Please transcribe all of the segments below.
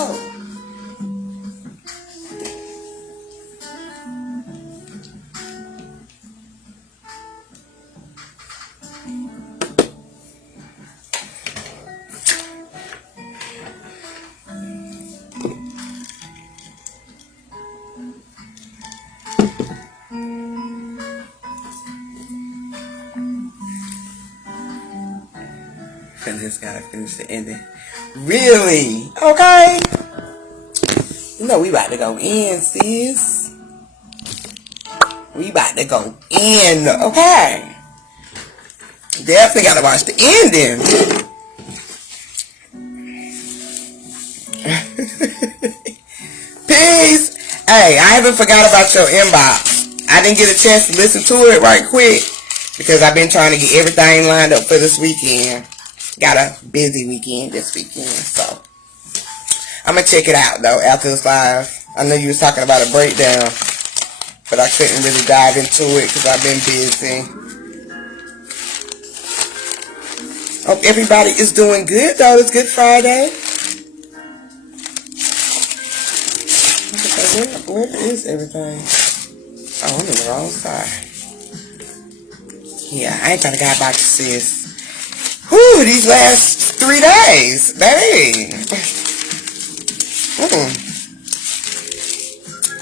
Oh. Just gotta finish the ending. Really? Okay. You know we about to go in, sis. We about to go in. Okay. Definitely gotta watch the ending. Peace. Hey, I haven't forgot about your inbox. I didn't get a chance to listen to it right quick because I've been trying to get everything lined up for this weekend. Got a busy weekend this weekend, so I'm gonna check it out though after this live. I know you was talking about a breakdown, but I couldn't really dive into it because I've been busy. Hope everybody is doing good though. It's Good Friday. Okay, where is everything? Oh, I'm in the wrong side. Yeah, I ain't trying to get about you, sis. Whew, these last 3 days, baby.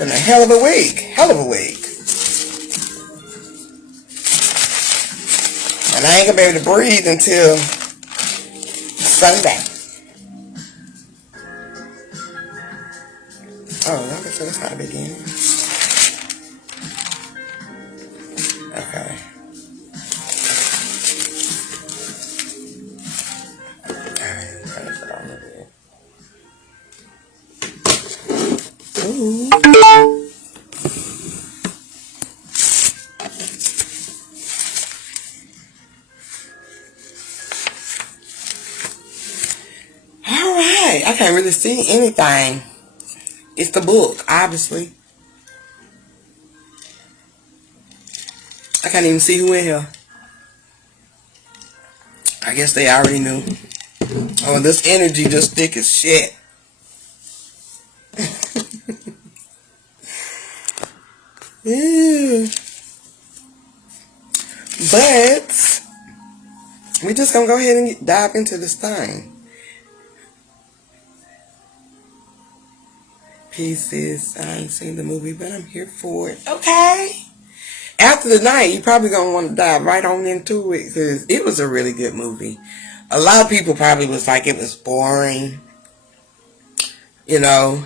Been a hell of a week. Hell of a week. And I ain't gonna be able to breathe until Sunday. Oh, okay, so that's not a big end. Okay. Ooh. Alright, I can't really see anything. It's the book, obviously. I can't even see who in here. I guess they already knew. Oh, this energy just thick as shit. Yeah. But we just gonna go ahead and dive into this thing. Pieces. I ain't seen the movie, but I'm here for it. Okay. After the night, you probably gonna want to dive right on into it because it was a really good movie. A lot of people probably was like it was boring, you know,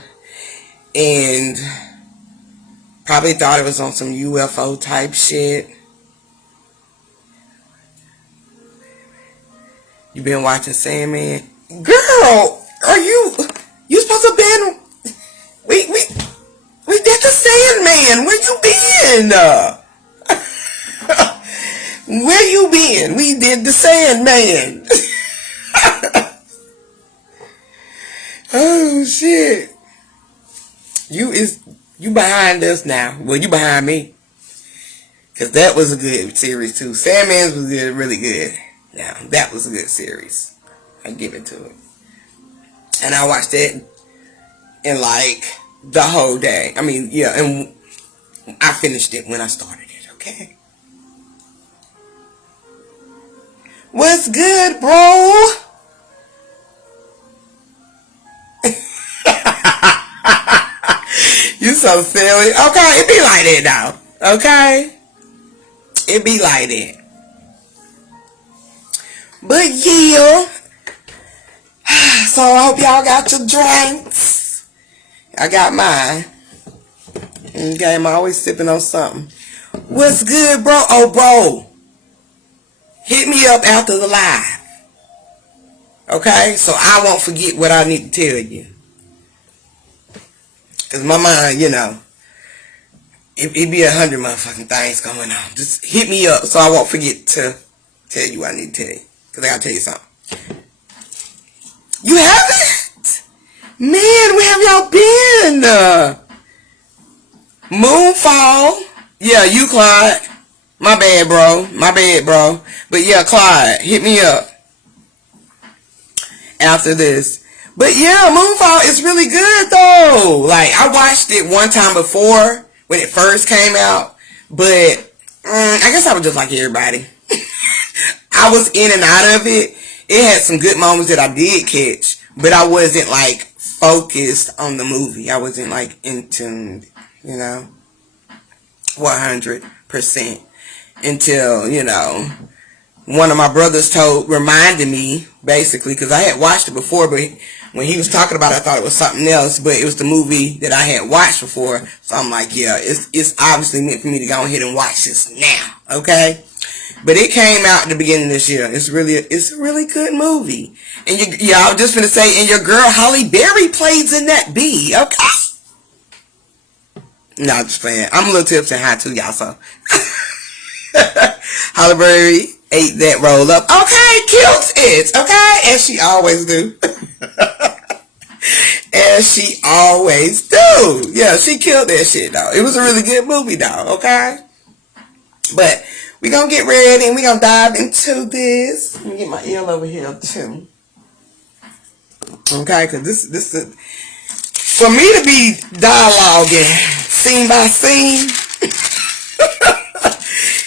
and probably thought it was on some UFO type shit. You been watching Sandman? Girl, are you supposed to been, we did the Sandman. Where you been? Where you been? We did the Sandman. Oh shit. You behind us now. Well, you behind me. Cause that was a good series too. Sandman's was good, really good. Now, that was a good series. I give it to it. And I watched it in like the whole day. I mean, yeah, and I finished it when I started it, okay? What's good, bro? You so silly. Okay, it be like that now. Okay? It be like that. But yeah. So I hope y'all got your drinks. I got mine. Okay, I'm always sipping on something. What's good, bro? Oh, bro. Hit me up after the live. Okay? So I won't forget what I need to tell you. Because my mind, you know, it be 100 motherfucking things going on. Just hit me up so I won't forget to tell you what I need to tell you. Because I got to tell you something. You haven't? Man, where have y'all been? MoonFall. Yeah, you, Clyde. My bad, bro. My bad, bro. But yeah, Clyde, hit me up after this. But yeah, Moonfall is really good though. Like, I watched it one time before when it first came out, but I guess I was just like everybody. I was in and out of it. It had some good moments that I did catch, but I wasn't like focused on the movie. I wasn't like in tune, 100% until, one of my brothers reminded me, basically, because I had watched it before, but when he was talking about it, I thought it was something else, but it was the movie that I had watched before. So I'm like, yeah, it's obviously meant for me to go ahead and watch this now, okay? But it came out at the beginning of this year. It's a really good movie. And I was just gonna say, and your girl Holly Berry plays in that B, okay? No, I'm just playing. I'm a little tipsy and high too, y'all, so. Holly Berry ate that roll up. Okay, killed it, okay? As she always do. As she always do. Yeah, she killed that shit, though. It was a really good movie, though, okay? But we gonna get ready and we gonna dive into this. Let me get my ear over here, too. Okay, because this is... For me to be dialoguing scene by scene...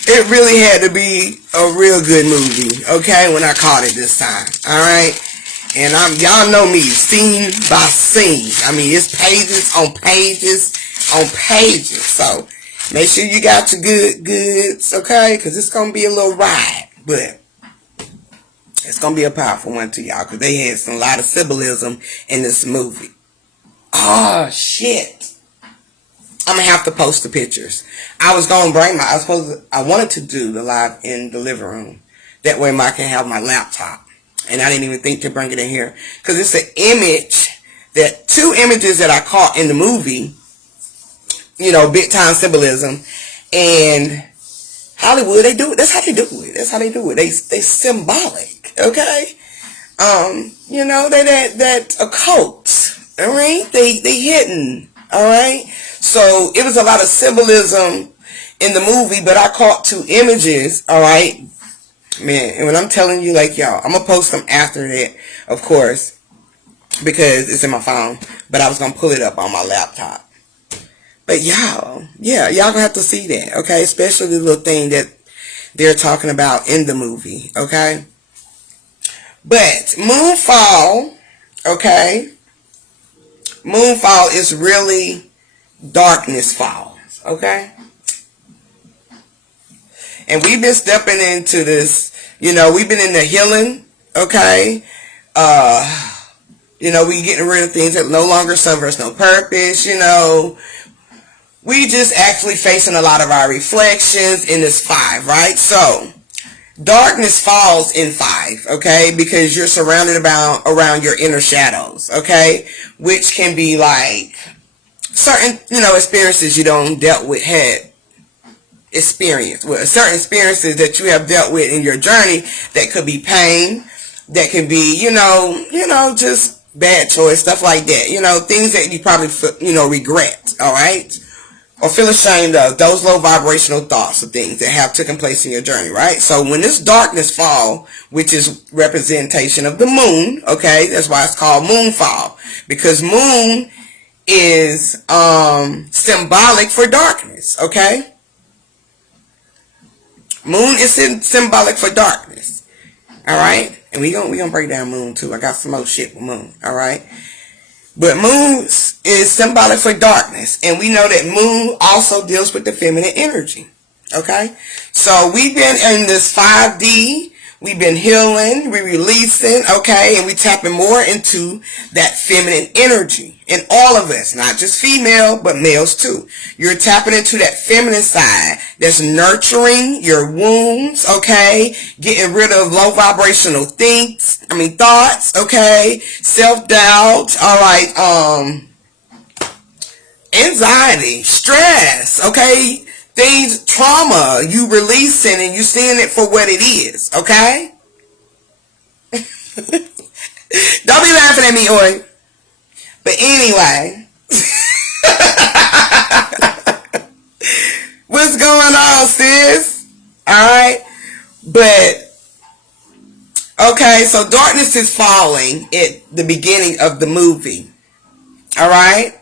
It really had to be a real good movie, okay, when I caught it this time, alright? And y'all know me, scene by scene. I mean, it's pages on pages on pages. So, make sure you got your goods, okay? Because it's going to be a little ride, but it's going to be a powerful one to y'all because they had a lot of symbolism in this movie. Oh, shit. I'm going to have to post the pictures. I was going to bring I wanted to do the live in the living room. That way I can have my laptop. And I didn't even think to bring it in here. Because it's an image, two images that I caught in the movie. Big time symbolism. And Hollywood, they do it. That's how they do it. That's how they do it. They symbolic. Okay? That occult. Alright? They hidden. Alright? So, it was a lot of symbolism in the movie, but I caught two images, alright? Man, and when I'm telling you, like, y'all, I'm going to post them after that, of course, because it's in my phone, but I was going to pull it up on my laptop. But y'all, yeah, y'all going to have to see that, okay? Especially the little thing that they're talking about in the movie, okay? But, Moonfall, okay? Moonfall is really... darkness falls, okay? And we've been stepping into this, we've been in the healing, okay? We getting rid of things that no longer serve us no purpose, We just actually facing a lot of our reflections in this 5, right? So, darkness falls in 5, okay? Because you're surrounded around your inner shadows, okay? Which can be like... certain, experiences you don't dealt with certain experiences that you have dealt with in your journey that could be pain, that could be, just bad choice, stuff like that, things that you probably, regret, alright? Or feel ashamed of, those low vibrational thoughts of things that have taken place in your journey, right? So when this darkness fall, which is representation of the moon, okay, that's why it's called Moonfall, because moon is symbolic for darkness, okay? Moon is symbolic for darkness, alright? And we gonna break down moon too. I got some more shit with moon, alright? But moon is symbolic for darkness. And we know that moon also deals with the feminine energy, okay? So we've been in this 5D. We've been healing, we releasing, okay, and we tapping more into that feminine energy in all of us, not just female, but males too. You're tapping into that feminine side that's nurturing your wounds, okay, getting rid of low vibrational thoughts, okay, self-doubt, alright, anxiety, stress, okay, things, trauma, you releasing and you seeing it for what it is, okay? Don't be laughing at me, Oi. But anyway, what's going on, sis? Alright? But, Okay, so darkness is falling at the beginning of the movie. Alright?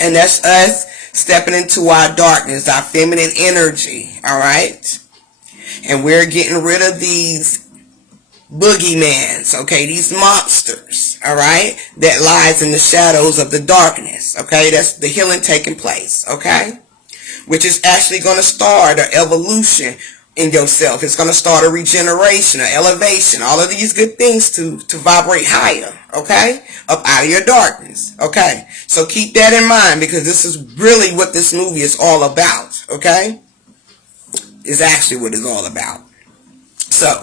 And that's us stepping into our darkness, our feminine energy. Alright? And we're getting rid of these boogeymans, okay? These monsters, alright? That lies in the shadows of the darkness, okay? That's the healing taking place, okay? Which is actually going to start an evolution in yourself. It's going to start a regeneration, an elevation, all of these good things to vibrate higher, okay? Up out of your darkness, okay? So keep that in mind, because this is really what this movie is all about, okay? It's actually what it's all about. So,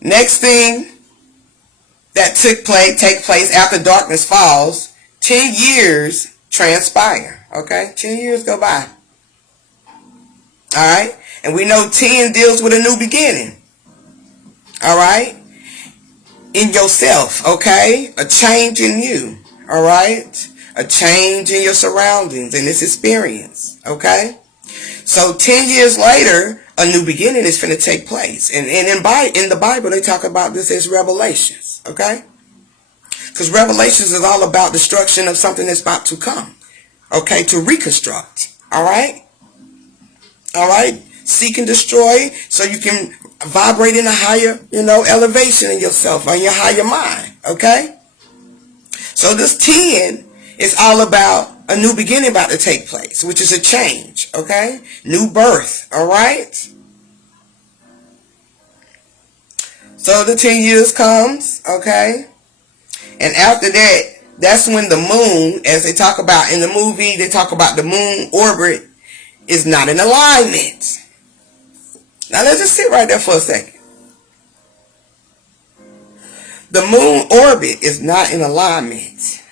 next thing that take place after darkness falls, 10 years transpire, okay? 10 years go by. Alright? And we know 10 deals with a new beginning. Alright? In yourself, okay? A change in you. Alright? A change in your surroundings and this experience. Okay? So 10 years later, a new beginning is finna take place. And in the Bible, they talk about this as revelations. Okay? Because revelations is all about destruction of something that's about to come. Okay? To reconstruct. Alright? Alright? Seek and destroy so you can vibrate in a higher, elevation in yourself, on your higher mind. Okay? So this 10 is all about a new beginning about to take place, which is a change. Okay? New birth. Alright? So the 10 years comes. Okay? And after that, that's when the moon, as they talk about in the movie, they talk about the moon orbit is not in alignment. Now let's just sit right there for a second. The moon orbit is not in alignment.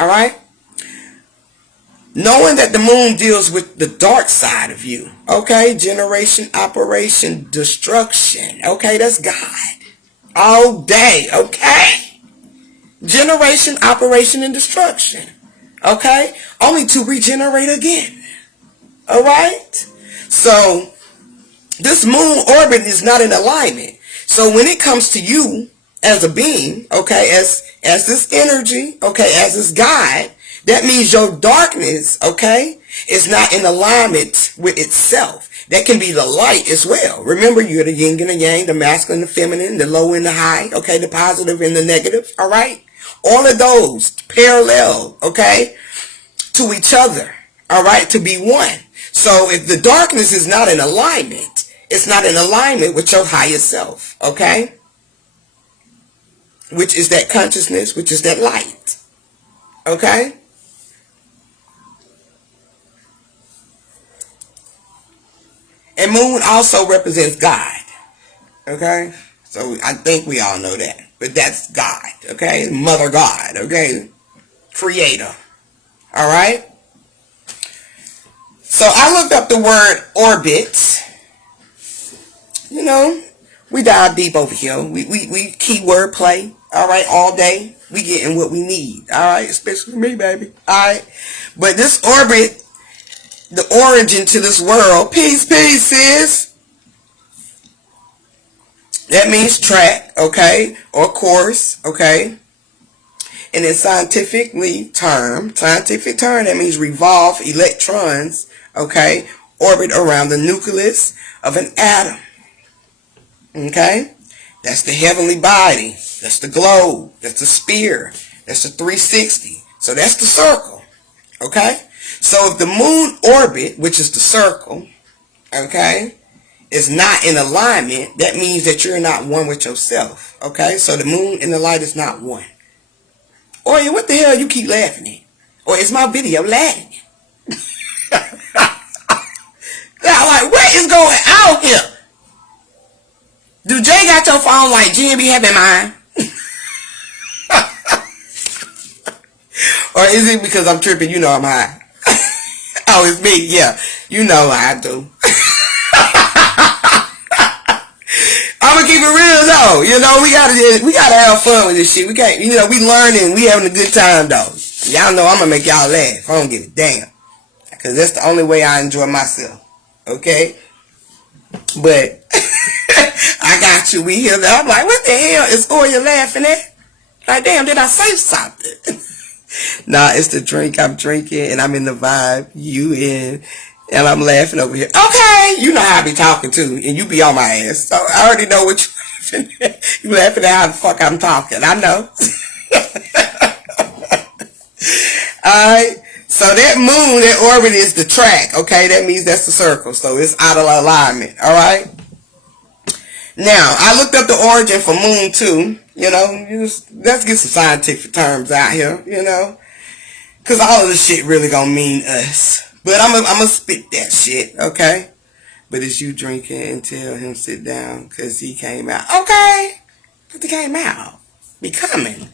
Alright? Knowing that the moon deals with the dark side of you. Okay? Generation, operation, destruction. Okay? That's God. All day. Okay? Generation, operation, and destruction. Okay? Only to regenerate again. Alright? So, this moon orbit is not in alignment. So when it comes to you as a being, okay, as this energy, okay, as this God, that means your darkness, okay, is not in alignment with itself. That can be the light as well. Remember, you're the yin and the yang, the masculine, the feminine, the low and the high, okay, the positive and the negative, all right? All of those parallel, okay, to each other, all right, to be one. So if the darkness is not in alignment, it's not in alignment with your higher self, okay? Which is that consciousness, which is that light, okay? And moon also represents God, okay? So I think we all know that. But that's God, okay? Mother God, okay? Creator, all right? So I looked up the word orbit. We dive deep over here. We keyword play, all right, all day. We getting what we need, all right, especially me, baby, all right. But this orbit, the origin to this world, peace, sis. That means track, okay, or course, okay. And in scientific term, that means revolve electrons, okay, orbit around the nucleus of an atom. Okay? That's the heavenly body. That's the globe. That's the sphere. That's the 360. So that's the circle. Okay? So if the moon orbit, which is the circle, okay, is not in alignment, that means that you're not one with yourself. Okay? So the moon and the light is not one. Or what the hell you keep laughing at? Or is my video lagging? Now, like, what is going on here? Do Jay got your phone like GMB having mine? Or is it because I'm tripping? You know I'm high. Oh, it's me. Yeah. You know I do. I'm gonna keep it real though. We gotta have fun with this shit. We can't, we learning. We having a good time though. Y'all know I'm gonna make y'all laugh. I don't give a damn. Cause that's the only way I enjoy myself. Okay? But I got you. We hear that. I'm like, what the hell is Oya laughing at? Like, damn, did I say something? Nah, it's the drink I'm drinking, and I'm in the vibe. You in, and I'm laughing over here. Okay, you know how I be talking too, and you be on my ass. So I already know what you laughing at. You laughing at how the fuck I'm talking. I know. Alright, so that moon, that orbit is the track, okay? That means that's the circle, so it's out of alignment, alright? Now, I looked up the origin for moon too, you know, let's get some scientific terms out here, you know? Because all of this shit really gonna mean us. But I'm gonna spit that shit, okay? But it's you drinking and tell him sit down because he came out. Okay, but he came out. Be coming.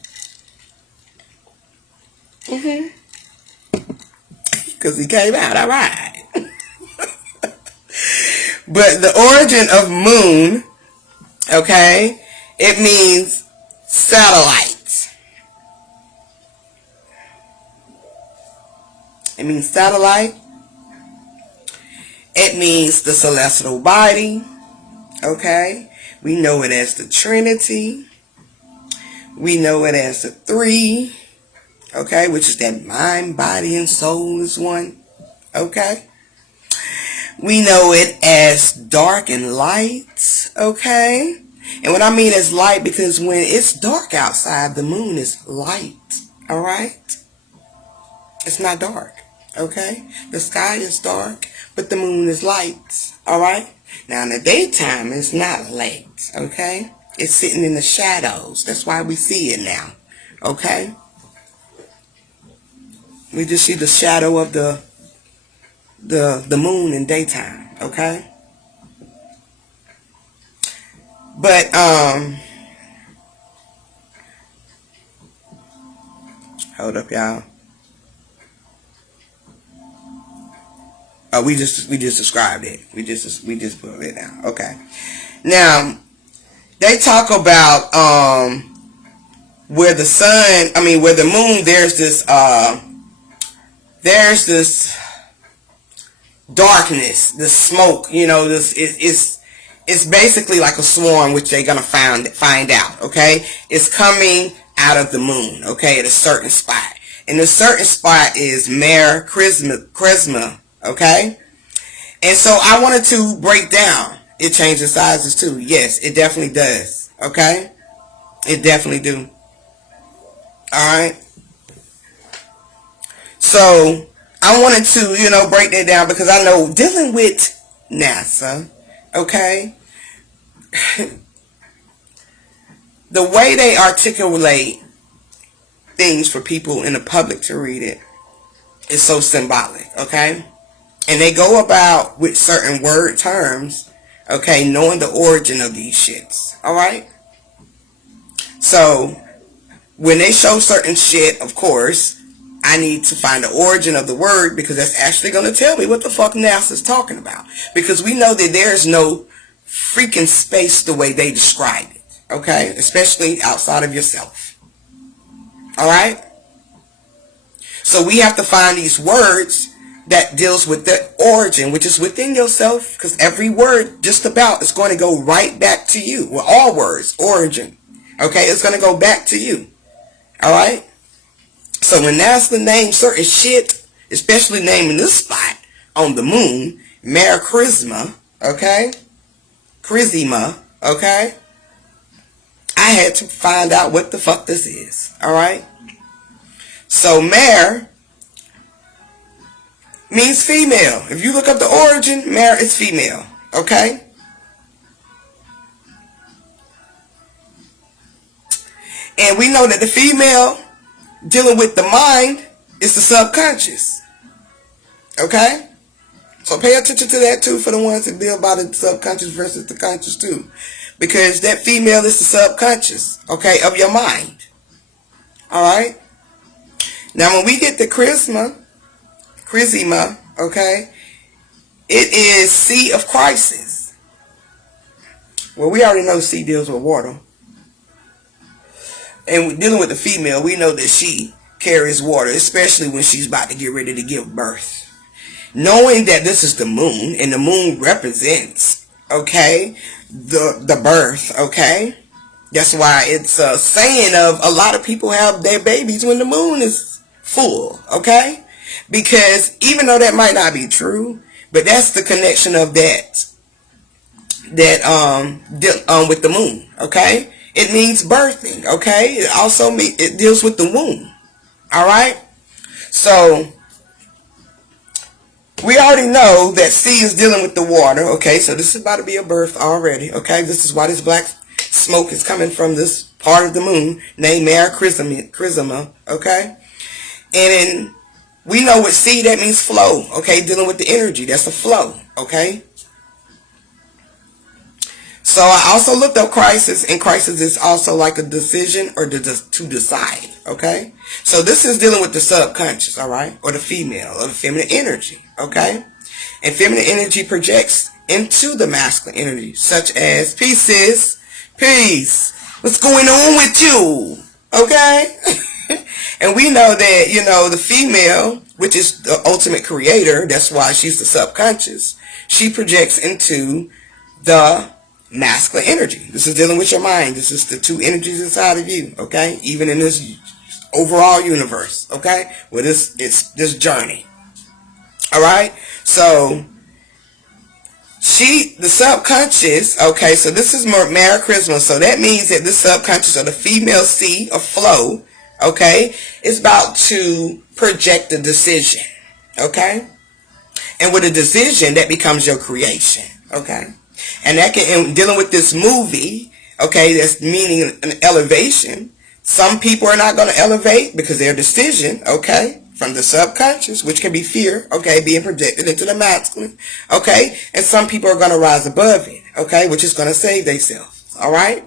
Because he came out, alright. But the origin of moon, okay, it means satellite. It means satellite. It means the celestial body, okay. We know it as the Trinity. We know it as the three, okay, which is that mind, body, and soul is one, okay. We know it as dark and light, okay. And what I mean is light because when it's dark outside, the moon is light, alright. It's not dark, okay. The sky is dark, but the moon is light, alright. Now in the daytime, it's not light, okay. It's sitting in the shadows. That's why we see it now, okay. We just see the shadow of the moon in daytime, okay? But hold up, y'all. Oh, we just described it. We just put it down. Okay. Now they talk about where the sun, where the moon, there's this darkness, the smoke, you know, it's basically like a swarm, which they're gonna find out, okay? It's coming out of the moon, okay, at a certain spot. And the certain spot is Mare Christmas, okay? And so I wanted to break down. It changes sizes too. Yes, it definitely does, okay? It definitely do. Alright? So I wanted to, you know, break that down because I know dealing with NASA, okay, the way they articulate things for people in the public to read it is so symbolic, okay, and they go about with certain word terms, okay, knowing the origin of these shits, alright. So when they show certain shit, of course, I need to find the origin of the word because that's actually going to tell me what the fuck NASA's talking about. Because we know that there's no freaking space the way they describe it. Okay? Especially outside of yourself. Alright? So we have to find these words that deals with the origin, which is within yourself. Because every word just about is going to go right back to you. Well, all words, origin. Okay? It's going to go back to you. Alright? So when NASA names certain shit, especially naming this spot on the moon, Mare Christmas, okay? Christmas, okay? I had to find out what the fuck this is, alright? So Mare means female. If you look up the origin, Mare is female, okay? And we know that the female dealing with the mind is the subconscious. Okay? So pay attention to that too for the ones that deal by the subconscious versus the conscious too. Because that female is the subconscious, okay, of your mind. Alright? Now when we get to Christmas, okay, it is sea of crisis. Well, we already know sea deals with water. And we're dealing with the female, we know that she carries water, especially when she's about to get ready to give birth. Knowing that this is the moon, and the moon represents, okay, the birth, okay? That's why it's a saying of a lot of people have their babies when the moon is full, okay? Because even though that might not be true, but that's the connection of that with the moon, okay? It means birthing, okay? It also it deals with the womb, all right? So we already know that C is dealing with the water, okay? So this is about to be a birth already, okay? This is why this black smoke is coming from this part of the moon named Mare Chrisma, okay? And we know with C, that means flow, okay? Dealing with the energy, that's a flow, okay? So I also looked up crisis, and crisis is also like a decision or to decide, okay? So this is dealing with the subconscious, all right? Or the female, or the feminine energy, okay? And feminine energy projects into the masculine energy, such as, peace, sis, peace, what's going on with you, okay? And we know that, you know, the female, which is the ultimate creator, that's why she's the subconscious, she projects into the masculine energy. This is dealing with your mind. This is the two energies inside of you, okay? Even in this overall universe, okay? With this journey. All right? So the subconscious, okay, so this is Mare Chrisma. So that means that the subconscious, or the female C or flow, okay, is about to project a decision, okay? And with a decision, that becomes your creation, okay? And that and dealing with this movie, okay, that's meaning an elevation. Some people are not going to elevate because their decision, okay, from the subconscious, which can be fear, okay, being projected into the masculine, okay, and some people are going to rise above it, okay, which is going to save themselves, all right?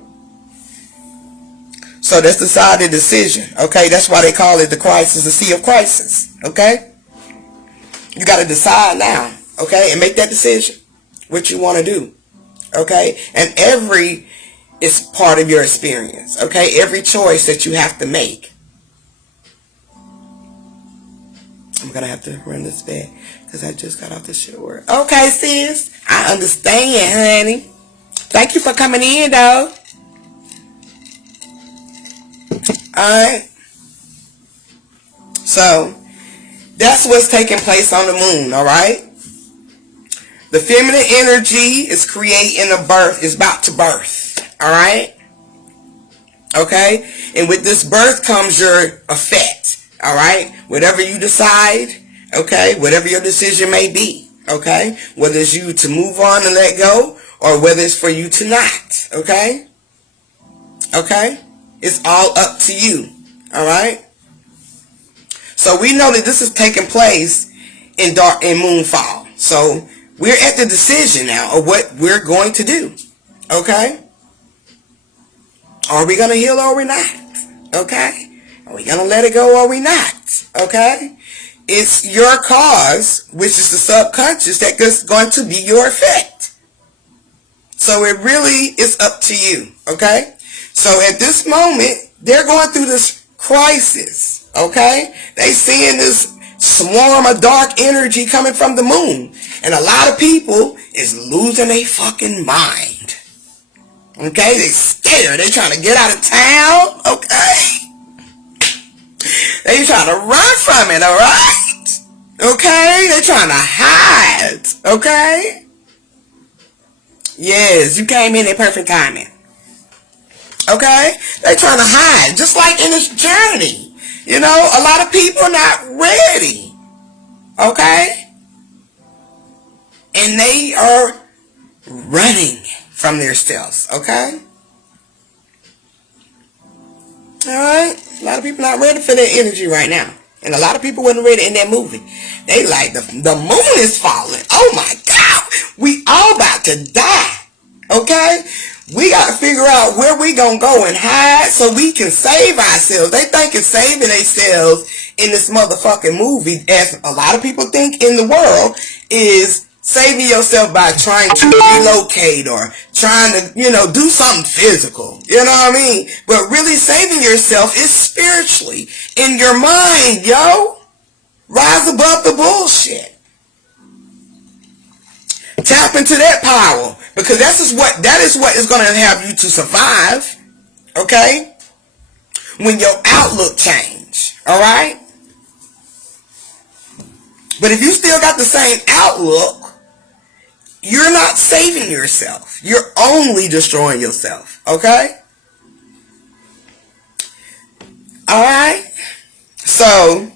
So that's the side of the decision, okay? That's why they call it the crisis, the sea of crisis, okay? You got to decide now, okay, and make that decision, what you want to do. Okay, and every is part of your experience. Okay, every choice that you have to make. I'm gonna have to run this back because I just got off the shower. Okay, sis, I understand, honey. Thank you for coming in, though. Alright, so that's what's taking place on the moon. Alright, the feminine energy is creating a birth, is about to birth, alright? Okay? And with this birth comes your effect, alright? Whatever you decide, okay? Whatever your decision may be, okay? Whether it's you to move on and let go, or whether it's for you to not, okay? Okay? It's all up to you, alright? So we know that this is taking place in MoonFall. So we're at the decision now of what we're going to do. Okay? Are we going to heal or are we not? Okay? Are we going to let it go or are we not? Okay? It's your cause, which is the subconscious, that is going to be your effect. So it really is up to you. Okay? So at this moment, they're going through this crisis. Okay? They seeing this swarm of dark energy coming from the moon. And a lot of people is losing their fucking mind. Okay? They scared. They trying to get out of town. Okay? They trying to run from it, alright? Okay? They trying to hide. Okay? Yes, you came in at perfect timing. Okay? They trying to hide. Just like in this journey. You know, a lot of people are not ready. Okay? And they are running from their selves. Okay? Alright? A lot of people not ready for that energy right now. And a lot of people wasn't ready in that movie. They like, the moon is falling. Oh my God. We all about to die. Okay? We got to figure out where we going to go and hide so we can save ourselves. They think it's saving themselves in this motherfucking movie, as a lot of people think in the world, is saving yourself by trying to relocate or trying to, you know, do something physical. You know what I mean? But really saving yourself is spiritually, in your mind, yo. Rise above the bullshit. Tap into that power, because that is what is going to have you to survive. Okay? When your outlook change. Alright? But if you still got the same outlook, you're not saving yourself. You're only destroying yourself. Okay? Alright? So,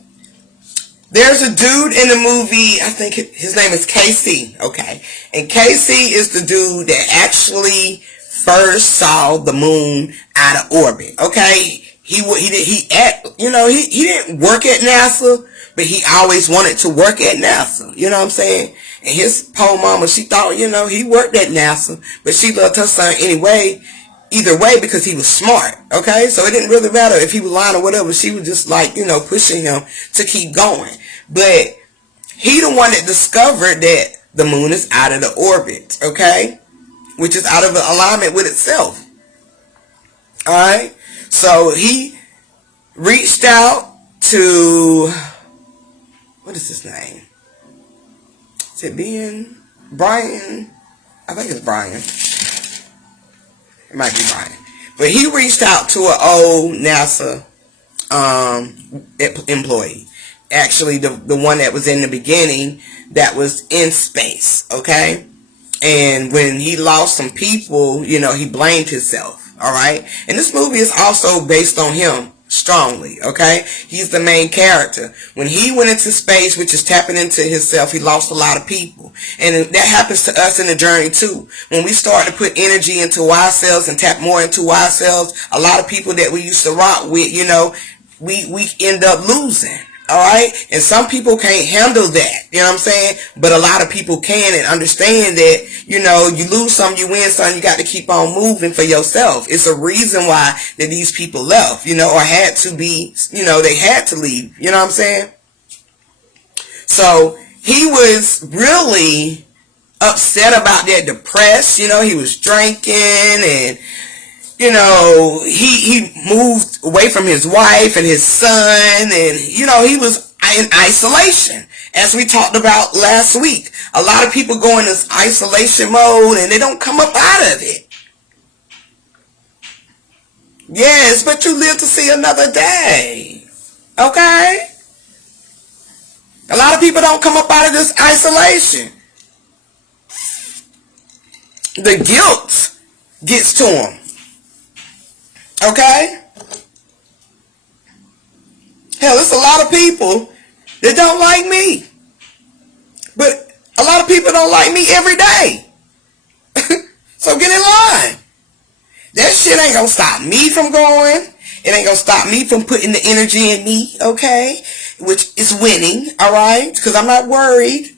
there's a dude in the movie, I think his name is KC, okay? And KC is the dude that actually first saw the moon out of orbit, okay? He didn't work at NASA, but he always wanted to work at NASA, you know what I'm saying? And his poor mama, she thought, he worked at NASA, but she loved her son anyway, either way, because he was smart, okay? So it didn't really matter if he was lying or whatever. She was just like, pushing him to keep going. But he the one that discovered that the moon is out of the orbit, okay? Which is out of alignment with itself. Alright? So he reached out to, what is his name? Is it Brian? I think it's Brian. It might be Brian. But he reached out to an old NASA employee. Actually, the one that was in the beginning that was in space, okay? And when he lost some people, he blamed himself, alright? And this movie is also based on him strongly, okay? He's the main character. When he went into space, which is tapping into himself, he lost a lot of people. And that happens to us in the journey too. When we start to put energy into ourselves and tap more into ourselves, a lot of people that we used to rock with, we end up losing. Alright? And some people can't handle that. You know what I'm saying? But a lot of people can and understand that, you lose some, you win some, you got to keep on moving for yourself. It's a reason why that these people left, or had to be, they had to leave. You know what I'm saying? So, he was really upset about that, depressed. He was drinking and he moved away from his wife and his son, and, he was in isolation, as we talked about last week. A lot of people go in this isolation mode, and they don't come up out of it. Yes, but you live to see another day. Okay? A lot of people don't come up out of this isolation. The guilt gets to them. Okay? Hell, there's a lot of people that don't like me. But a lot of people don't like me every day. So get in line. That shit ain't gonna stop me from going. It ain't gonna stop me from putting the energy in me, okay? Which is winning, alright? Because I'm not worried.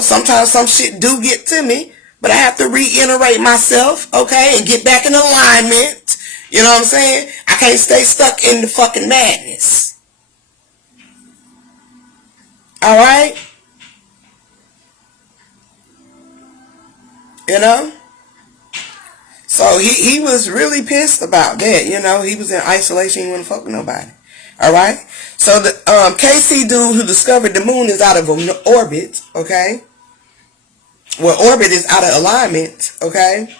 Sometimes some shit do get to me. But I have to reiterate myself, okay? And get back in alignment. You know what I'm saying? I can't stay stuck in the fucking madness. Alright? So he was really pissed about that. He was in isolation. He wouldn't fuck with nobody. Alright? So the KC dude who discovered the moon is out of orbit, okay? Well, orbit is out of alignment, okay?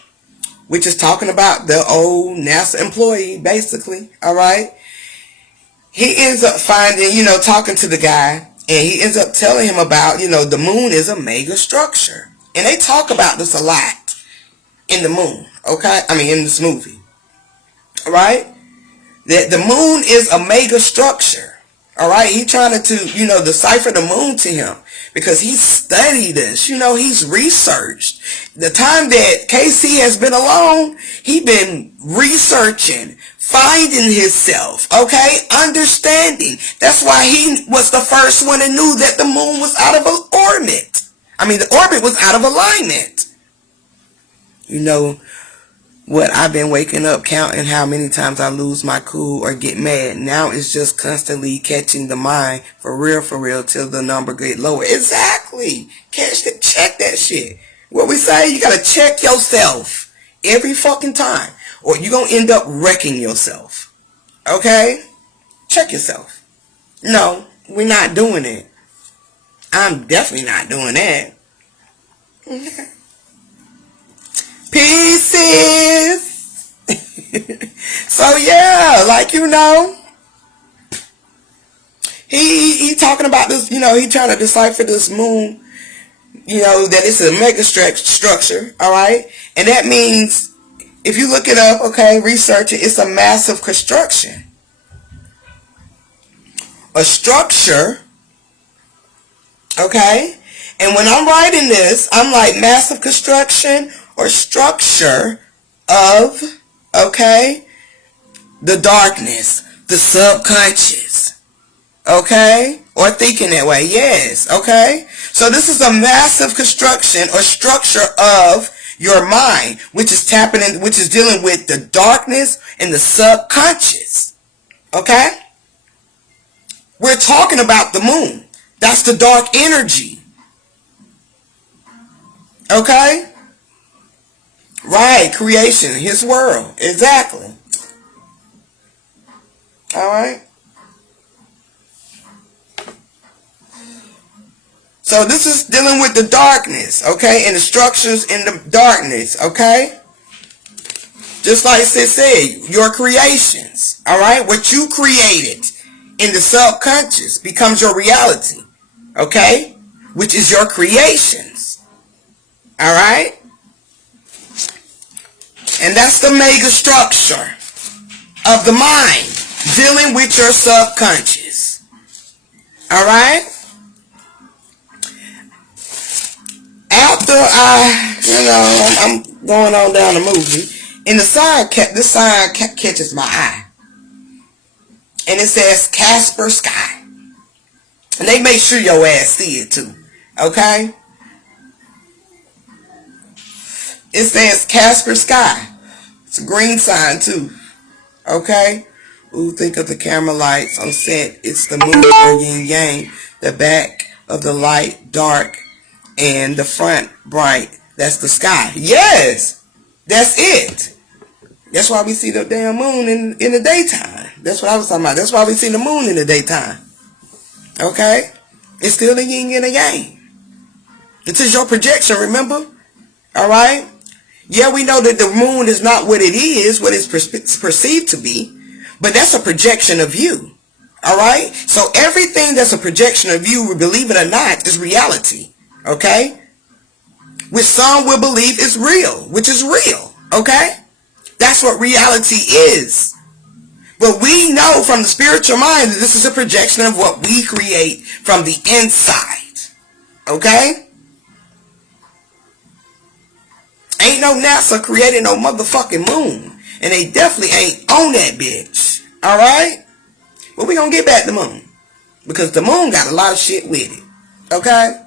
Which is talking about the old NASA employee, basically, alright? He ends up finding, talking to the guy, and he ends up telling him about, the moon is a mega structure. And they talk about this a lot in the moon, okay? I mean, in this movie, alright? That the moon is a mega structure, alright? He trying to, decipher the moon to him. Because he studied this, he's researched. The time that KC has been alone, he been researching, finding himself, okay, understanding. That's why he was the first one that knew that the moon was out of orbit. I mean, the orbit was out of alignment. What I've been waking up counting how many times I lose my cool or get mad. Now it's just constantly catching the mind for real till the number get lower. Exactly. Check that shit. What we say, you gotta check yourself every fucking time, or you gonna end up wrecking yourself. Okay? Check yourself. No, we're not doing it. I'm definitely not doing that. Pieces. So yeah, like he talking about this. He trying to decipher this moon. That it's a mega structure. All right, and that means if you look it up, okay, research it. It's a massive construction, a structure. Okay, and when I'm writing this, I'm like massive construction or structure of, okay, the darkness, the subconscious, okay, or thinking that way. Yes, okay. So this is a massive construction or structure of your mind, which is dealing with the darkness and the subconscious. Okay, we're talking about the moon. That's the dark energy. Okay? Right, creation, his world. Exactly. Alright? So this is dealing with the darkness, okay? And the structures in the darkness, okay? Just like Sid said, your creations, alright? What you created in the subconscious becomes your reality. Okay? Which is your creations. Alright? And that's the mega structure of the mind dealing with your subconscious. Alright? After I'm going on down the movie, and this sign catches my eye. And it says Casper Sky. And they make sure your ass see it too. Okay? It says Casper Sky. It's a green sign too. Okay? Ooh, think of the camera lights on set. It's the moon or yin yang. The back of the light dark and the front bright. That's the sky. Yes! That's it. That's why we see the damn moon in the daytime. That's what I was talking about. That's why we see the moon in the daytime. Okay? It's still the yin and the yang. It is your projection, remember? Alright? Yeah, we know that the moon is not what it is, what it's perceived to be. But that's a projection of you. Alright? So everything that's a projection of you, believe it or not, is reality. Okay? Which some will believe is real. Which is real. Okay? That's what reality is. But we know from the spiritual mind that this is a projection of what we create from the inside. Okay? Ain't no NASA created no motherfucking moon. And they definitely ain't on that bitch. Alright? But we gonna get back to the moon. Because the moon got a lot of shit with it. Okay?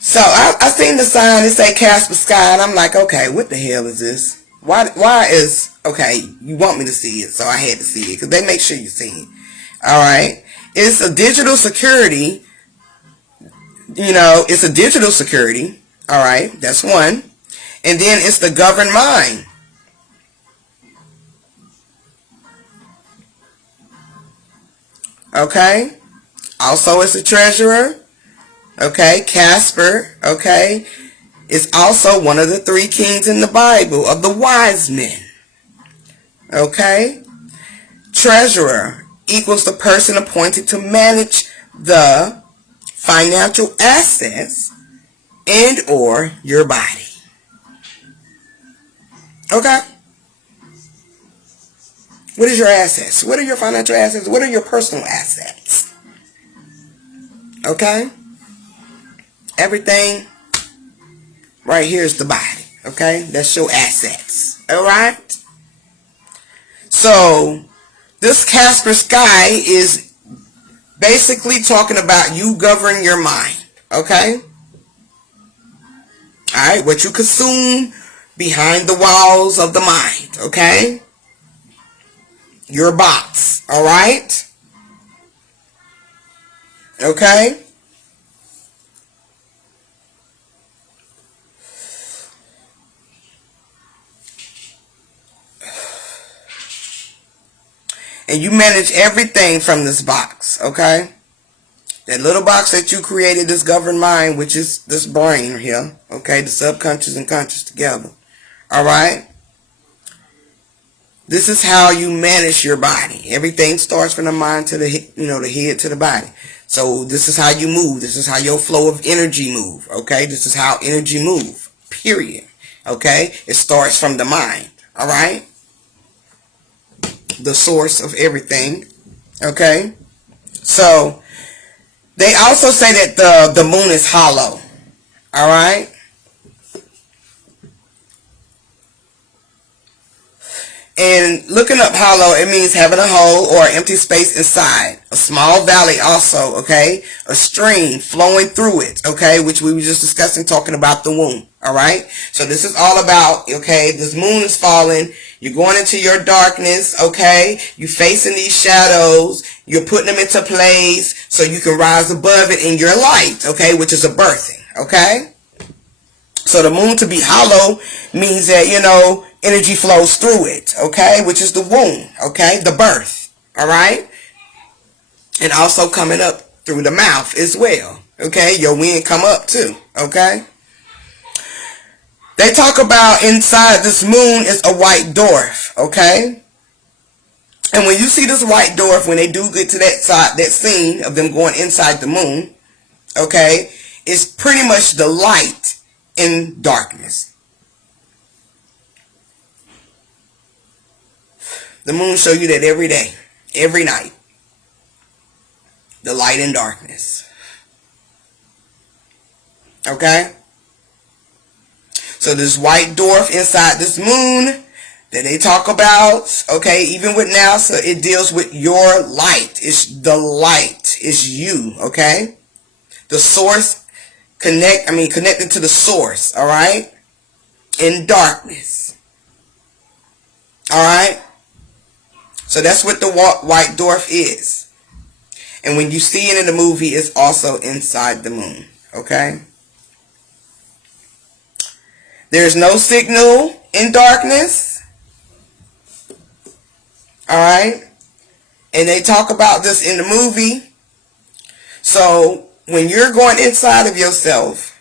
So I seen the sign that say Casper Sky, and I'm like, okay, what the hell is this? Why is, okay, you want me to see it, so I had to see it, because they make sure you see it. Alright? It's a digital security, it's a digital security, alright, that's one. And then it's the governed mind. Okay? Also, it's a treasurer. Okay, Casper, okay, is also one of the three kings in the Bible of the wise men. Okay, treasurer equals the person appointed to manage the financial assets and or your body. Okay, what is your assets? What are your financial assets? What are your personal assets? Okay. Everything right here is the body. Okay? That's your assets. Alright? So, this Casper Sky is basically talking about you governing your mind. Okay? Alright? What you consume behind the walls of the mind. Okay? Your box. Alright? Okay? And you manage everything from this box, okay? That little box that you created, this governed mind, which is this brain here, okay, the subconscious and conscious together, all right? This is how you manage your body. Everything starts from the mind to the head to the body. So this is how you move. This is how your flow of energy move, okay? This is how energy move, period, okay? It starts from the mind, all right? The source of everything, okay? So they also say that the moon is hollow, all right? And looking up hollow, it means having a hole or empty space inside. A small valley also, okay? A stream flowing through it, okay? Which we were just discussing, talking about the womb, all right? So this is all about, okay, this moon is falling. You're going into your darkness, okay? You're facing these shadows. You're putting them into place so you can rise above it in your light, okay? Which is a birthing, okay? So the moon to be hollow means that, energy flows through it, okay? Which is the womb, okay? The birth, all right? And also coming up through the mouth as well, okay? Your wind come up too, okay? They talk about inside this moon is a white dwarf, okay? And when you see this white dwarf, when they do get to that side, that scene of them going inside the moon, okay, it's pretty much the light in darkness. The moon show you that every day, every night. The light in darkness. Okay? So this white dwarf inside this moon that they talk about, okay, even with NASA, it deals with your light. It's the light. It's you, okay? The source connected to the source, all right? In darkness. All right? So that's what the white dwarf is. And when you see it in the movie, it's also inside the moon, okay? There's no signal in darkness. All right? And they talk about this in the movie. So when you're going inside of yourself,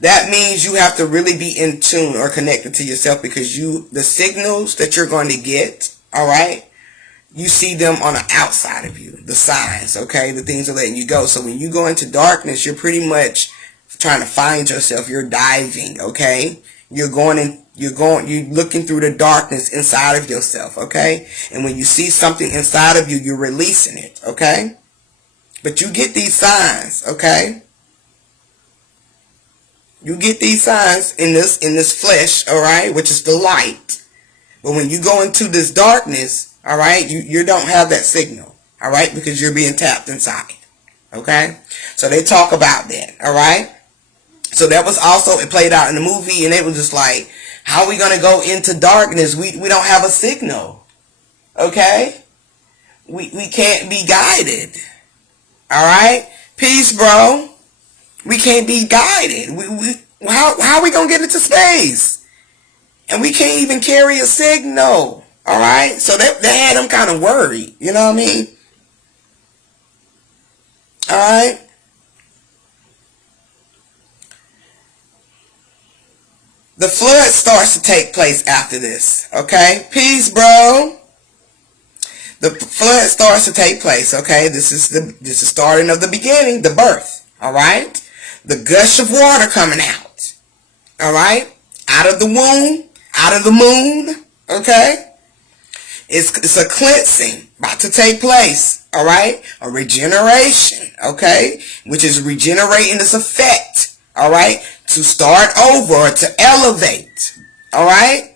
that means you have to really be in tune or connected to yourself, because the signals that you're going to get, all right, you see them on the outside of you, the signs, okay, the things are letting you go. So when you go into darkness, you're pretty much trying to find yourself. You're diving, okay? You're looking through the darkness inside of yourself, okay? And when you see something inside of you, you're releasing it, okay? But you get these signs, okay? You get these signs in this flesh, all right, which is the light. But when you go into this darkness, all right, you don't have that signal, all right, because you're being tapped inside, okay? So they talk about that, all right? So that was also, it played out in the movie, and it was just like, how are we going to go into darkness? We don't have a signal, okay? We can't be guided, all right? Peace, bro. We can't be guided. How are we going to get into space? And we can't even carry a signal, all right? So that had them kind of worried, you know what I mean? All right? The flood starts to take place after this, okay? Peace, bro. The flood starts to take place, okay? This is starting of the beginning, the birth, all right? The gush of water coming out, all right? Out of the womb, out of the moon, okay? It's a cleansing about to take place, all right? A regeneration, okay? Which is regenerating this effect, all right? To start over, to elevate, all right?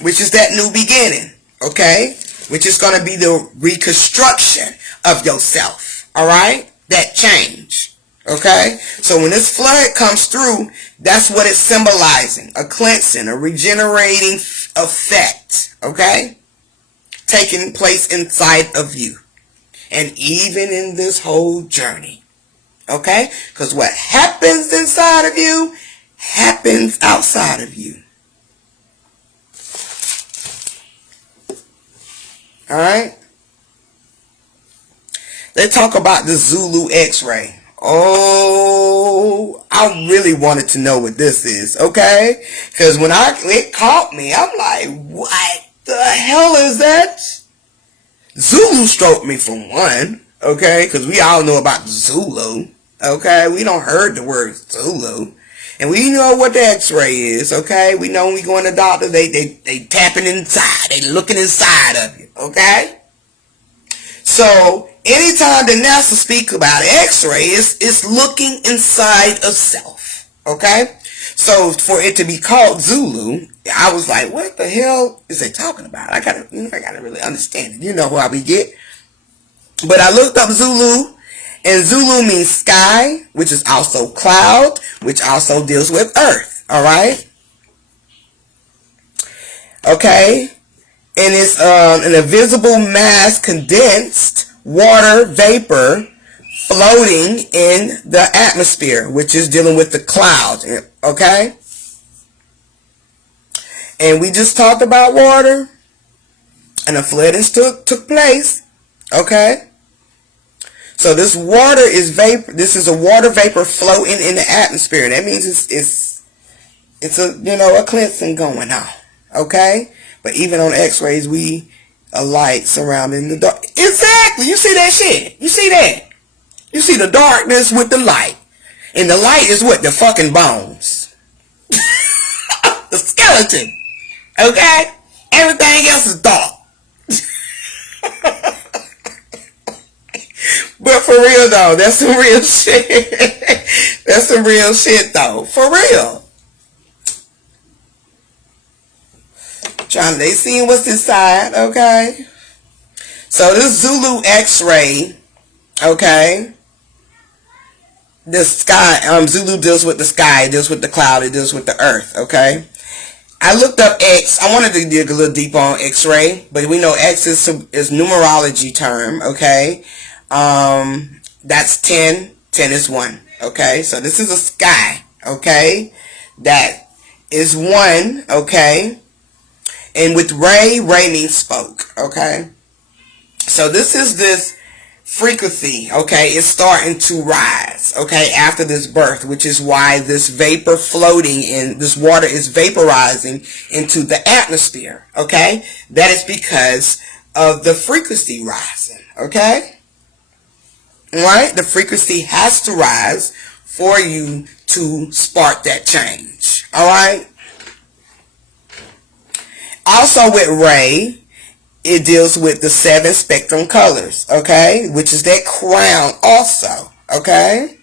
Which is that new beginning, okay? Which is going to be the reconstruction of yourself, all right? That change, okay? So when this flood comes through, that's what it's symbolizing. A cleansing, a regenerating effect, okay? Taking place inside of you. And even in this whole journey, okay? Because what happens inside of you happens outside of you. All right? They talk about the Zulu X-ray. Oh, I really wanted to know what this is, okay? Because when it caught me, I'm like, what the hell is that? Zulu stroked me for one, okay? Because we all know about Zulu, okay? We don't heard the word Zulu. And we know what the X-ray is, okay? We know when we go in the doctor, they tapping inside. They looking inside of you, okay? So, anytime the NASA speak about X-ray, it's looking inside of self, okay? So, for it to be called Zulu, I was like, what the hell is they talking about? I gotta really understand it. You know how we get. But I looked up Zulu, and Zulu means sky, which is also cloud, which also deals with earth, alright? Okay? And it's an invisible mass condensed water vapor floating in the atmosphere, which is dealing with the cloud, okay? And we just talked about water, and a flooding took place, okay? So this water is vapor. This is a water vapor floating in the atmosphere. That means it's a cleansing going on. Okay? But even on X-rays, we a light surrounding the dark. Exactly. You see that shit? You see that? You see the darkness with the light, and the light is what? The fucking bones, the skeleton. Okay? Everything else is dark. But for real though, that's some real shit. That's some real shit though. For real. They seeing what's inside, okay? So this Zulu X-ray, okay? The sky, Zulu deals with the sky, it deals with the cloud, it deals with the earth, okay? I looked up X. I wanted to dig a little deeper on X-ray, but we know X is numerology term, okay? That's 10. 10 is 1. Okay, so this is a sky. Okay, that is 1. Okay, and with Ray means spoke. Okay, so this frequency. Okay, is starting to rise. Okay, after this birth, which is why this vapor floating in this water is vaporizing into the atmosphere. Okay, that is because of the frequency rising. Okay. Right? The frequency has to rise for you to spark that change. Alright? Also with Ray, it deals with the 7 spectrum colors. Okay? Which is that crown also. Okay?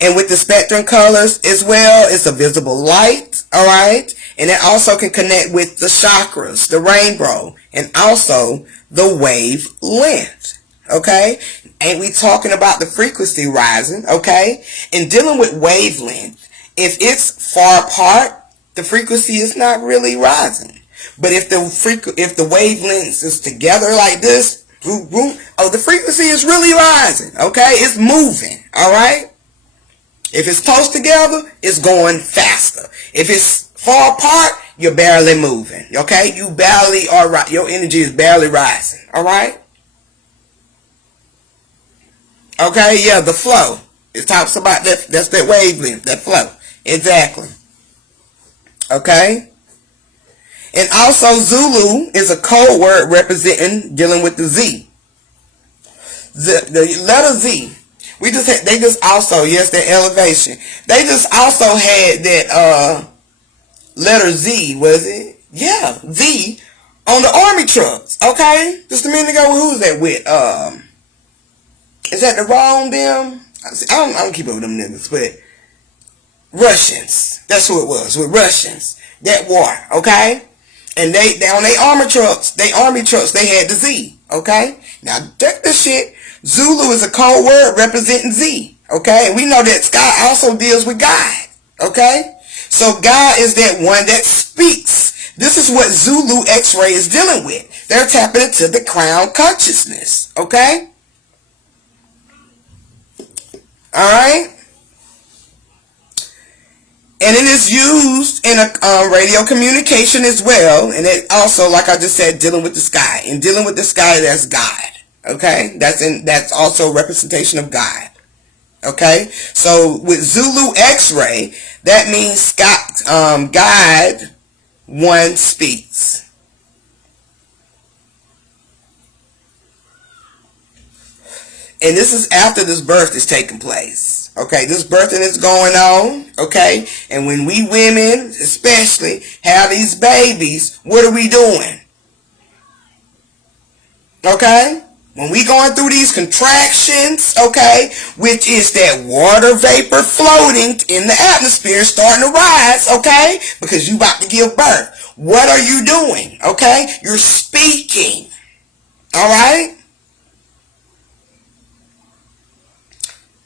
And with the spectrum colors as well, it's a visible light. Alright? And it also can connect with the chakras, the rainbow, and also the wavelength. Okay? Ain't we talking about the frequency rising? Okay? And dealing with wavelength, if it's far apart, the frequency is not really rising. But if the wavelengths is together like this, the frequency is really rising. Okay? It's moving. Alright? If it's close together, it's going faster. If it's far apart, you're barely moving. Okay? You barely are right. Your energy is barely rising. Alright? Okay, yeah, the flow. It talks about that. That's that wavelength, that flow. Exactly. Okay. And also Zulu is a code word representing dealing with the Z. The letter Z. They just also, yes, that elevation. They just also had that letter Z, was it? Yeah, Z on the army trucks. Okay. Just a minute ago, who was that with? Is that the wrong them? I don't keep up with them niggas, but Russians. That's who it was, with Russians. That war, okay? And they on their army trucks, they had the Z, okay? Now, check this shit. Zulu is a code word representing Z, okay? And we know that Sky also deals with God, okay? So God is that one that speaks. This is what Zulu X-ray is dealing with. They're tapping into the crown consciousness, okay? Alright? And it is used in a radio communication as well. And it also, like I just said, dealing with the sky. And dealing with the sky, that's God. Okay, that's also a representation of God. Okay, so with Zulu X-ray, that means God one speaks. And this is after this birth is taking place. Okay, this birthing is going on. Okay, and when we women, especially, have these babies, what are we doing? Okay, when we going through these contractions, okay, which is that water vapor floating in the atmosphere starting to rise, okay, because you about to give birth. What are you doing? Okay, you're speaking. All right.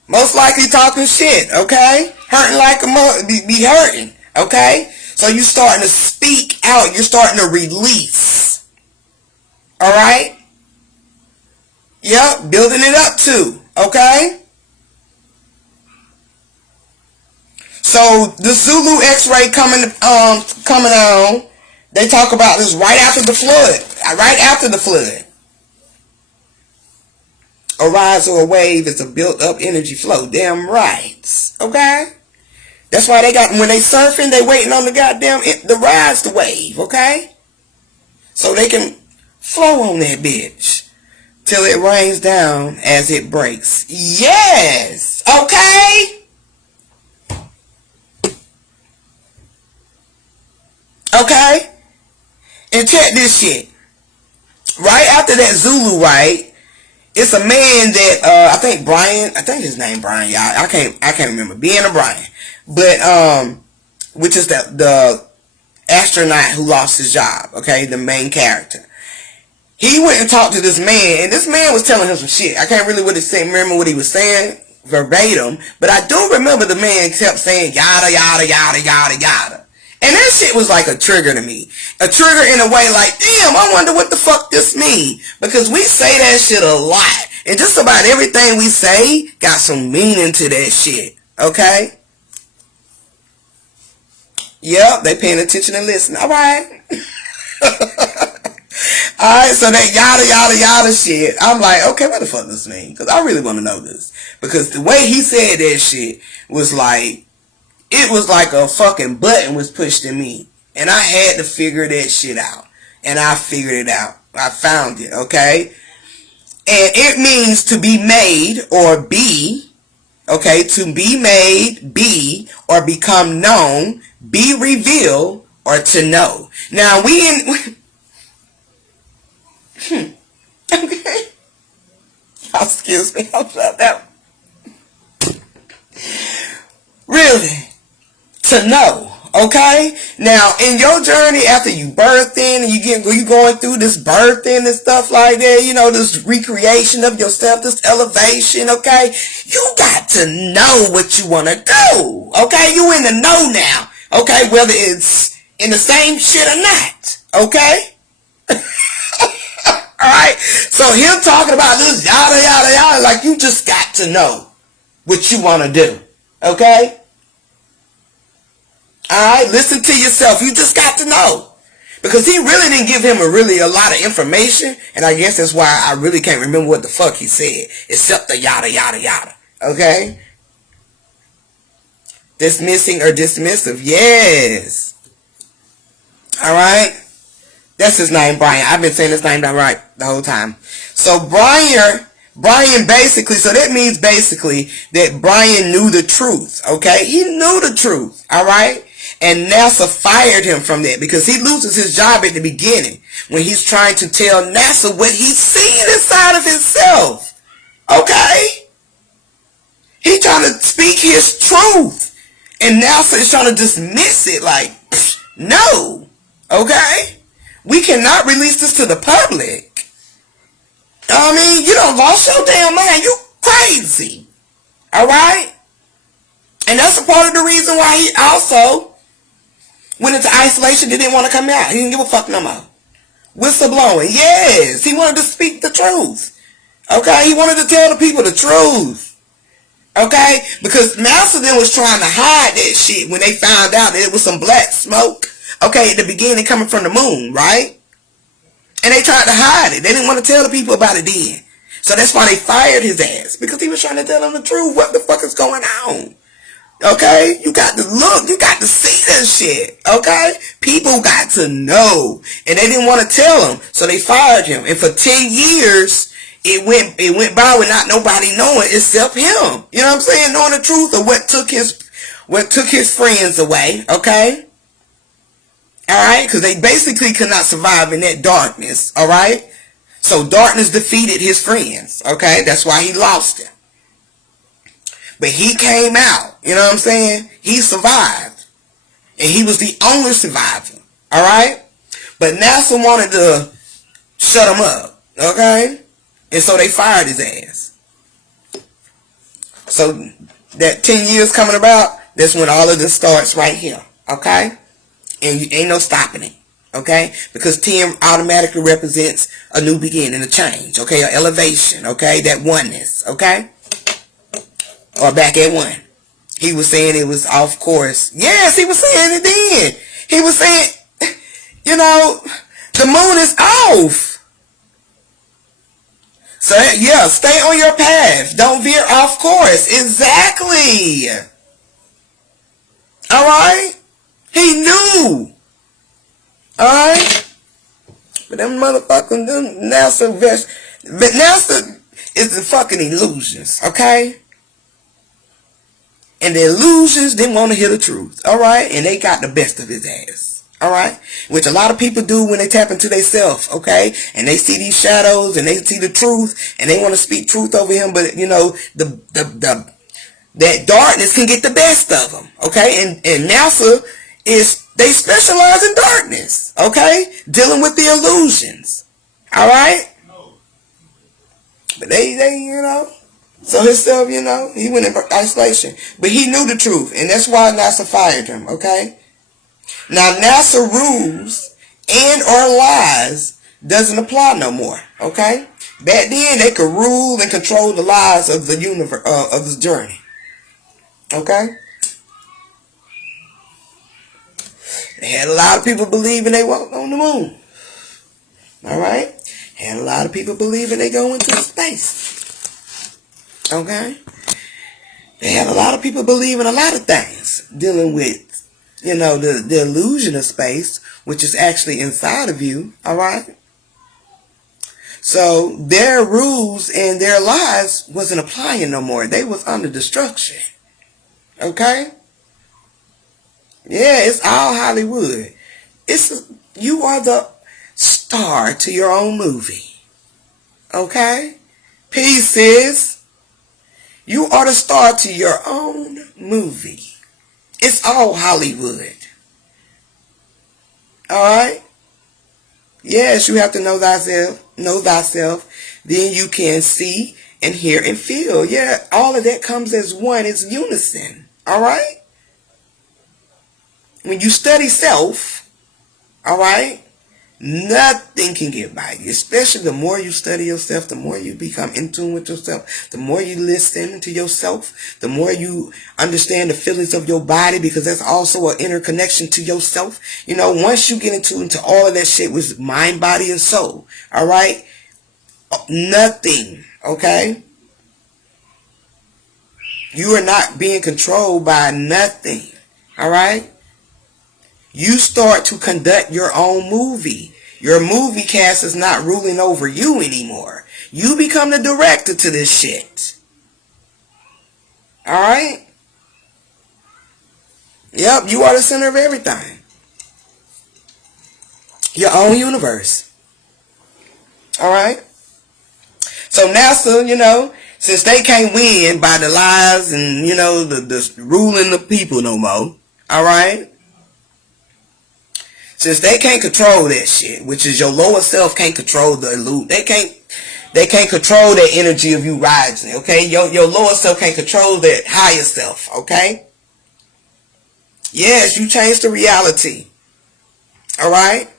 Most likely talking shit, okay? Hurting like a mother, be hurting, okay? So you starting to speak out. You're starting to release. All right? Yep, building it up too, okay? So the Zulu X-ray coming on. They talk about this right after the flood. Right after the flood. A rise or a wave is a built-up energy flow. Damn right. Okay? That's why they got, when they surfing, they waiting on the goddamn, the rise to wave. Okay? So they can flow on that bitch till it rains down as it breaks. Yes! Okay? Okay? And check this shit. Right after that Zulu, right? It's a man that I think Brian. I think his name Brian. Y'all, I can't remember. Being a Brian, but which is the astronaut who lost his job. Okay, the main character. He went and talked to this man, and this man was telling him some shit. I can't really remember what he was saying verbatim, but I do remember the man kept saying yada yada yada yada yada. And that shit was like a trigger to me. A trigger in a way like, damn, I wonder what the fuck this mean. Because we say that shit a lot. And just about everything we say got some meaning to that shit. Okay? Yep, they paying attention and listening. Alright. Alright, so that yada yada yada shit, I'm like, okay, what the fuck does this mean? Because I really want to know this. Because the way he said that shit was like, it was like a fucking button was pushed in me. And I had to figure that shit out. And I figured it out. I found it, okay? And it means to be made or be, okay? To be made, be, or become known, be revealed, or to know. Now, okay. Oh, excuse me. I'll shut that. Really? To know, okay? Now, in your journey after you birthing and you going through this birthing and stuff like that, you know, this recreation of yourself, this elevation, okay? You got to know what you want to do, okay? You in the know now, okay? Whether it's in the same shit or not, okay? Alright? So him talking about this yada yada yada, like you just got to know what you want to do, okay? Alright, listen to yourself. You just got to know. Because he really didn't give him a lot of information. And I guess that's why I really can't remember what the fuck he said. Except the yada yada yada. Okay? Dismissing or dismissive. Yes. Alright? That's his name, Brian. I've been saying his name right the whole time. So Brian basically, so that means basically that Brian knew the truth. Okay? He knew the truth. Alright? And NASA fired him from that because he loses his job at the beginning when he's trying to tell NASA what he's seeing inside of himself. Okay? He's trying to speak his truth. And NASA is trying to dismiss it like, no. Okay? We cannot release this to the public. I mean, you done lost your damn mind. You crazy. Alright? And that's a part of the reason why he also went into isolation. He didn't want to come out. He didn't give a fuck no more. Whistleblowing. Yes. He wanted to speak the truth. Okay? He wanted to tell the people the truth. Okay? Because NASA then was trying to hide that shit when they found out that it was some black smoke. Okay? At the beginning coming from the moon. Right? And they tried to hide it. They didn't want to tell the people about it then. So that's why they fired his ass, because he was trying to tell them the truth. What the fuck is going on? Okay? You got to look. You got to see this shit. Okay? People got to know. And they didn't want to tell him. So they fired him. And for 10 years, it went by without nobody knowing except him. You know what I'm saying? Knowing the truth of what took his friends away. Okay? Alright? Because they basically could not survive in that darkness. Alright? So darkness defeated his friends. Okay? That's why he lost them. But he came out. You know what I'm saying? He survived. And he was the only survivor. Alright? But NASA wanted to shut him up. Okay? And so they fired his ass. So that 10 years coming about, that's when all of this starts right here. Okay? And you ain't no stopping it. Okay? Because 10 automatically represents a new beginning, a change. Okay? An elevation. Okay? That oneness. Okay? Or back at 1. He was saying it was off course. Yes, he was saying it then. He was saying, you know, the moon is off. So, yeah, stay on your path. Don't veer off course. Exactly. Alright? He knew. Alright? But them motherfuckers, NASA is the fucking illusions. Okay? And the illusions didn't want to hear the truth. Alright? And they got the best of his ass. Alright? Which a lot of people do when they tap into themselves. Okay? And they see these shadows and they see the truth. And they want to speak truth over him. But, you know, that darkness can get the best of them. Okay? And NASA they specialize in darkness. Okay? Dealing with the illusions. Alright? But they, you know. So himself, you know, he went in isolation. But he knew the truth. And that's why NASA fired him, okay? Now, NASA rules and or lies doesn't apply no more, okay? Back then, they could rule and control the lies of the universe, of the journey. Okay? They had a lot of people believing they walked on the moon. Alright? Had a lot of people believing they go into space. Okay? They had a lot of people believing a lot of things dealing with, you know, the illusion of space, which is actually inside of you. Alright? So their rules and their lies wasn't applying no more. They was under destruction. Okay? Yeah, it's all Hollywood. You are the star to your own movie. Okay? Peace, sis. You are the star to your own movie. It's all Hollywood. Alright? Yes, you have to know thyself. Know thyself. Then you can see and hear and feel. Yeah, all of that comes as one. It's unison. Alright? When you study self, alright, nothing can get by you. Especially the more you study yourself, the more you become in tune with yourself, the more you listen to yourself, the more you understand the feelings of your body, because that's also an interconnection to yourself. You know, once you get into all of that shit with mind, body, and soul, alright, nothing, okay? You are not being controlled by nothing, alright? You start to conduct your own movie. Your movie cast is not ruling over you anymore. You become the director to this shit. Alright? Yep, you are the center of everything. Your own universe. Alright? So NASA, you know, since they can't win by the lies and, you know, the ruling the people no more. Alright? Since they can't control that shit, which is your lower self can't control the illusion. They can't control that energy of you rising, okay? Your lower self can't control that higher self, okay? Yes, you change the reality. Alright?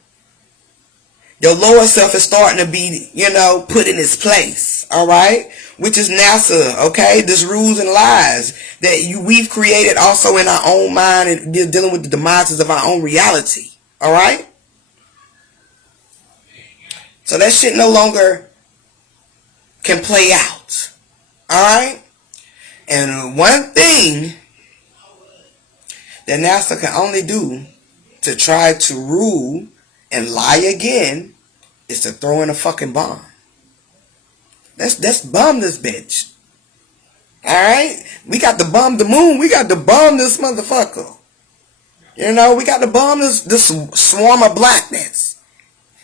Your lower self is starting to be, you know, put in its place. Alright? Which is NASA, okay? This rules and lies that we've created also in our own mind and dealing with the demises of our own reality. Alright? So that shit no longer can play out. Alright? And one thing that NASA can only do to try to rule and lie again is to throw in a fucking bomb. Let's bomb this bitch. Alright? We got to bomb the moon. We got to bomb this motherfucker. You know, we got to bomb this swarm of blackness.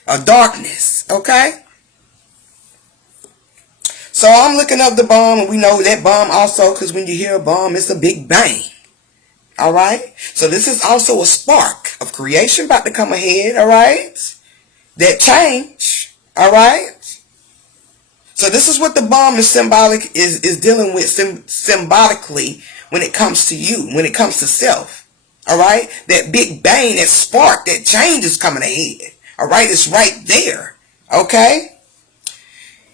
Of darkness. Okay? So I'm looking up the bomb, and we know that bomb also, because when you hear a bomb, it's a big bang. Alright? So this is also a spark of creation about to come ahead. Alright? That change. Alright? So this is what the bomb is is dealing with symbolically when it comes to you, when it comes to self. Alright? That big bang, that spark, that change is coming ahead. Alright? It's right there. Okay?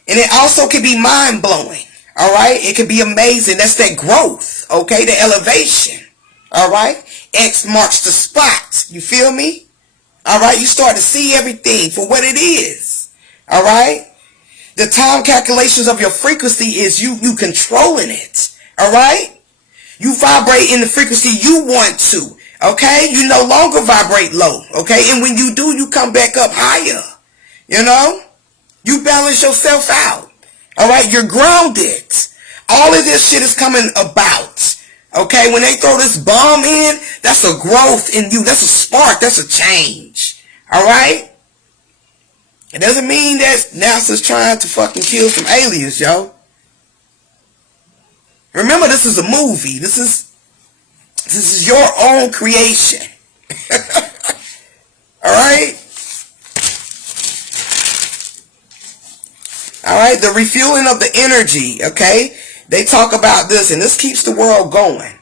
And it also can be mind-blowing. Alright? It can be amazing. That's that growth. Okay? The elevation. Alright? X marks the spot. You feel me? Alright? You start to see everything for what it is. Alright? The time calculations of your frequency is you controlling it. Alright? You vibrate in the frequency you want to. Okay? You no longer vibrate low. Okay? And when you do, you come back up higher. You know? You balance yourself out. Alright? You're grounded. All of this shit is coming about. Okay? When they throw this bomb in, that's a growth in you. That's a spark. That's a change. Alright? It doesn't mean that NASA's trying to fucking kill some aliens, yo. Remember, this is a movie. This is your own creation. Alright? Alright, the refueling of the energy, okay? They talk about this, and this keeps the world going.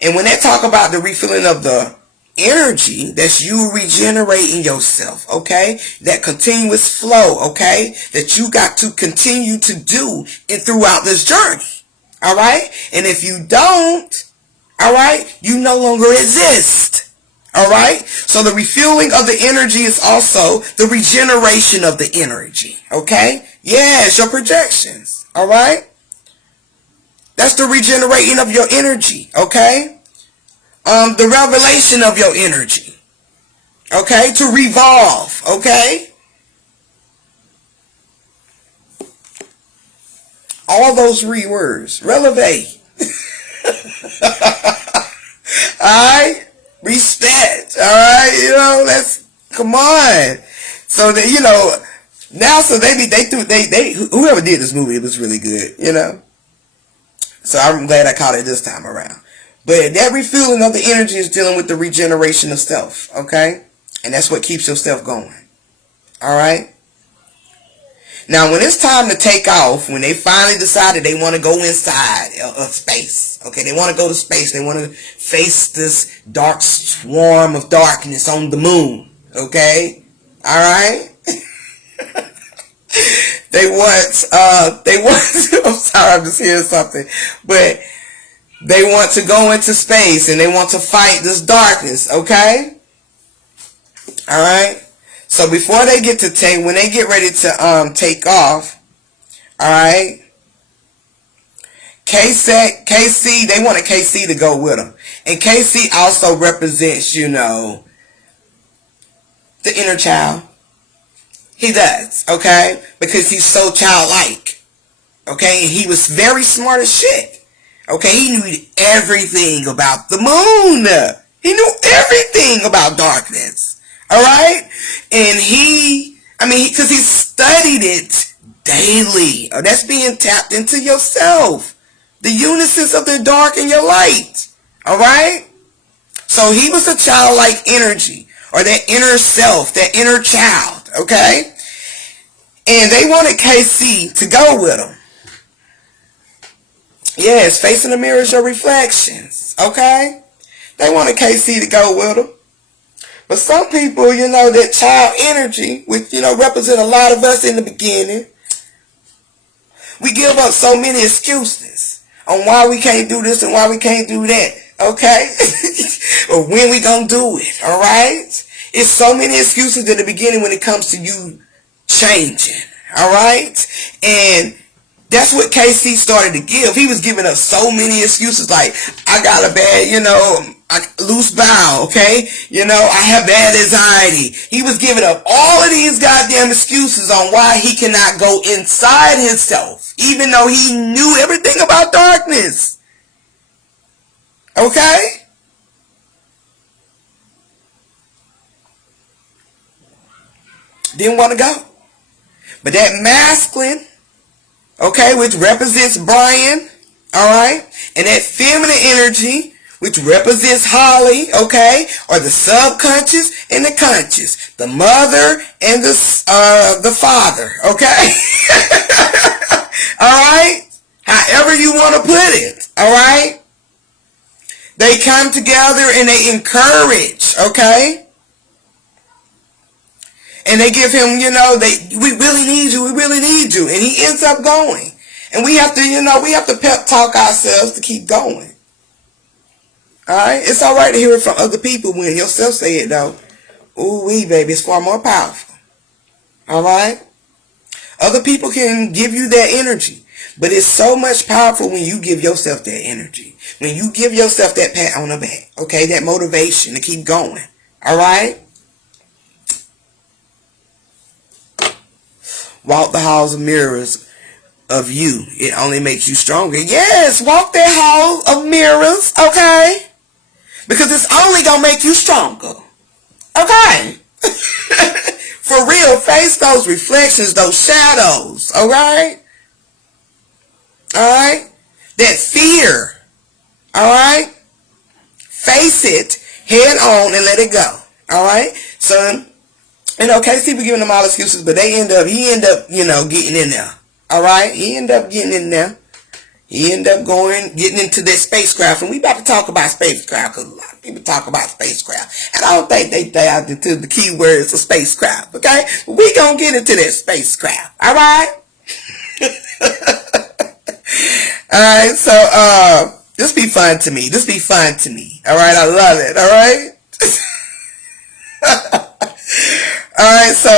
And when they talk about the refueling of the energy, that's you regenerating yourself, okay? That continuous flow, okay? That you got to continue to do it throughout this journey, alright? And if you don't, alright, you no longer exist, alright? So the refueling of the energy is also the regeneration of the energy, okay? Yes, your projections, alright? That's the regenerating of your energy, okay? The revelation of your energy. Okay? To revolve. Okay? All those three words. Relevate. Alright? Respect. Alright? You know, let's, come on. So that, you know, now so they whoever did this movie, it was really good, you know? So I'm glad I caught it this time around. But that refueling of the energy is dealing with the regeneration of self, okay? And that's what keeps yourself going, alright? Now, when it's time to take off, when they finally decided they want to go inside of space, okay? They want to go to space. They want to face this dark swarm of darkness on the moon, okay? Alright? They want, I'm sorry, I'm just hearing something. But they want to go into space and they want to fight this darkness, okay? Alright? So before they get to when they get ready to take off, alright? KC, they wanted KC to go with them. And KC also represents, you know, the inner child. He does, okay? Because he's so childlike. Okay? And he was very smart as shit. Okay, he knew everything about the moon. He knew everything about darkness. Alright? And because he studied it daily. That's being tapped into yourself. The unisons of the dark and your light. Alright? So he was a childlike energy. Or that inner self, that inner child. Okay? And they wanted KC to go with him. Yes, facing the mirror is your reflections. Okay? They wanted KC to go with them. But some people, you know, that child energy, which, you know, represent a lot of us in the beginning, we give up so many excuses on why we can't do this and why we can't do that. Okay? Or when we gonna do it. Alright? It's so many excuses at the beginning when it comes to you changing. Alright? And That's what KC started to give. He was giving us so many excuses like, I got a bad, loose bowel, okay? I have bad anxiety. He was giving up all of these goddamn excuses on why he cannot go inside himself, even though he knew everything about darkness. Okay? Didn't want to go. But that masculine, okay, which represents Brian, alright, and that feminine energy, which represents Holly, okay, or the subconscious and the conscious, the mother and the father, okay? Alright? However you want to put it, alright? They come together and they encourage, okay? And they give him, we really need you, we really need you. And he ends up going. And we have to, we have to pep talk ourselves to keep going. Alright? It's alright to hear it from other people when yourself say it though. Ooh wee, baby, it's far more powerful. Alright? Other people can give you that energy. But it's so much powerful when you give yourself that energy. When you give yourself that pat on the back. Okay? That motivation to keep going. Alright? Walk the halls of mirrors of you. It only makes you stronger. Yes, walk that hall of mirrors, okay? Because it's only going to make you stronger. Okay? For real, face those reflections, those shadows, alright? Alright? That fear, alright? Face it head on and let it go, alright? Son. KC be giving them all excuses, but he end up, getting in there. Alright? He end up getting in there. He end up getting into that spacecraft. And we about to talk about spacecraft, because a lot of people talk about spacecraft. And I don't think they dive into the key words of spacecraft, okay? But we gonna get into that spacecraft. Alright? Alright, so, this be fun to me. Alright, I love it. Alright? Alright, so,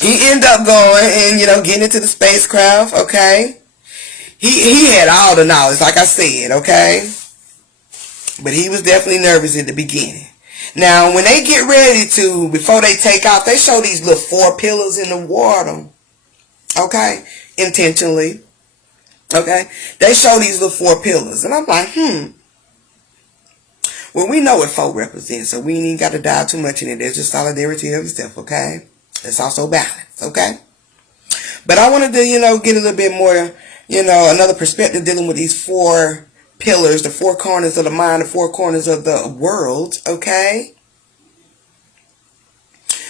he ended up going and, getting into the spacecraft, okay? He had all the knowledge, like I said, okay? But he was definitely nervous at the beginning. Now, when they get ready to, before they take off, they show these little 4 pillars in the water, okay? Intentionally, okay? They show these little 4 pillars, and I'm like, Well, we know what 4 represents, so we ain't even got to dive too much in it. There's just solidarity of yourself, okay? It's also balance, okay? But I wanted to, get a little bit more, another perspective dealing with these 4 pillars, the 4 corners of the mind, the 4 corners of the world, okay?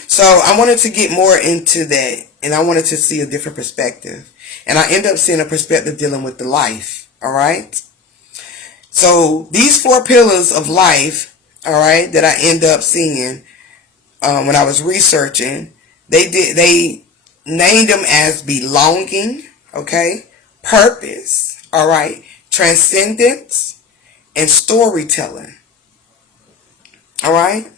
So I wanted to get more into that, and I wanted to see a different perspective. And I end up seeing a perspective dealing with the life, all right? So these 4 pillars of life, all right, that I end up seeing when I was researching, they named them as belonging, okay, purpose, all right, transcendence, and storytelling, all right.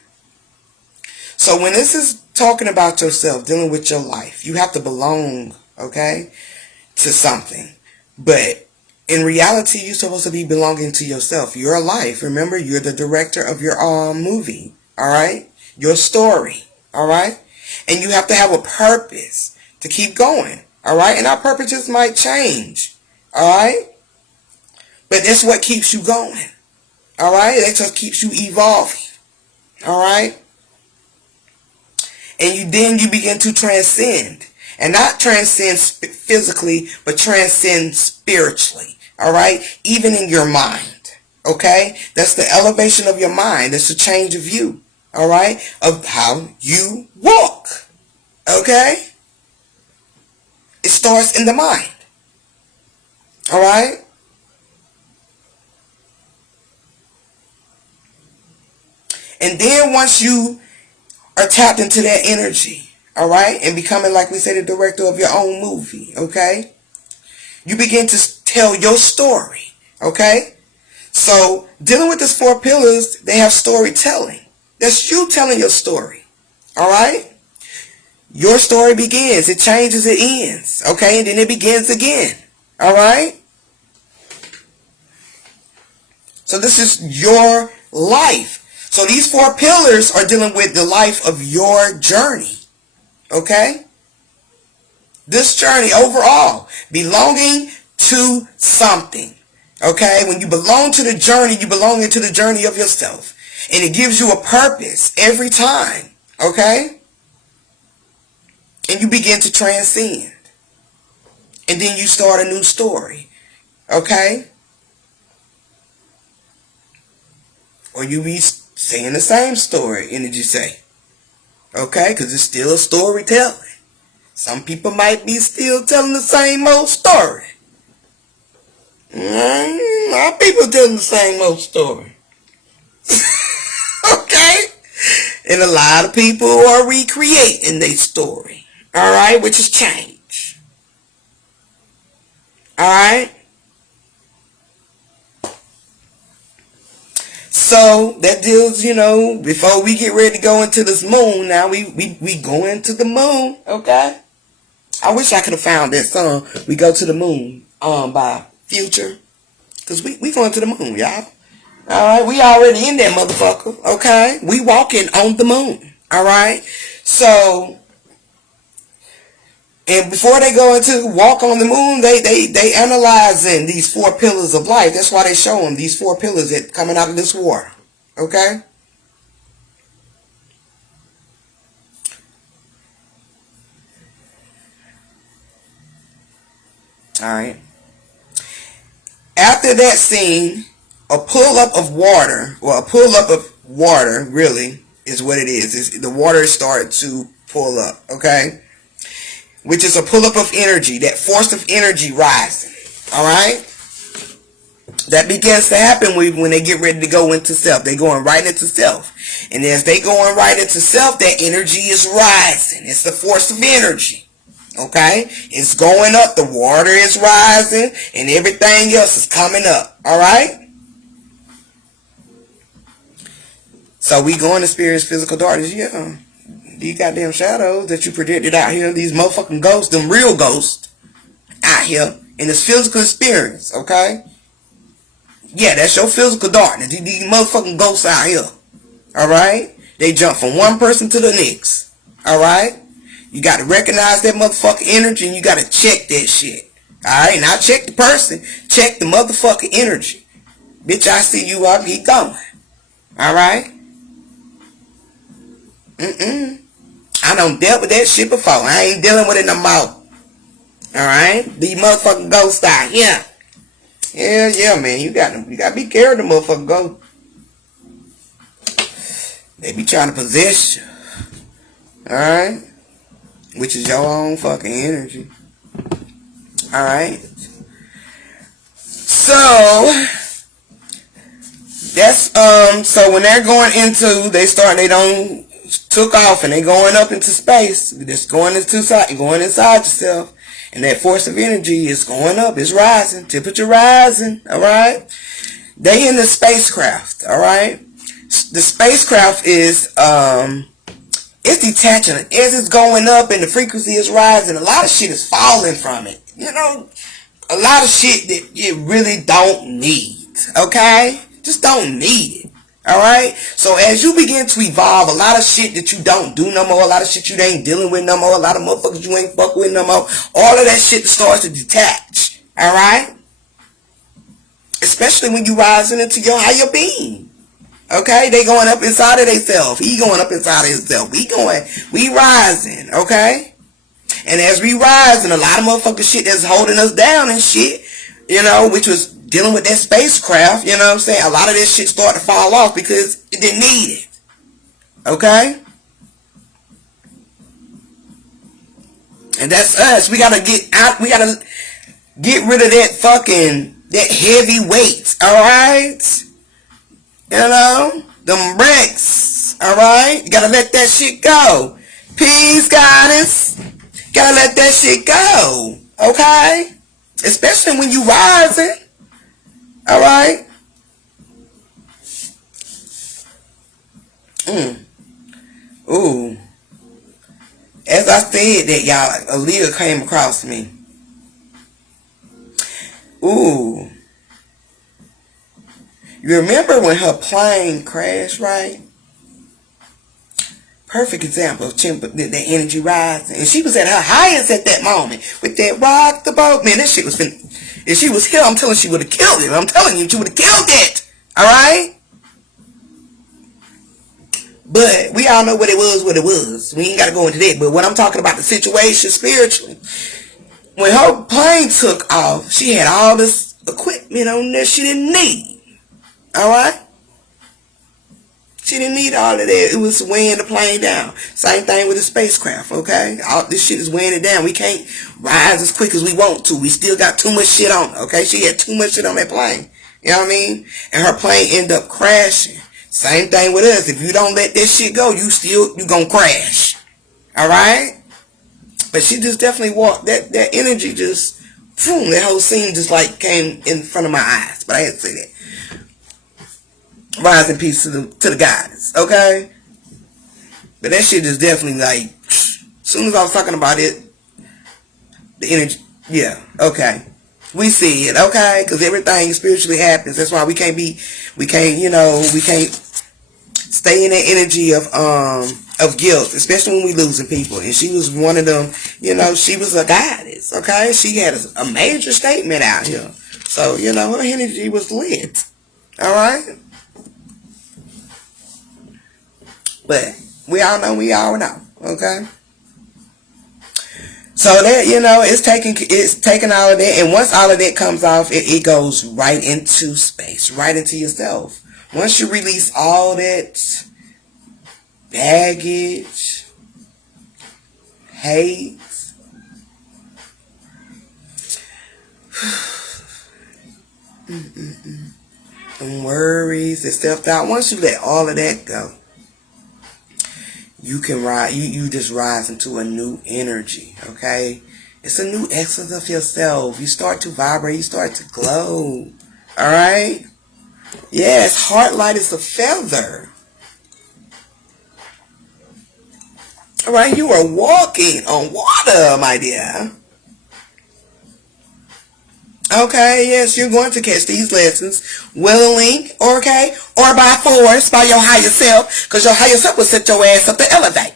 So when this is talking about yourself, dealing with your life, you have to belong, okay, to something, but in reality, you're supposed to be belonging to yourself. Your life. Remember, you're the director of your movie. Alright? Your story. Alright? And you have to have a purpose to keep going. Alright? And our purposes might change. Alright? But that's what keeps you going. Alright? That's what keeps you evolving. Alright? And then you begin to transcend. And not transcend physically, but transcend spiritually. Alright? Even in your mind. Okay? That's the elevation of your mind. That's the change of you. Alright? Of how you walk. Okay? It starts in the mind. Alright? And then once you are tapped into that energy, alright, and becoming, like we say, the director of your own movie, okay, you begin to tell your story, okay? So, dealing with these 4 pillars, they have storytelling. That's you telling your story, alright? your story begins. It changes, it ends. Okay, and then it begins again. Alright? So this is your life. So these 4 pillars are dealing with the life of your journey. Okay? This journey overall, belonging to something. Okay? When you belong to the journey, you belong into the journey of yourself. And it gives you a purpose every time. Okay? And you begin to transcend. And then you start a new story. Okay? Or you be saying the same story, energy say. Okay? Because it's still a storytelling. Some people might be still telling the same old story. A lot of people telling the same old story. Okay? And a lot of people are recreating their story. Alright? Which is change. Alright? So that deals, before we get ready to go into this moon, now we go into the moon, okay? I wish I could have found that song, We Go to the Moon, by Future. Because we going to the moon, y'all. Alright, we already in that motherfucker, okay? We walking on the moon, alright? So, and before they go into walk on the moon, they analyzing these 4 pillars of life. That's why they show them these 4 pillars that coming out of this water. Okay? Alright. After that scene, a pull-up of water, or a pull-up of water, really, is what it is. The water started to pull up, okay? Which is a pull-up of energy, that force of energy rising. Alright? That begins to happen when they get ready to go into self. They're going right into self. And as they going right into self, that energy is rising. It's the force of energy. Okay? It's going up. The water is rising. And everything else is coming up. Alright? So we going to experience physical darkness. Yeah. These goddamn shadows that you projected out here, these motherfucking ghosts, them real ghosts out here in this physical experience, okay? Yeah, that's your physical darkness. These motherfucking ghosts out here, alright? They jump from one person to the next, alright? You got to recognize that motherfucking energy and you got to check that shit, alright? Not check the person, check the motherfucking energy. Bitch, I see you, I'll keep going, alright? I done dealt with that shit before. I ain't dealing with it no more. Alright? These motherfucking ghosts out here. Yeah, man. You gotta be careful, the motherfucking ghosts. They be trying to possess you. Alright? Which is your own fucking energy. Alright? So that's so when they're going into, they don't took off and they going up into space. Just going inside yourself, and that force of energy is going up. It's rising, temperature rising. All right, they in the spacecraft. All right, the spacecraft is it's detaching as it's going up and the frequency is rising. A lot of shit is falling from it. A lot of shit that you really don't need. Okay, just don't need it. Alright? So as you begin to evolve, a lot of shit that you don't do no more, a lot of shit you ain't dealing with no more, a lot of motherfuckers you ain't fuck with no more, all of that shit starts to detach. Alright? Especially when you rising into your higher being. Okay? They going up inside of themselves. He going up inside of himself. We rising. Okay? And as we rising, a lot of motherfucking shit that's holding us down and shit, which was dealing with that spacecraft, you know what I'm saying? A lot of this shit started to fall off because it didn't need it. Okay? And that's us. We gotta get out. We gotta get rid of that heavy weight. Alright? Them bricks. Alright? You gotta let that shit go. Peace, goddess. Gotta let that shit go. Okay? Especially when you rising. Alright? Ooh. As I said that, y'all, Aaliyah came across me. Ooh. You remember when her plane crashed, right? Perfect example of the energy rising. And she was at her highest at that moment with that rock the boat. Man, that shit was finna. If she was here, I'm telling you, she would have killed it. I'm telling you, she would have killed it. Alright? But we all know what it was. We ain't got to go into that. But what I'm talking about, the situation spiritually. When her plane took off, she had all this equipment on there she didn't need. Alright? She didn't need all of that. It was weighing the plane down. Same thing with the spacecraft, okay? All this shit is weighing it down. We can't rise as quick as we want to. We still got too much shit on, okay? She had too much shit on that plane. You know what I mean? And her plane ended up crashing. Same thing with us. If you don't let that shit go, you gonna crash. Alright? But she just definitely walked, that energy just, boom, that whole scene just like came in front of my eyes. But I had to say that. Rise in peace to the goddess, okay? But that shit is definitely like, as soon as I was talking about it, the energy, yeah, okay. We see it, okay? Because everything spiritually happens. That's why we can't stay in that energy of guilt, especially when we losing people. And she was one of them, she was a goddess, okay? She had a major statement out here. So, her energy was lit, alright? But we all know, okay? So that, it's taking all of that, and once all of that comes off, it goes right into space, right into yourself. Once you release all that baggage, hate, and worries and self-doubt, once you let all of that go, you can rise, you just rise into a new energy, okay? It's a new essence of yourself. You start to vibrate, you start to glow, alright? Yes, heart light is a feather. Alright, you are walking on water, my dear. Okay, yes, you're going to catch these lessons willingly, okay, or by force, by your higher self, because your higher self will set your ass up to elevate.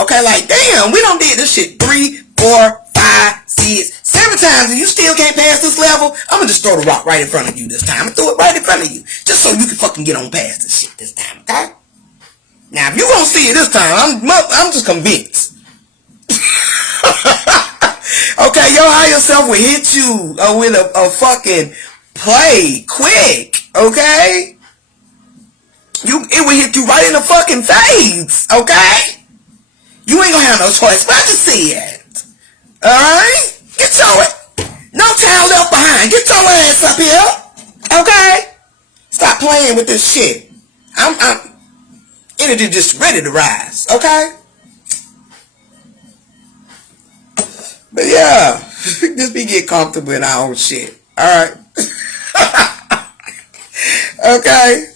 Okay, like, damn, we done did this shit 3, 4, 5, 6, 7 times, and you still can't pass this level. I'm gonna just throw the rock right in front of you this time. I'm gonna throw it right in front of you, just so you can fucking get on past this shit this time, okay? Now, if you gonna see it this time, I'm just convinced. Okay, your higher self will hit you with a fucking play quick, okay? It will hit you right in the fucking face, okay? You ain't gonna have no choice but to see it. Alright? Get your it. No child left behind. Get your ass up here. Okay? Stop playing with this shit. I'm energy just ready to rise, okay? But yeah, just be get comfortable in our own shit. Alright? Okay?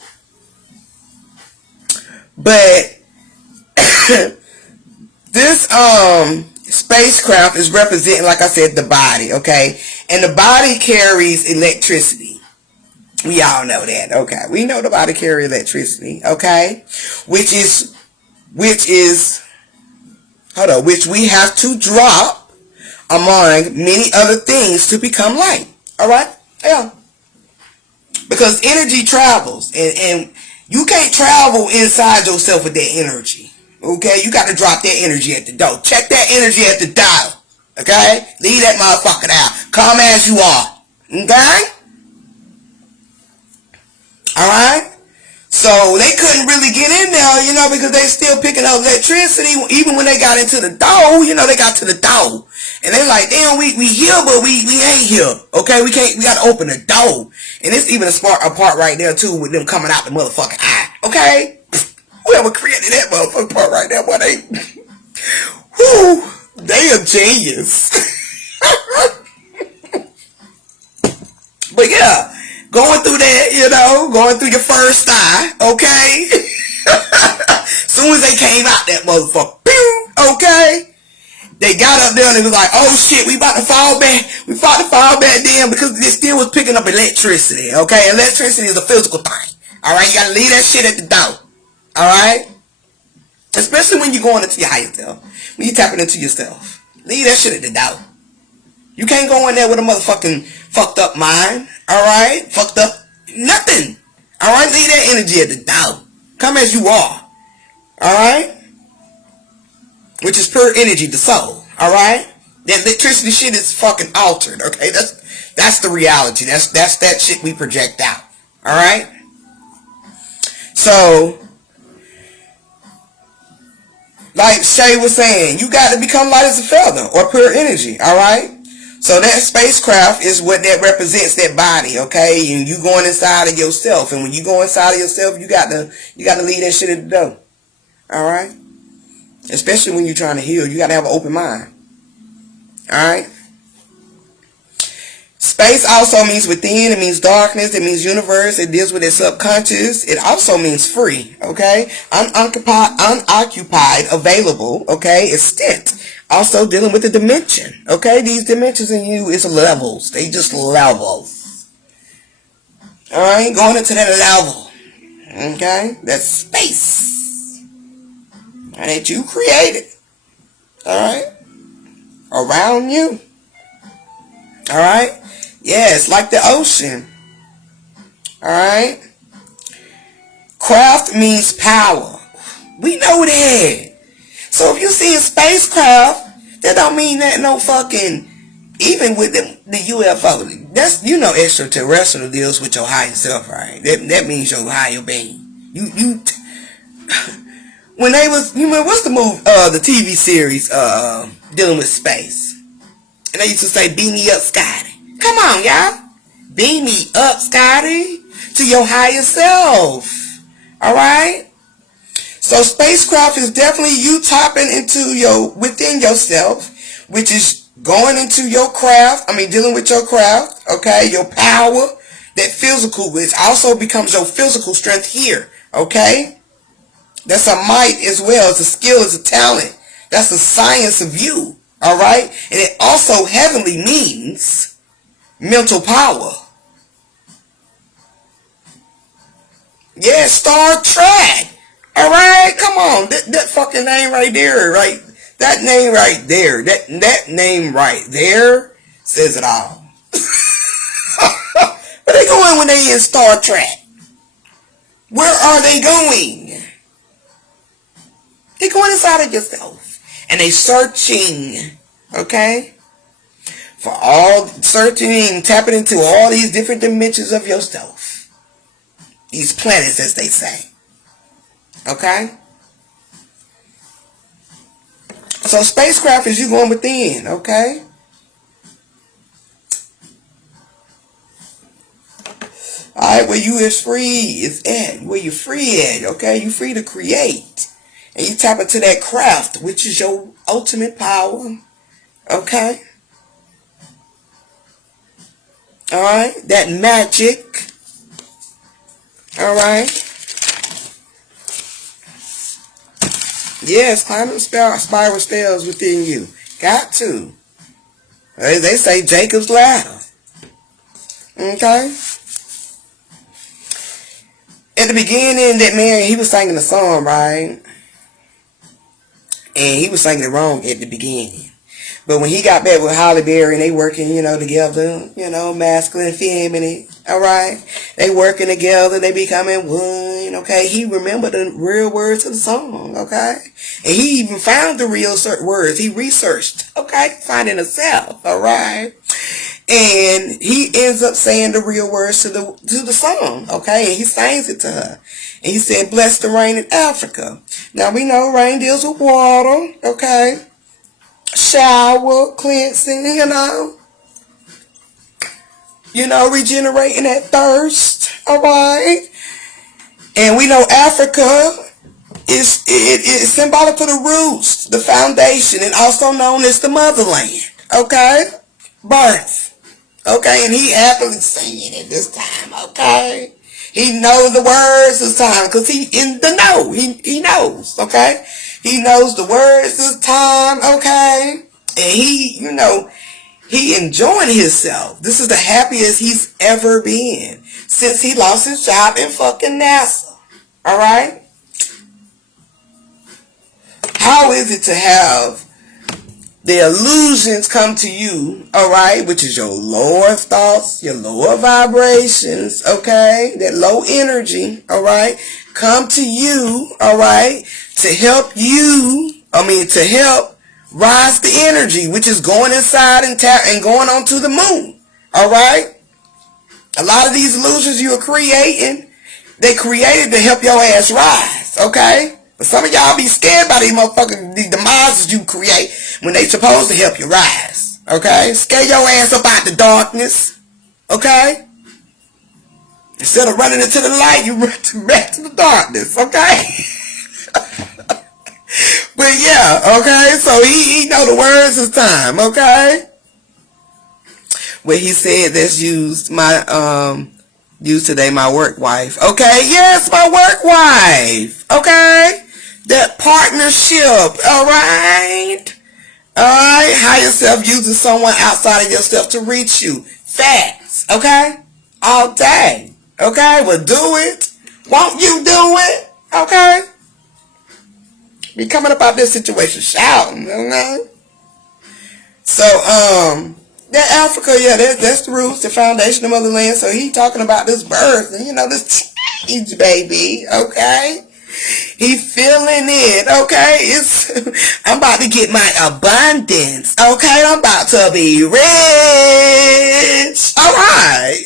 But this spacecraft is representing, like I said, the body, okay? And the body carries electricity. We all know that, okay? We know the body carries electricity, okay? Which we have to drop among many other things to become light. Alright? Yeah. Because energy travels. And you can't travel inside yourself with that energy. Okay? You got to drop that energy at the door. Check that energy at the door. Okay? Leave that motherfucker out. Calm as you are. Okay? Alright? So they couldn't really get in there, because they still picking up electricity. Even when they got into the door, they got to the door. And they like, damn, we here, but we ain't here. Okay, we gotta open the door. And it's even a part right there too with them coming out the motherfucking eye. Okay? Whoever created that motherfucking part right there, boy, they a genius. But yeah, going through that, going through your first eye, okay? Soon as they came out that motherfucker, pew, okay? They got up there and it was like, oh shit, we about to fall back. We about to fall back then because this still was picking up electricity, okay? Electricity is a physical thing, all right? You got to leave that shit at the door, all right? Especially when you're going into your higher self. When you're tapping into yourself. Leave that shit at the door. You can't go in there with a motherfucking fucked up mind, all right? Fucked up nothing, all right? Leave that energy at the door. Come as you are, all right? Which is pure energy, the soul, all right? That electricity shit is fucking altered, okay? That's the reality. That's that shit we project out, all right? So, like Shay was saying, you got to become light as a feather or pure energy, all right? So that spacecraft is what that represents, that body, okay? And you going inside of yourself, and when you go inside of yourself, you got to leave that shit at the door, all right? Especially when you're trying to heal, you got to have an open mind, all right? Space also means within. It means darkness. It means universe. It deals with the subconscious. It also means free, okay? Unoccupied, available, okay? Extent. Also dealing with the dimension, okay? These dimensions in you is levels. They just levels. All right? Going into that level, okay? That's space that you created, all right? Around you, all right? Yeah, it's like the ocean. Alright? Craft means power. We know that. So if you see a spacecraft, that don't mean that no fucking, even with the UFO. That's, you know, extraterrestrial deals with your higher self, right? That means your higher being. You when they was, you know, what's the move, the TV series, dealing with space? And they used to say, beam me up, Scotty. Come on, y'all. Beam me up, Scotty, to your higher self. Alright? So spacecraft is definitely you tapping into within yourself, which is going into your craft. I mean, dealing with your craft, okay? Your power, that physical, which also becomes your physical strength here, okay? That's a might as well. It's a skill, it's a talent. That's a science of you, alright? And it also heavenly means mental power. Yeah, Star Trek. Alright, come on. That fucking name right there, right? That name right there. That name right there says it all. Where they going when they in Star Trek? Where are they going? They going inside of yourself. And they searching. Okay? For all searching, tapping into all these different dimensions of yourself. These planets, as they say. Okay? So spacecraft is you going within, okay? Alright, where you is free is at. Where you're free at, okay? You're free to create. And you tap into that craft, which is your ultimate power. Okay? Alright, that magic. Alright. Yes, climbing spiral stairs within you. Got to. They say Jacob's ladder. Okay? At the beginning, that man, he was singing a song, right? And he was singing it wrong at the beginning. But when he got back with Holly Berry and they working, you know, together, you know, masculine and feminine, alright? They working together, they becoming one, okay? He remembered the real words of the song, okay? And he even found the real words. He researched, okay? Finding himself, alright? And he ends up saying the real words to the song, okay? And he sings it to her. And he said, bless the rain in Africa. Now we know rain deals with water, okay? Shower, cleansing, you know, regenerating that thirst, alright? And we know Africa is symbolic for the roots, the foundation, and also known as the motherland, okay? Birth, okay? And he happily singing it this time, okay? He knows the words this time, because he in the know, he knows, okay? He knows the words this time, okay? And he, he enjoying himself. This is the happiest he's ever been since he lost his job in fucking NASA. All right? How is it to have the illusions come to you, all right, which is your lower thoughts, your lower vibrations, okay, that low energy, all right, come to you, all right, to help you, to help rise the energy, which is going inside and going onto the moon, all right? A lot of these illusions you are creating, they created to help your ass rise, okay? But some of y'all be scared by these motherfucking demises you create when they supposed to help you rise. Okay? Scare your ass up out the darkness. Okay? Instead of running into the light, you run back to the darkness. Okay? But yeah, okay? So he know the words this time. Okay? Where he said that's used today, my work wife. Okay? Yes, my work wife. Okay? That partnership, alright? Alright? Higher self using someone outside of yourself to reach you. Facts, okay? All day. Okay? Well, do it. Won't you do it? Okay? Be coming up out this situation shouting, okay? So, that Africa, yeah, that's the roots, the foundation of motherland. So he talking about this birth, and this change, baby, okay? He feeling it, okay? I'm about to get my abundance, okay? I'm about to be rich. All right.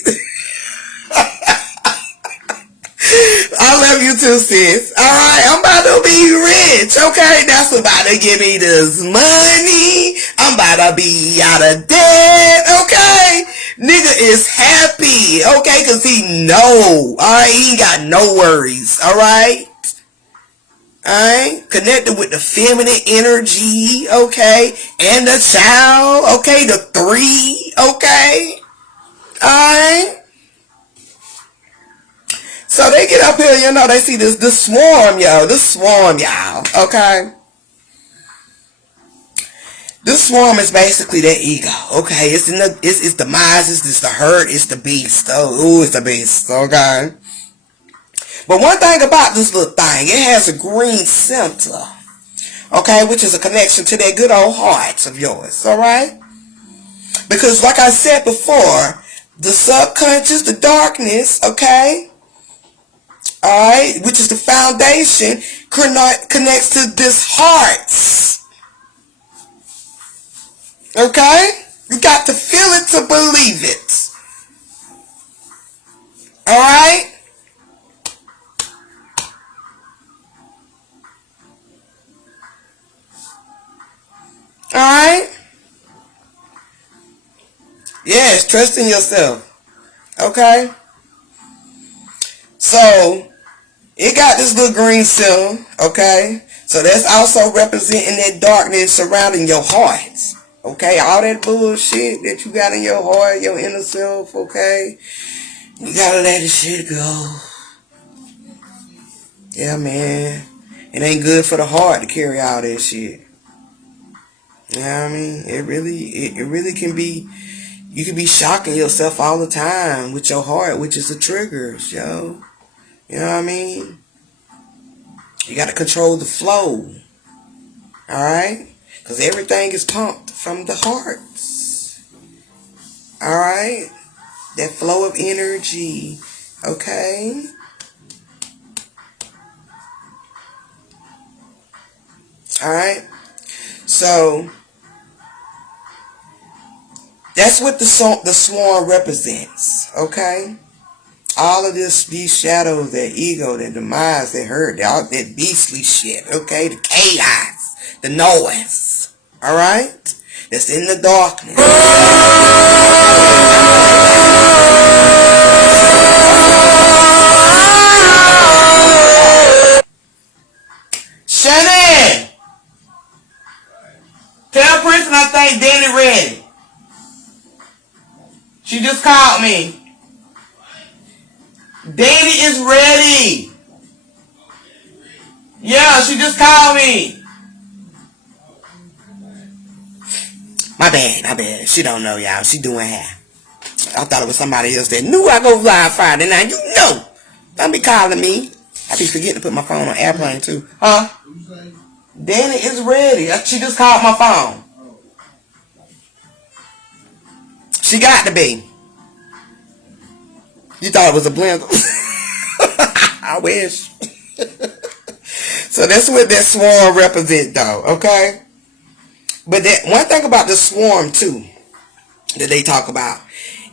I love you too, sis. All right, I'm about to be rich, okay? That's about to give me this money. I'm about to be out of debt, okay? Nigga is happy, okay? Because he know, all right? He ain't got no worries, all right? Alright, connected with the feminine energy, okay, and the child, okay, the 3, okay, alright. So they get up here, they see this swarm, y'all, okay. This swarm is basically their ego, okay. It's the mice, it's the herd, it's the beast. Oh, it's the beast, okay. But one thing about this little thing, it has a green center, okay, which is a connection to that good old heart of yours, all right? Because like I said before, the subconscious, the darkness, okay, all right, which is the foundation, connects to this heart, okay? You got to feel it to believe it, all right? Alright? Yes, trust in yourself. Okay? So, it got this little green cell. Okay? So that's also representing that darkness surrounding your heart. Okay? All that bullshit that you got in your heart, your inner self, okay? You gotta let this shit go. Yeah, man. It ain't good for the heart to carry all that shit. You know what I mean? It really can be, you can be shocking yourself all the time with your heart, which is the triggers, yo. You know what I mean? You got to control the flow. Alright? Because everything is pumped from the heart. Alright? That flow of energy. Okay? Alright? So, that's what the swarm represents, okay? All of these shadows, that ego, that demise, that hurt, that beastly shit, okay? The chaos, the noise, alright? That's in the darkness. Shannon! Tell Princeton I think Danny ready. She just called me. Danny is ready. Yeah, she just called me. My bad. She don't know, y'all. She doing hair. I thought it was somebody else that knew I go live Friday. Now you know. Don't be calling me. I be forgetting to put my phone on airplane too. Huh? Danny is ready. She just called my phone. She got to be. You thought it was a blender. I wish. So that's what that swarm represent though, okay? But that one thing about the swarm too that they talk about,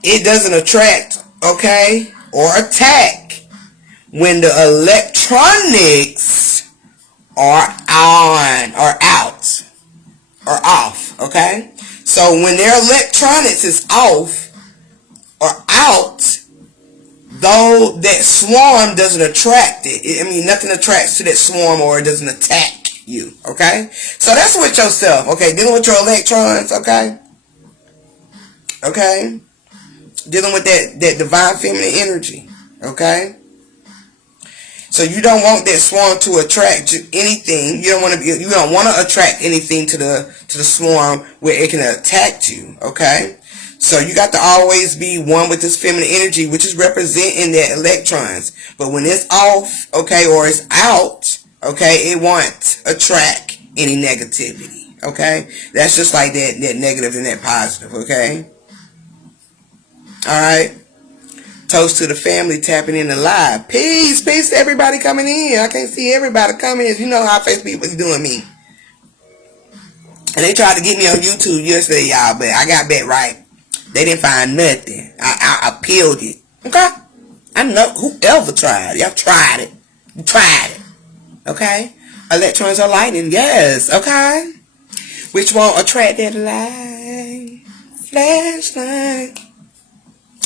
it doesn't attract, okay, or attack when the electronics are on or out or off, okay? So when their electronics is off or out, though that swarm doesn't attract it. I mean, nothing attracts to that swarm or it doesn't attack you, okay? So that's with yourself, okay? Dealing with your electrons, okay? Okay? Dealing with that divine feminine energy, okay? So you don't want that swarm to attract anything. You don't want to attract anything to the swarm where it can attack you, okay? So you got to always be one with this feminine energy, which is representing that electrons. But when it's off, okay, or it's out, okay, it won't attract any negativity, okay? That's just like that negative and that positive, okay? All right. Toast to the family tapping in the live. Peace to everybody coming in. I can't see everybody coming in. You know how Facebook is doing me. And they tried to get me on YouTube yesterday, y'all, but I got back right. They didn't find nothing. I appealed it. Okay? I know whoever tried. Y'all tried it. You tried it. Okay? Electrons are lightning. Yes. Okay? Which won't attract that light. Flashlight.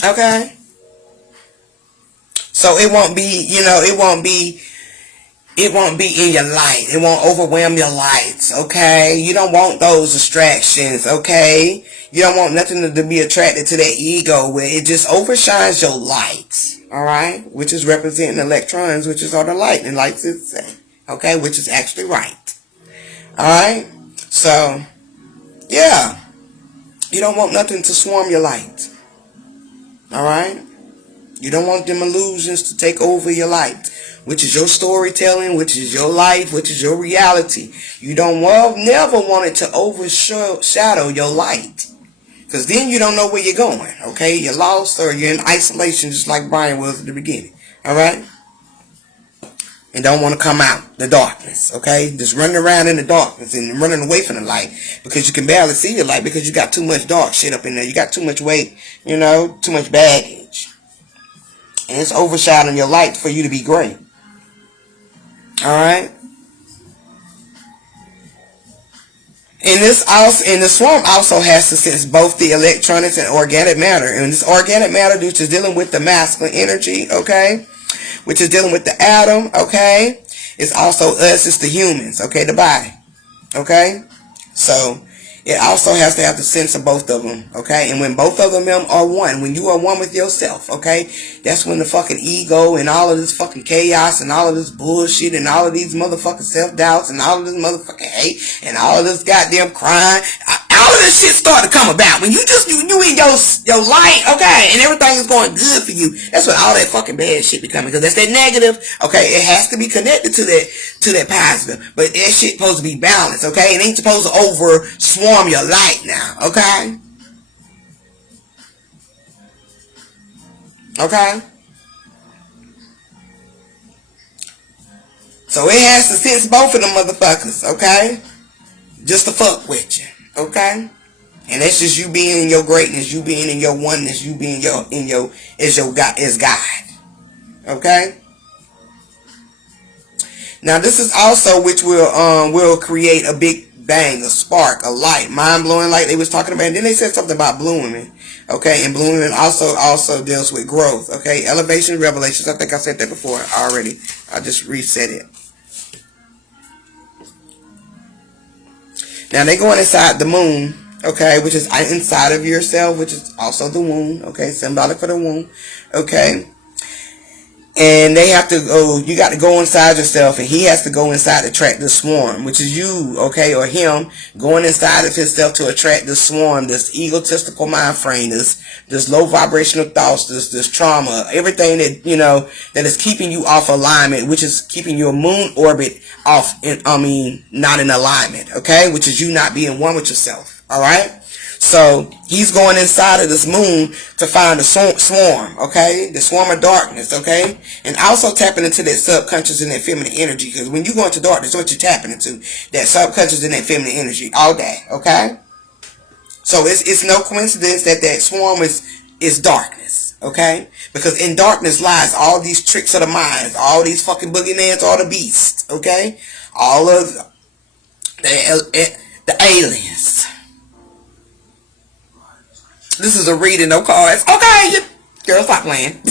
Okay? So it won't be, it won't be in your light. It won't overwhelm your lights, okay? You don't want those distractions, okay? You don't want nothing to be attracted to that ego where it just overshines your lights, all right? Which is representing electrons, which is all the light, and lights is the same, okay? Which is actually right, all right? So, yeah. You don't want nothing to swarm your light, all right? You don't want them illusions to take over your light, which is your storytelling, which is your life, which is your reality. You don't never want it to overshadow your light. Because then you don't know where you're going, okay? You're lost or you're in isolation just like Brian was at the beginning, all right? And don't want to come out the darkness, okay? Just running around in the darkness and running away from the light because you can barely see your light because you got too much dark shit up in there. You got too much weight, too much baggage. And it's overshadowing your light for you to be great. Alright? And the swarm also has to sense both the electronics and organic matter. And this organic matter, which is dealing with the masculine energy, okay? Which is dealing with the atom, okay? It's also us, it's the humans, okay? The body, okay? So, it also has to have the sense of both of them, okay? And when both of them are one, when you are one with yourself, okay? That's when the fucking ego and all of this fucking chaos and all of this bullshit and all of these motherfucking self-doubts and all of this motherfucking hate and all of this goddamn crying, all of this shit start to come about. When you in your light, okay, and everything is going good for you, that's when all that fucking bad shit be coming. Because that's that negative, okay? It has to be connected to that positive. But that shit supposed to be balanced, okay? It ain't supposed to over swarm your light now, okay? Okay? So it has to sense both of them motherfuckers, okay? Just to fuck with you, okay? And that's just you being in your greatness, you being in your oneness, you being as God, okay? Now this is also which will create a big bang, a spark, a light, mind-blowing light they was talking about. And then they said something about blue women, okay? And blue women also deals with growth, okay? Elevation, revelations. I think I said that before already. I just reset it. Now they going inside the moon, okay, which is inside of yourself, which is also the womb, okay, symbolic for the womb, okay. And they have to go, you got to go inside yourself, and he has to go inside to attract the swarm, which is you, okay, or him going inside of himself to attract the swarm, this egotistical mind frame, this low vibrational thoughts, this trauma, everything that, you know, that is keeping you off alignment, which is keeping your moon orbit off, not in alignment, okay, which is you not being one with yourself, all right? So he's going inside of this moon to find the swarm, okay? The swarm of darkness, okay? And also tapping into that subconscious and that feminine energy. Because when you go into darkness, what you're tapping into, that subconscious and that feminine energy all day, okay? So it's no coincidence that that swarm is darkness, okay? Because in darkness lies all these tricks of the mind, all these fucking boogeyman's, all the beasts, okay? All of the aliens. This is a reading, no cards. Okay, girl, stop playing.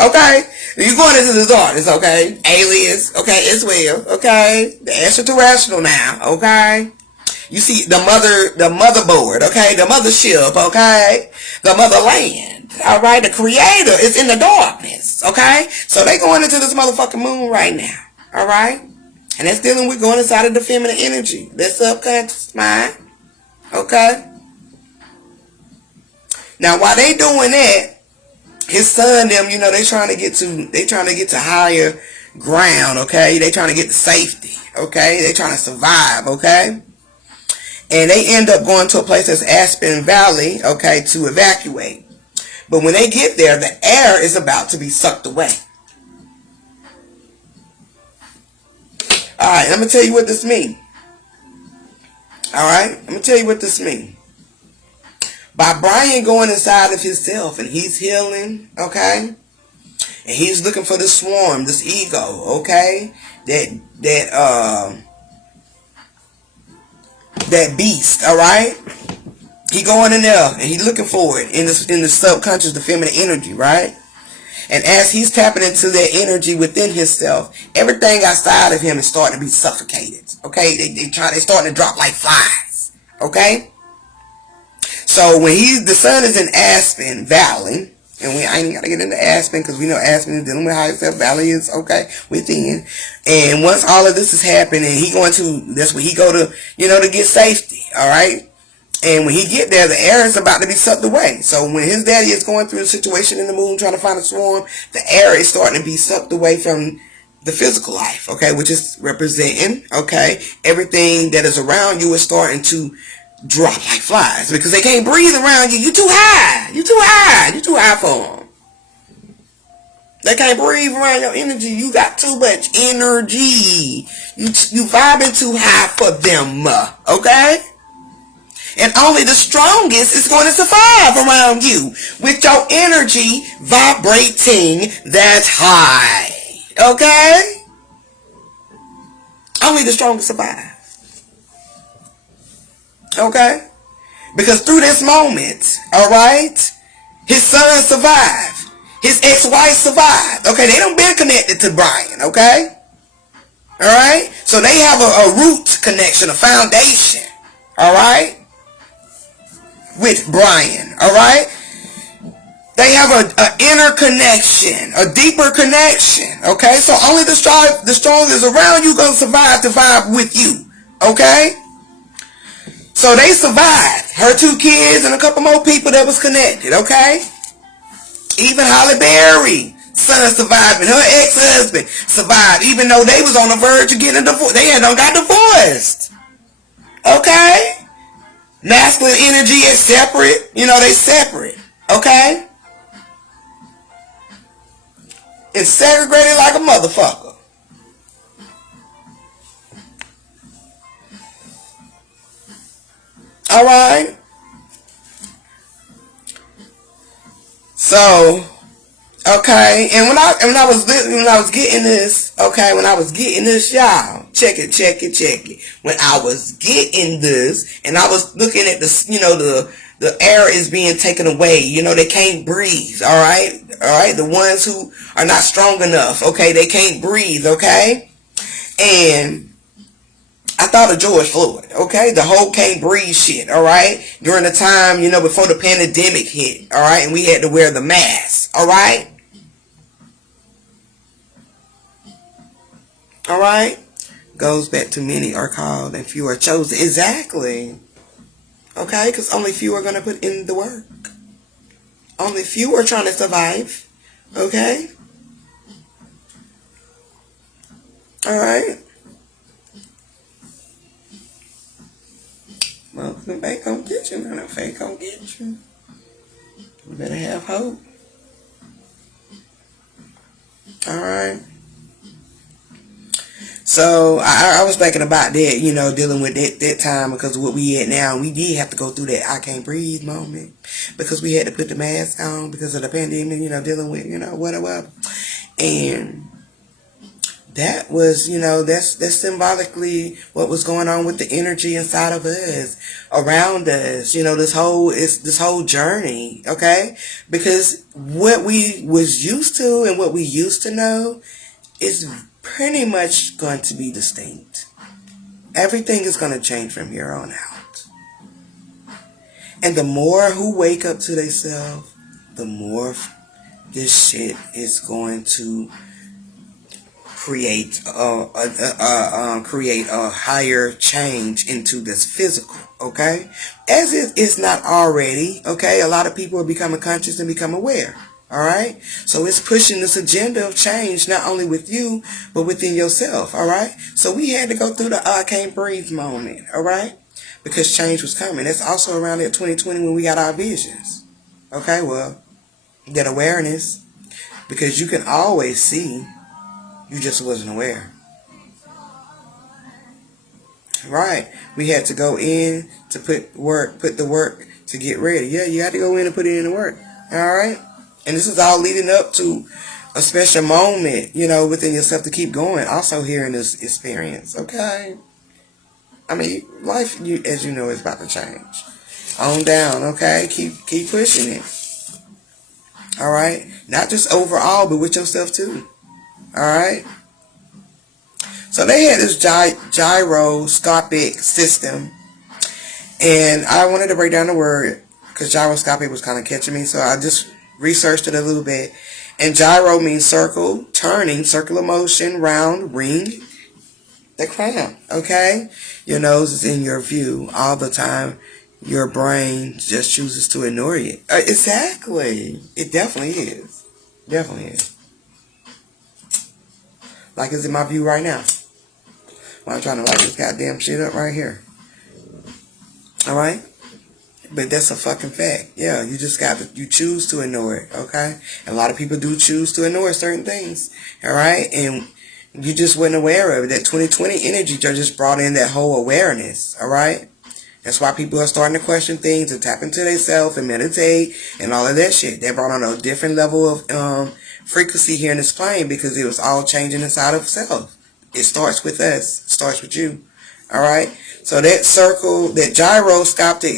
Okay, you're going into the darkness, okay? Aliens, okay, as well, okay? The extraterrestrial now, okay? You see the motherboard, okay? The mothership, okay? The motherland, all right? The creator is in the darkness, okay? So they going into this motherfucking moon right now, all right? And that's dealing with going inside of the feminine energy, the subconscious mind. Okay. Now while they doing that, his son them, you know, they trying to get to higher ground, okay? They trying to get to safety, okay? They trying to survive, okay? And they end up going to a place that's Aspen Valley, okay, to evacuate. But when they get there, the air is about to be sucked away. Alright, I'm gonna tell you what this means. Alright, I'm going to tell you what this means. By Brian going inside of himself and he's healing, okay? And he's looking for the swarm, this ego, okay? That beast, alright? He going in there and he looking for it in the subconscious, the feminine energy, right? And as he's tapping into that energy within himself, everything outside of him is starting to be suffocated. Okay, they starting to drop like flies. Okay, so when the sun is in Aspen Valley, and I ain't gotta get into Aspen because we know Aspen is dealing with higher self. Valley is okay within. And once all of this is happening, that's where he go to, you know, to get safety. All right. And when he get there, the air is about to be sucked away. So when his daddy is going through a situation in the moon trying to find a swarm, the air is starting to be sucked away from the physical life, okay, which is representing, okay, everything that is around you is starting to drop like flies because they can't breathe around you. You too high. You too high. You too high for them. They can't breathe around your energy. You got too much energy. You vibing too high for them, okay? And only the strongest is going to survive around you with your energy vibrating that high. Okay? Only the strongest survive. Okay? Because through this moment, alright, his son survived. His ex-wife survived. Okay? They done been connected to Brian. Okay? Alright? So they have a root connection, a foundation. Alright? With Brian, alright? They have a inner connection, a deeper connection, okay? So only the strongest around you gonna survive to vibe with you, okay? So they survived. Her 2 kids and a couple more people that was connected, okay? Even Holly Berry, son survived, and her ex-husband survived, even though they was on the verge of getting divorced. They had done got divorced, okay? Masculine energy is separate. You know, they separate. Okay? It's segregated like a motherfucker. Alright? So, okay, and when I was getting this, okay, when I was getting this, y'all, check it. When I was getting this, and I was looking at the, you know, the air is being taken away. You know, they can't breathe. All right, the ones who are not strong enough, okay, they can't breathe. Okay, and I thought of George Floyd, okay? The whole can't breathe shit, all right? During the time, you know, before the pandemic hit, all right? And we had to wear the mask, All right? All right? Goes back to many are called and few are chosen. Exactly. Okay? Because only few are going to put in the work. Only few are trying to survive. Okay? All right? Well, the fake gonna get you. Now the fake gonna get you. You better have hope. All right? So I was thinking about that, you know, dealing with that time because of what we had now. We did have to go through that I can't breathe moment because we had to put the mask on because of the pandemic, you know, dealing with, you know, whatever. And that was, you know, that's symbolically what was going on with the energy inside of us, around us, you know, this whole journey, okay? Because what we was used to and what we used to know is pretty much going to be distinct. Everything is going to change from here on out. And the more who wake up to themselves, the more this shit is going to create a higher change into this physical, okay? As it is not already, okay? A lot of people are becoming conscious and become aware, all right? So it's pushing this agenda of change not only with you, but within yourself, all right? So we had to go through the I can't breathe moment, all right? Because change was coming. That's also around that 2020 when we got our visions, okay? Well, that awareness, because you can always see, you just wasn't aware. Right. We had to go in to put the work to get ready. Yeah, you had to go in and put it in the work. All right. And this is all leading up to a special moment, you know, within yourself to keep going. Also here in this experience. Okay. I mean, life, as you know, is about to change. On down. Okay. Keep pushing it. All right. Not just overall, but with yourself too. All right. So they had this gyroscopic system, and I wanted to break down the word because gyroscopic was kind of catching me, so I just researched it a little bit. And gyro means circle, turning, circular motion, round, ring, the crown, okay? Your nose is in your view all the time. Your brain just chooses to ignore it. Exactly. It definitely is. Definitely is. Like it's in my view right now. While I'm trying to light this goddamn shit up right here. Alright? But that's a fucking fact. Yeah, you just you choose to ignore it, okay? And a lot of people do choose to ignore certain things, alright? And you just wasn't aware of it. That 2020 energy just brought in that whole awareness, alright? That's why people are starting to question things and tap into themselves and meditate and all of that shit. They brought on a different level of frequency here in this plane because it was all changing inside of self. It starts with us. It starts with you. Alright? So that circle, that gyroscopic,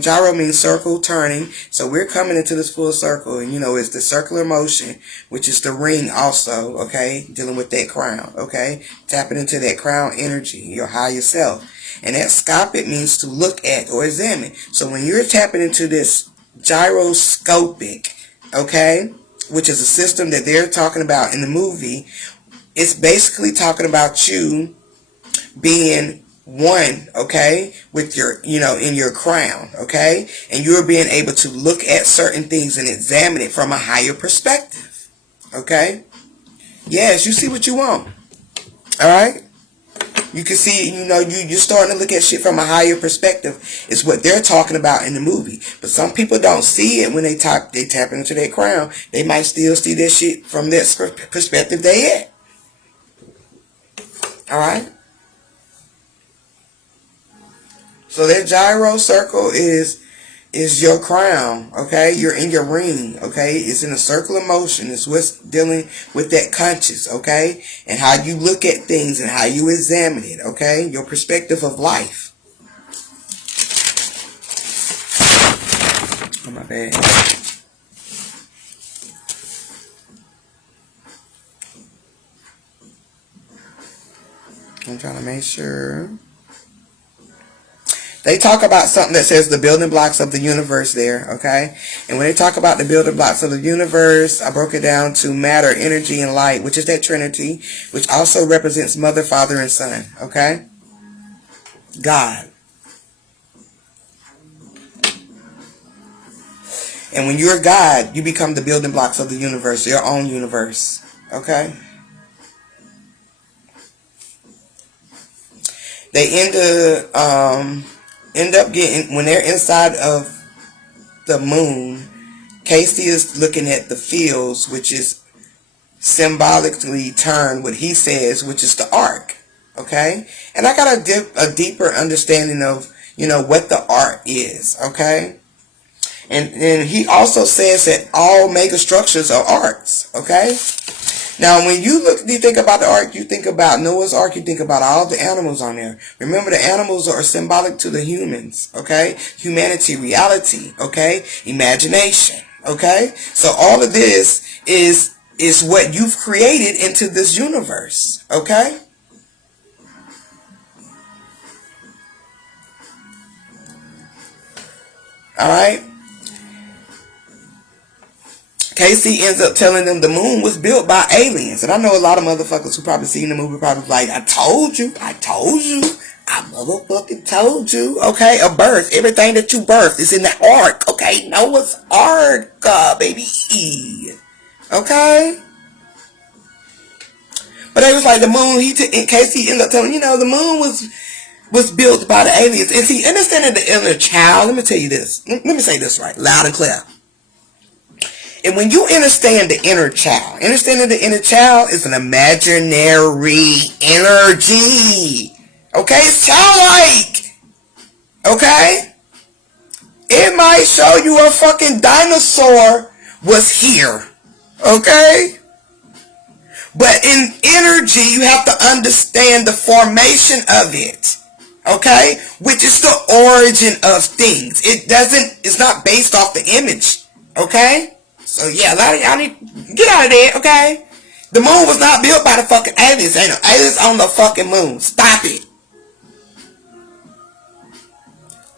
gyro means circle, turning. So we're coming into this full circle. And, you know, it's the circular motion, which is the ring also, okay? Dealing with that crown, okay? Tapping into that crown energy, your higher self. And that scopic means to look at or examine. So when you're tapping into this gyroscopic, okay, which is a system that they're talking about in the movie, it's basically talking about you being one, okay, with your, you know, in your crown, okay, and you're being able to look at certain things and examine it from a higher perspective, okay. Yes, you see what you want, all right. You can see, you know, you're starting to look at shit from a higher perspective. It's what they're talking about in the movie. But some people don't see it when they tap into their crown. They might still see that shit from that perspective they at. Alright? So that gyro circle is your crown, okay? You're in your ring, okay? It's in a circular motion. It's what's dealing with that conscious, okay? And how you look at things and how you examine it, okay? Your perspective of life. Oh, my bad. I'm trying to make sure. they talk about something that says the building blocks of the universe there, okay? And when they talk about the building blocks of the universe, I broke it down to matter, energy, and light, which is that Trinity, which also represents Mother, Father, and Son, okay? God. And when you're God, you become the building blocks of the universe, your own universe, okay? They end up getting, when they're inside of the moon, Casey is looking at the fields, which is symbolically turned what he says, which is the arc, okay? And I got a deeper understanding of, you know, what the arc is, okay? And he also says that all mega structures are arcs, okay? Now, when you think about the ark, you think about Noah's Ark, you think about all the animals on there. Remember, the animals are symbolic to the humans, okay? Humanity, reality, okay? Imagination, okay? So all of this is what you've created into this universe, okay? All right? Casey ends up telling them the moon was built by aliens. And I know a lot of motherfuckers who probably seen the movie probably like, I told you, I motherfucking told you, okay? A birth, everything that you birthed is in the ark, okay? Noah's Ark, baby, okay? But they was like, the moon, Casey ended up telling, you know, the moon was built by the aliens. And see, understanding the inner child, let me tell you this. Let me say this right, loud and clear. And when you understand the inner child, understanding the inner child is an imaginary energy. Okay? It's childlike. Okay? It might show you a fucking dinosaur was here. Okay? But in energy, you have to understand the formation of it. Okay? Which is the origin of things. It's not based off the image. Okay? So yeah, a lot of y'all need to get out of there, okay? The moon was not built by the fucking aliens. Ain't no aliens on the fucking moon. Stop it.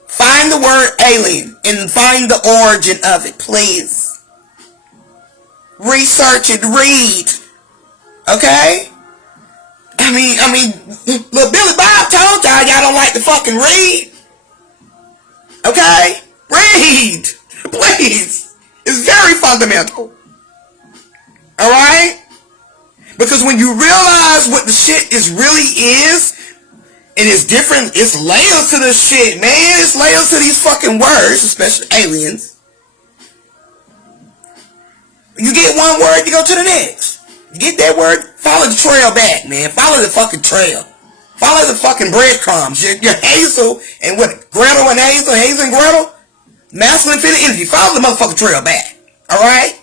Find the word alien and find the origin of it, please. Research it, read. Okay? I mean, little Billy Bob told y'all don't like to fucking read. Okay? Read. Please. It's very fundamental. Alright? Because when you realize what the shit really is, and it's different, it's layers to this shit, man. It's layers to these fucking words, especially aliens. You get one word, you go to the next. You get that word, follow the trail back, man. Follow the fucking trail. Follow the fucking breadcrumbs. Your Hazel and what? Gretel and Hazel and Gretel? Masculine feminine energy. Follow the motherfucking trail back. Alright?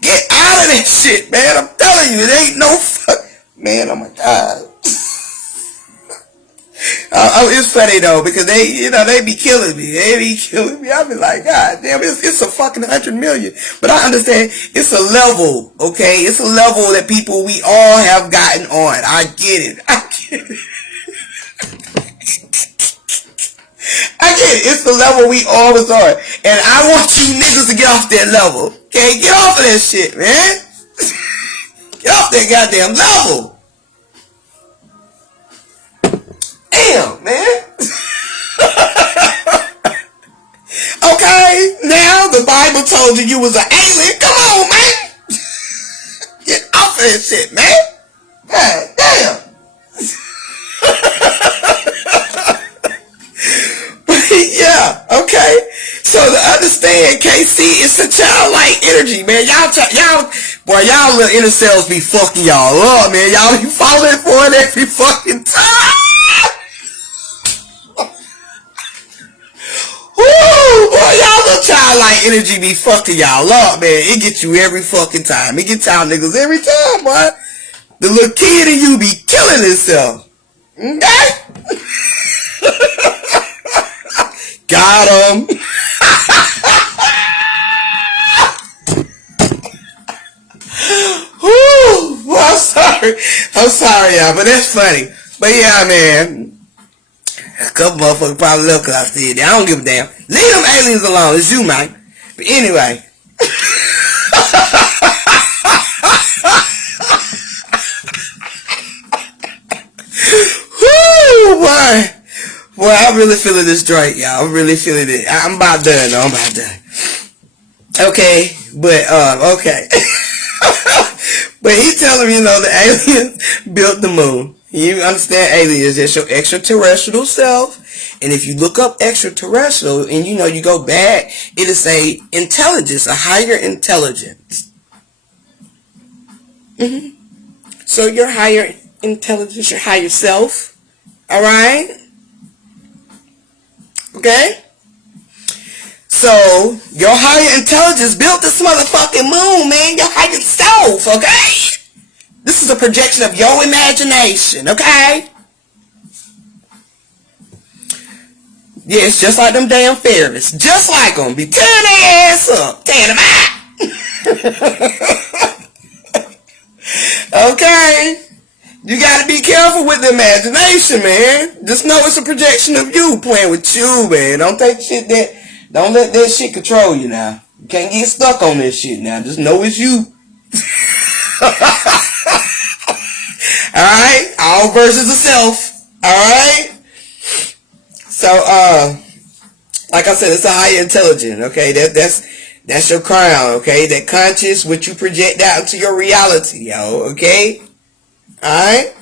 Get out of that shit, man. I'm telling you, it ain't no fuck. Man, oh my God. It's funny though, because they be killing me. I be like, God damn, it's a fucking 100 million. But I understand it's a level, okay? It's a level that we all have gotten on. I get it. I get it. It's the level we always are. And I want you niggas to get off that level. Okay? Get off of that shit, man. Get off that goddamn level. Damn, man. Okay? Now the Bible told you was an alien. Come on, man. Get off of that shit, man. God damn. Yeah, okay. So to understand, KC, it's a childlike energy, man. Y'all little inner cells be fucking y'all up, man. Y'all be falling for it every fucking time. Woo, boy, y'all little childlike energy be fucking y'all up, man. It gets you every fucking time. It gets y'all niggas every time, boy. The little kid in you be killing himself. Okay? Got him. Whew, well, I'm sorry, y'all, but that's funny. But yeah, man. A couple motherfuckers probably love because I said that. I don't give a damn. Leave them aliens alone. It's you, man. But anyway. Woo, boy. Boy, I'm really feeling this drink, y'all. I'm really feeling it. I'm about done, though. I'm about done. Okay. But, okay. But he telling me, the aliens built the moon. You understand aliens, that's your extraterrestrial self. And if you look up extraterrestrial and you go back, it'll say intelligence, a higher intelligence. So your higher intelligence, your higher self. Alright? Okay? So, your higher intelligence built this motherfucking moon, man. Your higher self, okay? This is a projection of your imagination, okay? Yeah, it's just like them damn fairies. Just like them. Be tearing their ass up. Tearing them out. Okay? You gotta be careful with the imagination, man. Just know it's a projection of you playing with you, man. Don't let that shit control you now. You can't get stuck on this shit now. Just know it's you. Alright? All versions of self. Alright? So, like I said, it's a higher intelligence, okay? That's your crown, okay? That conscious, what you project out into your reality, yo, okay? Alright?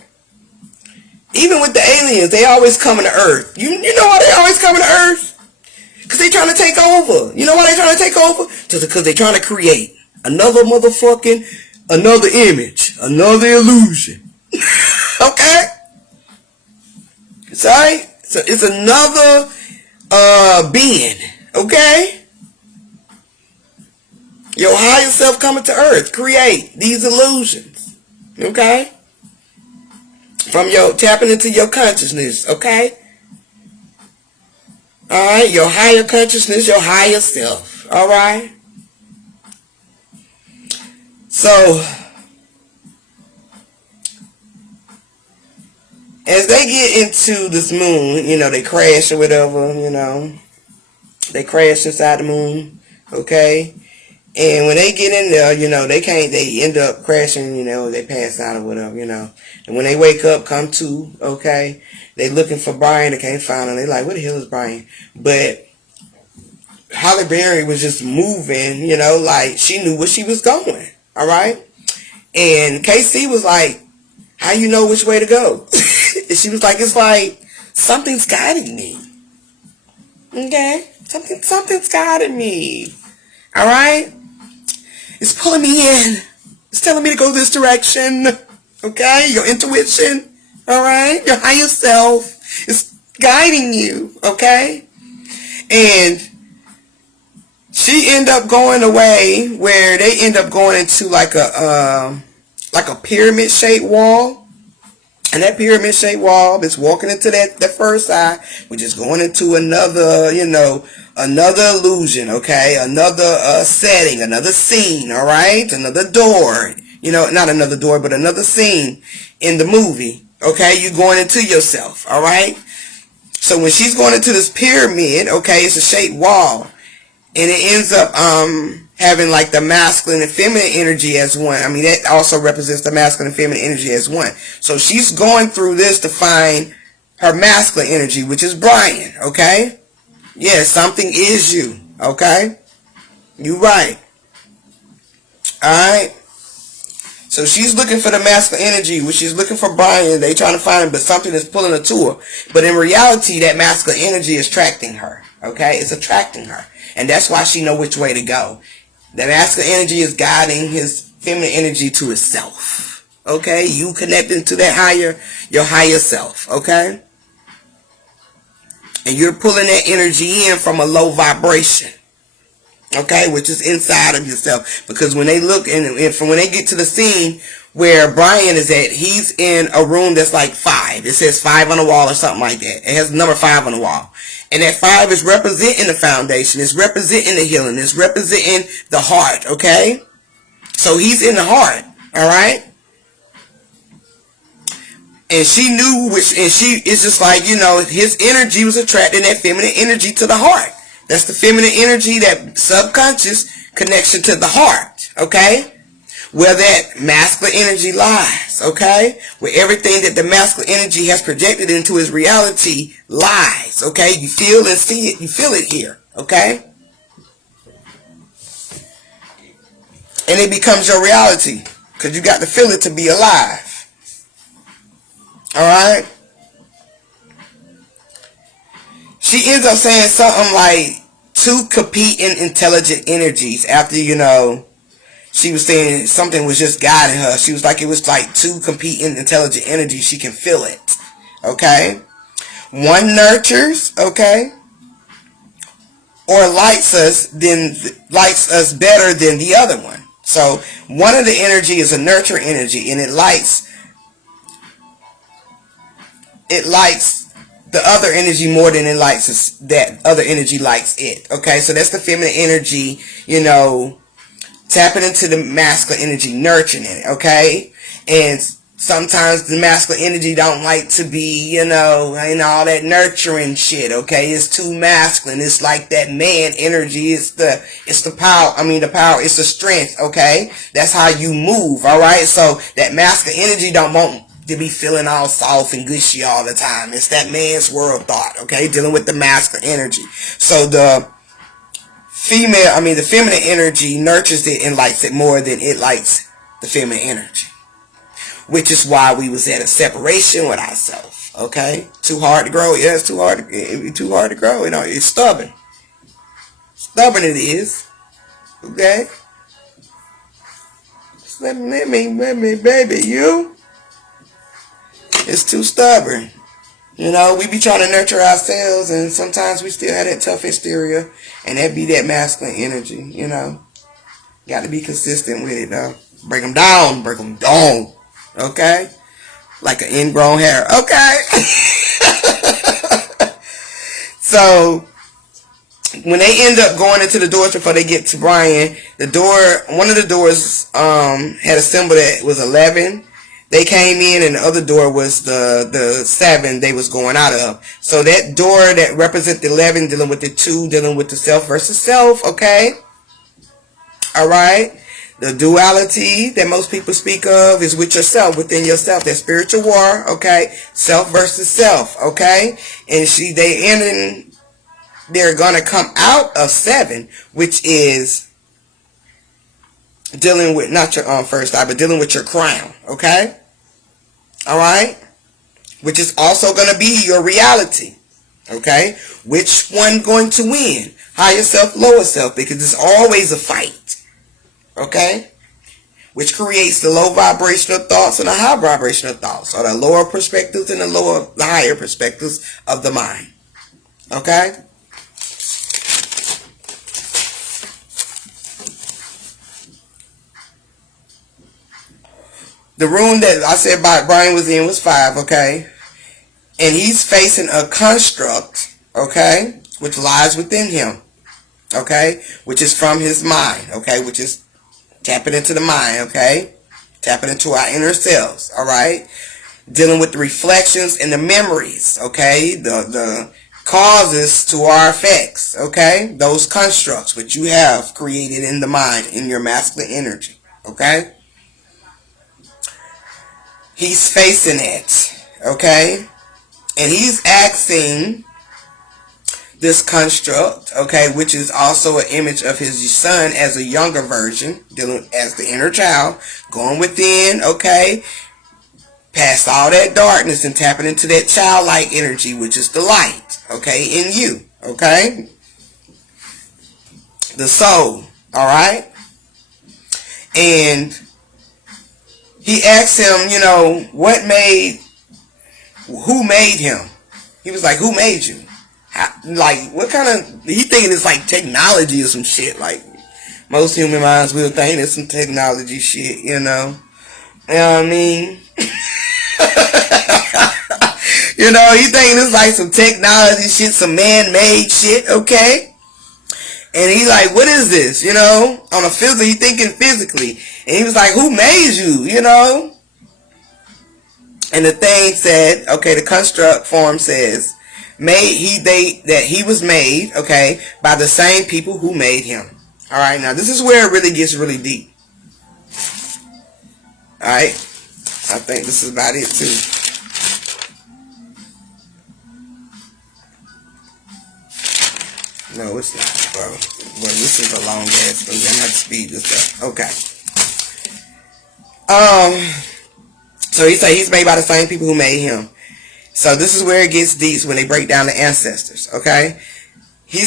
Even with the aliens, they always coming to Earth. You know why they always coming to Earth? Because they trying to take over. You know why they trying to take over? Just because they trying to create another image, another illusion. Okay? Sorry? So it's another being. Okay? Your higher self coming to Earth. Create these illusions. Okay? From tapping into your consciousness. Okay? Alright? Your higher consciousness, your higher self. Alright? So, as they get into this moon, they crash or whatever, they crash inside the moon, okay? And when they get in there, they end up crashing, they pass out or whatever, And when they wake up, come to, okay, they looking for Brian, they can't find him. They like, where the hell is Brian? But Halle Berry was just moving, like she knew where she was going, alright? And KC was like, how you know which way to go? And she was like, it's like something's guiding me. Okay? Something's guiding me. Alright? It's pulling me in. It's telling me to go this direction. Okay? Your intuition. Alright? Your higher self is guiding you. Okay? And she ended up going away where they end up going into like a pyramid shaped wall. And that pyramid shaped wall is walking into that first eye, which is going into another, another illusion, okay? Another setting, another scene, alright? Another door. Not another door, but another scene in the movie. Okay? You're going into yourself, alright? So when she's going into this pyramid, okay, it's a shaped wall. And it ends up having like the masculine and feminine energy as one. I mean, that also represents the masculine and feminine energy as one. So she's going through this to find her masculine energy, which is Brian, okay? Yeah, something is you, okay? You right. Alright? So she's looking for the masculine energy, which she's looking for Brian. They trying to find him, but something is pulling her to her. But in reality, that masculine energy is attracting her, okay? It's attracting her. And that's why she know which way to go. The masculine energy is guiding his feminine energy to itself. Okay? You connecting to that your higher self. Okay? And you're pulling that energy in from a low vibration. Okay? Which is inside of yourself. Because when they look and from when they get to the scene where Brian is at, he's in a room that's like 5. It says 5 on the wall or something like that. It has number 5 on the wall. And that 5 is representing the foundation. It's representing the healing. It's representing the heart, okay? So he's in the heart, alright? And she knew which, and she, it's just like, you know, his energy was attracting that feminine energy to the heart. That's the feminine energy, that subconscious connection to the heart, okay? Where that masculine energy lies, okay? Where everything that the masculine energy has projected into his reality lies, okay? You feel and see it, you feel it here, okay? And it becomes your reality, because you got to feel it to be alive. Alright? She ends up saying something like two competing intelligent energies after, you know, she was saying something was just guiding her. She was like, it was like two competing intelligent energies. She can feel it. Okay? One nurtures, okay? Or lights us better than the other one. So one of the energy is a nurture energy, and it lights the other energy more than it likes that other energy likes it. Okay, so that's the feminine energy, you know, tapping into the masculine energy, nurturing it. Okay, and sometimes the masculine energy don't like to be, you know, and all that nurturing shit. Okay, it's too masculine. It's like that man energy. It's the power. I mean, the power. It's the strength. Okay, that's how you move. All right, so that masculine energy don't want to be feeling all soft and gushy all the time. It's that man's world thought, okay? Dealing with the masculine energy. So the feminine energy nurtures it and likes it more than it likes the feminine energy. Which is why we was at a separation with ourselves, okay? Too hard to grow. Yeah, it's too hard to grow. You know, it's stubborn. Stubborn it is. Okay? Just let me, baby, you. It's too stubborn. You know, we be trying to nurture ourselves, and sometimes we still have that tough exterior, and that be that masculine energy, you know. Got to be consistent with it, though. Break them down, okay? Like an ingrown hair, okay? So, when they end up going into the doors before they get to Brian, one of the doors had a symbol that was 11. They came in, and the other door was the 7 they was going out of. So that door that represents the 11, dealing with the 2, dealing with the self versus self, okay? Alright? The duality that most people speak of is with yourself, within yourself, that spiritual war, okay? Self versus self, okay? And they're gonna come out of 7, which is dealing with not your first eye, but dealing with your crown, okay? Alright? Which is also going to be your reality, okay? Which one going to win? Higher self, lower self, because it's always a fight, okay? Which creates the low vibrational thoughts and the high vibrational thoughts, or the lower perspectives and the higher perspectives of the mind, okay? The room that I said Brian was in was 5, okay? And he's facing a construct, okay? Which lies within him, okay? Which is from his mind, okay? Which is tapping into the mind, okay? Tapping into our inner selves, alright? Dealing with the reflections and the memories, okay? The causes to our effects, okay? Those constructs which you have created in the mind, in your masculine energy, okay? He's facing it, okay? And he's asking this construct, okay, which is also an image of his son as a younger version, dealing as the inner child, going within, okay, past all that darkness and tapping into that childlike energy, which is the light, okay, in you, okay? The soul, alright? And he asked him, you know, who made him? He was like, who made you? Like, what kind of, he thinking it's like technology or some shit. Like, most human minds will think it's some technology shit, you know. You know what I mean? You know, he thinking it's like some technology shit, some man-made shit, okay? And he like, what is this? You know, on a physical, he thinking physically. And he was like, who made you? You know? And the thing said, okay, the construct form says, that he was made, okay, by the same people who made him. All right, now this is where it really gets really deep. All right, I think this is about it too. No, it's not, bro. Well, this is a long ass thing. I'm gonna have to speed this up. Okay. So he said he's made by the same people who made him. So this is where it gets deep when they break down the ancestors. Okay. He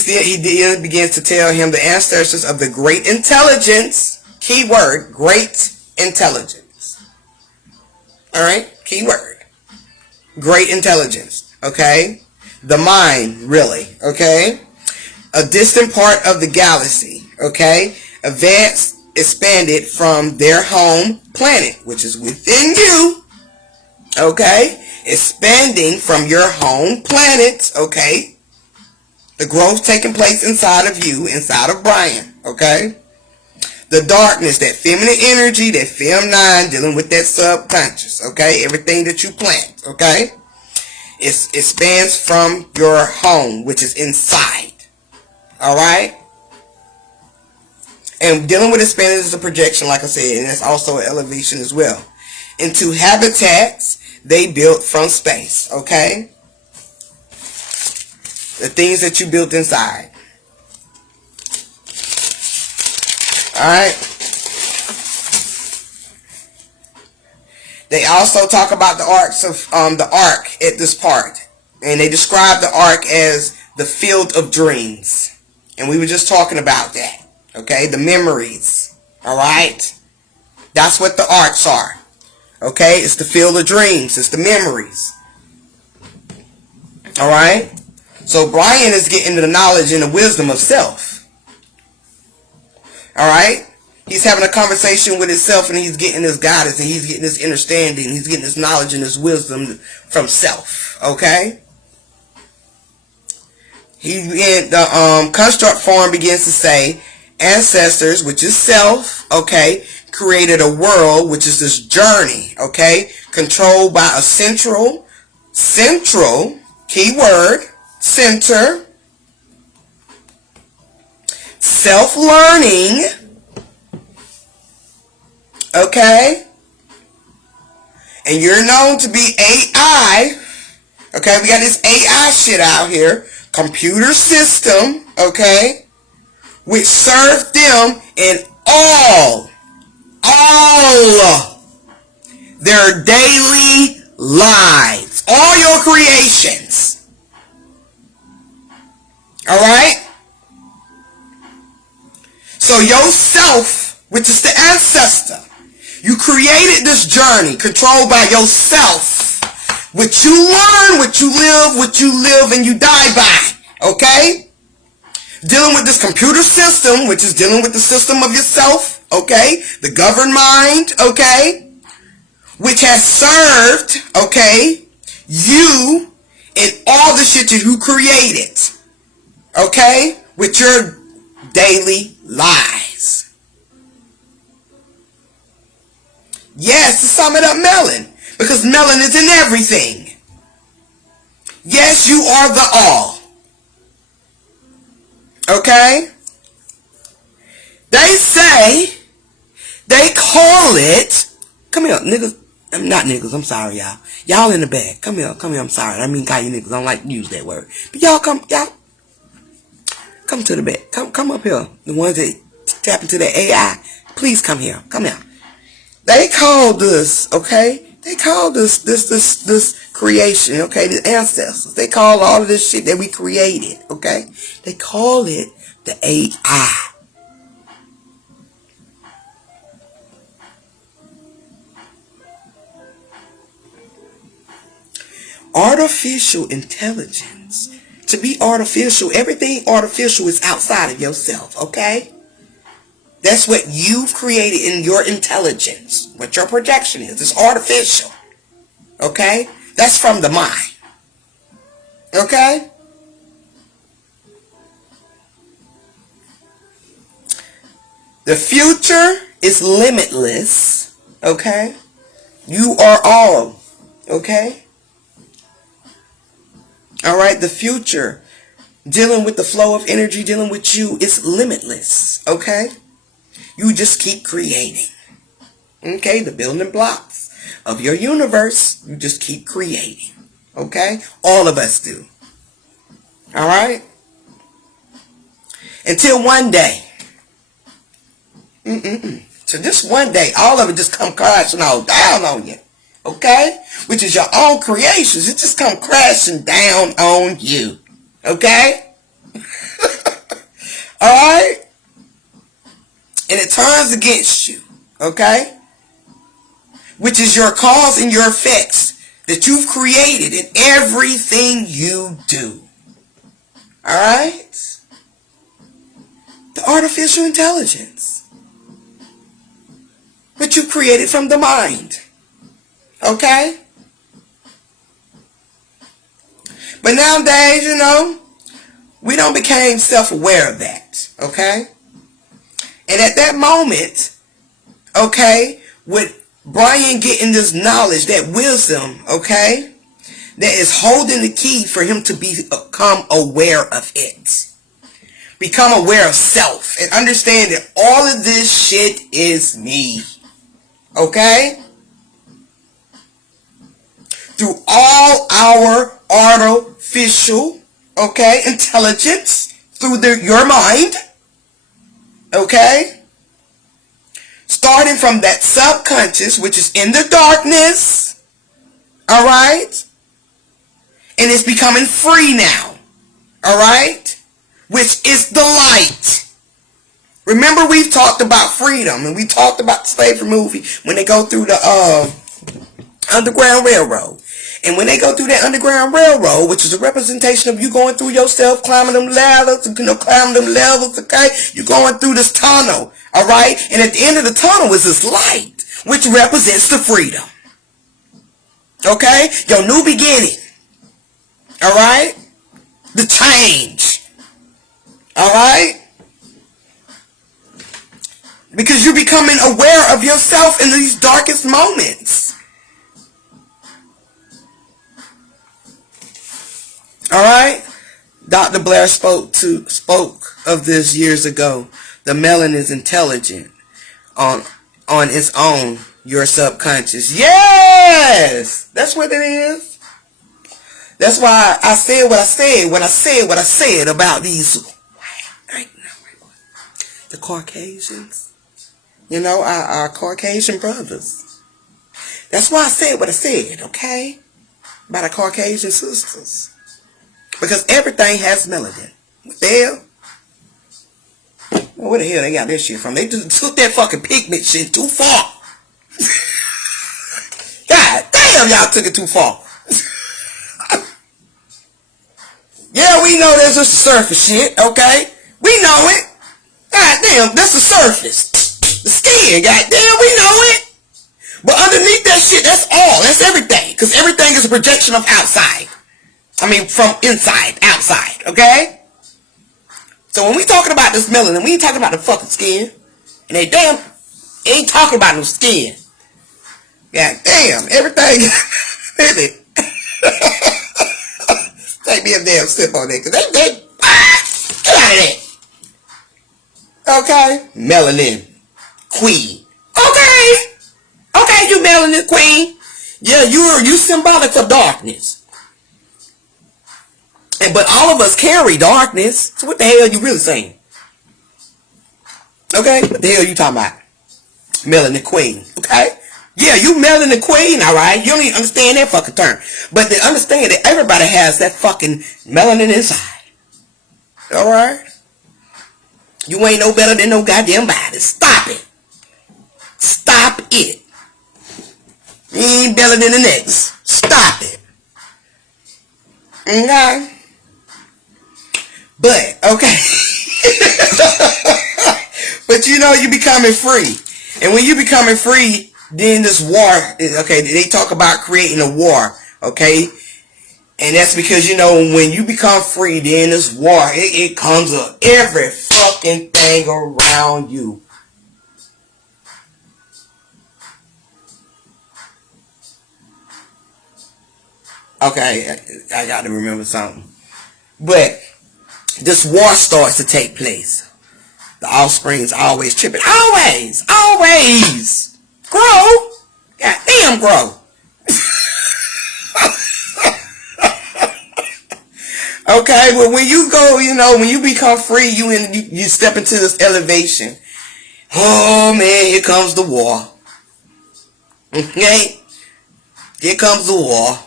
begins to tell him the ancestors of the great intelligence. Key word, great intelligence. All right. Key word, great intelligence. Okay. The mind, really. Okay. A distant part of the galaxy, okay, expanded from their home planet, which is within you, okay, expanding from your home planet, okay, the growth taking place inside of you, inside of Brian, okay, the darkness, that feminine energy, that Fem9, dealing with that subconscious, okay, everything that you plant, okay, it expands from your home, which is inside. All right, and dealing with expanding is a projection, like I said, and it's also an elevation as well, into habitats they built from space. Okay, the things that you built inside. All right. They also talk about the arcs of the arc at this part, and they describe the arc as the field of dreams. And we were just talking about that. Okay, the memories. All right, that's what the arcs are. Okay, it's the field of dreams. It's the memories. All right. So Brian is getting the knowledge and the wisdom of self. All right. He's having a conversation with himself, and he's getting his guidance, and he's getting his understanding. He's getting his knowledge and his wisdom from self. Okay. The construct form begins to say, ancestors, which is self, okay, created a world, which is this journey, okay, controlled by a central, keyword, center, self-learning, okay, and you're known to be AI, okay, we got this AI shit out here, computer system, okay, which served them in all their daily lives, all your creations. All right. So yourself, which is the ancestor, you created this journey controlled by yourself. What you learn, what you live and you die by, okay? Dealing with this computer system, which is dealing with the system of yourself, okay? The governed mind, okay? Which has served, okay, you in all the shit that you created, okay? With your daily lives. Yes, to sum it up, Melon. Because melon is in everything. Yes, you are the all. Okay? They say, they call it, come here, niggas. I'm not niggas, I'm sorry, y'all. Y'all in the bag. Come here, I'm sorry. I mean call you niggas. I don't like to use that word. But y'all come to the bag. Come up here. The ones that tap into the AI, please come here. Come here. They call this, okay? They call this creation, okay, the ancestors. They call all of this shit that we created, okay? They call it the AI. Artificial intelligence. To be artificial, everything artificial is outside of yourself, okay? That's what you've created in your intelligence. What your projection is. It's artificial. Okay? That's from the mind. Okay? The future is limitless. Okay? You are all. Okay? Alright, the future, dealing with the flow of energy, dealing with you, is limitless. Okay? You just keep creating. Okay? The building blocks of your universe, you just keep creating. Okay? All of us do. Alright? Until one day. So just one day, all of it just come crashing all down on you. Okay? Which is your own creations. It just come crashing down on you. Okay? Alright? And it turns against you. Okay? Which is your cause and your effects that you've created in everything you do. Alright? The artificial intelligence. Which you created from the mind. Okay? But nowadays, you know, we don't become self-aware of that. Okay? And at that moment, okay, with Brian getting this knowledge, that wisdom, okay, that is holding the key for him to become aware of it. Become aware of self and understand that all of this shit is me. Okay? Through all our artificial, okay, intelligence, through your mind, okay? Starting from that subconscious, which is in the darkness, alright? And it's becoming free now, alright? Which is the light. Remember, we've talked about freedom, and we talked about the slavery movie when they go through the Underground Railroad. And when they go through that Underground Railroad, which is a representation of you going through yourself, climbing them ladders, climbing them levels, okay? You're going through this tunnel, alright? And at the end of the tunnel is this light, which represents the freedom. Okay? Your new beginning. Alright? The change. Alright? Because you're becoming aware of yourself in these darkest moments. Alright? Dr. Blair spoke of this years ago. The melanin is intelligent on its own, your subconscious. Yes! That's what it is. That's why I said what I said when I said what I said about these the Caucasians. You know, our Caucasian brothers. That's why I said what I said, okay? About our Caucasian sisters. Because everything has melanin. What the hell? Well, where the hell they got this shit from? They just took that fucking pigment shit too far. God damn, y'all took it too far. Yeah, we know there's just surface shit, okay? We know it. God damn, that's the surface. The skin, god damn, we know it. But underneath that shit, that's all. That's everything. Because everything is a projection of outside. I mean, from inside, outside, okay? So when we talking about this melanin, we ain't talking about the fucking skin. And they damn ain't talking about no skin. God damn, everything in it. Take me a damn sip on it, cause they get out of that. Okay? Melanin. Queen. Okay. Okay, you melanin queen. Yeah, you symbolic for darkness. But all of us carry darkness. So what the hell are you really saying? Okay? What the hell are you talking about? Melanin queen. Okay? Yeah, you melanin queen, alright? You don't even understand that fucking term. But to understand that everybody has that fucking melanin inside. Alright? You ain't no better than no goddamn body. Stop it. Stop it. You ain't better than the next. Stop it. Okay? But, okay. But you know, you becoming free. And when you becoming free, then this war, okay, they talk about creating a war, okay? And that's because, you know, when you become free, then this war, it comes up every fucking thing around you. Okay, I got to remember something. But this war starts to take place. The offspring's always tripping. Always! Always! Grow! Goddamn grow! Okay, but when you go, when you become free, you step into this elevation. Oh man, here comes the war. Okay? Here comes the war.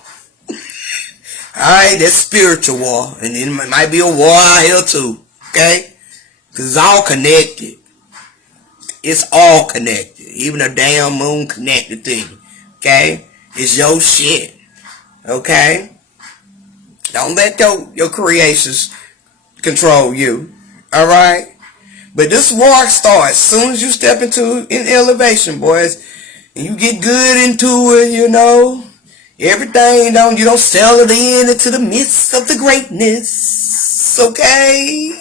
Alright, that's spiritual war. And then it might be a war out here too. Okay? Because it's all connected. It's all connected. Even a damn moon connected thing. Okay? It's your shit. Okay? Don't let your creations control you. Alright? But this war starts as soon as you step into an elevation, boys. And you get good into it, Everything, you don't sell it into the midst of the greatness. Okay?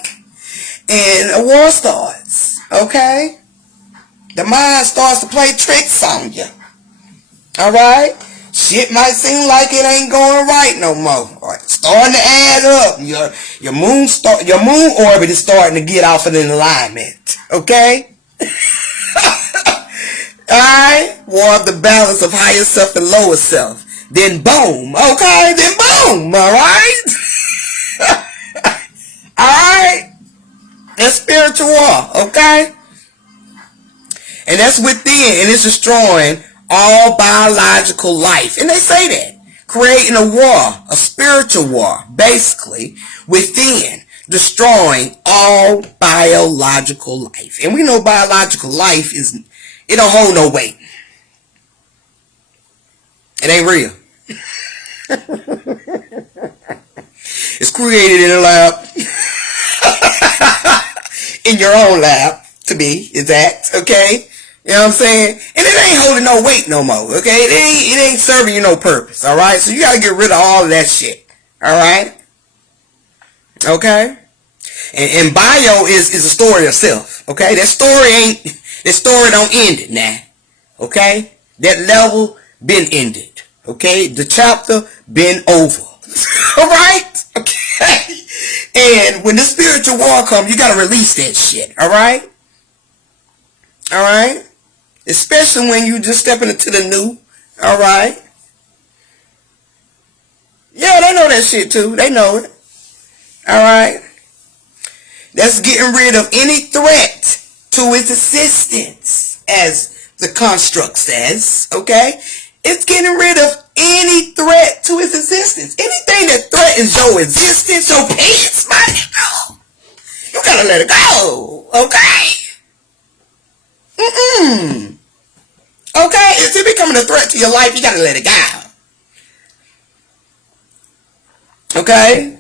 And a war starts. Okay? The mind starts to play tricks on you. Alright? Shit might seem like it ain't going right no more. It's starting to add up. Your moon orbit is starting to get off of an alignment. Okay? Alright? War of the balance of higher self and lower self. Then boom. Okay? Then boom. Alright? Alright? That's spiritual war. Okay? And that's within. And it's destroying all biological life. And they say that. Creating a war. A spiritual war. Basically. Within. Destroying all biological life. And we know biological life it don't hold no weight. It ain't real. It's created in a lab. In your own lab, to be exact, okay? You know what I'm saying? And it ain't holding no weight no more, okay? It ain't serving you no purpose, alright? So you gotta get rid of all of that shit, alright? Okay? And bio is a story of self, okay? That story don't end it now, okay? That level been ended, okay? The chapter been over, alright? Okay? And when the spiritual war comes, you gotta release that shit, alright? Alright? Especially when you just stepping into the new, alright? Yeah, they know that shit too. They know it. Alright? That's getting rid of any threat to its existence, as the construct says, okay? It's getting rid of any threat to its existence. Anything that threatens your existence, your peace, my nigga, you gotta let it go, okay? Okay? If it's becoming a threat to your life, you gotta let it go. Okay?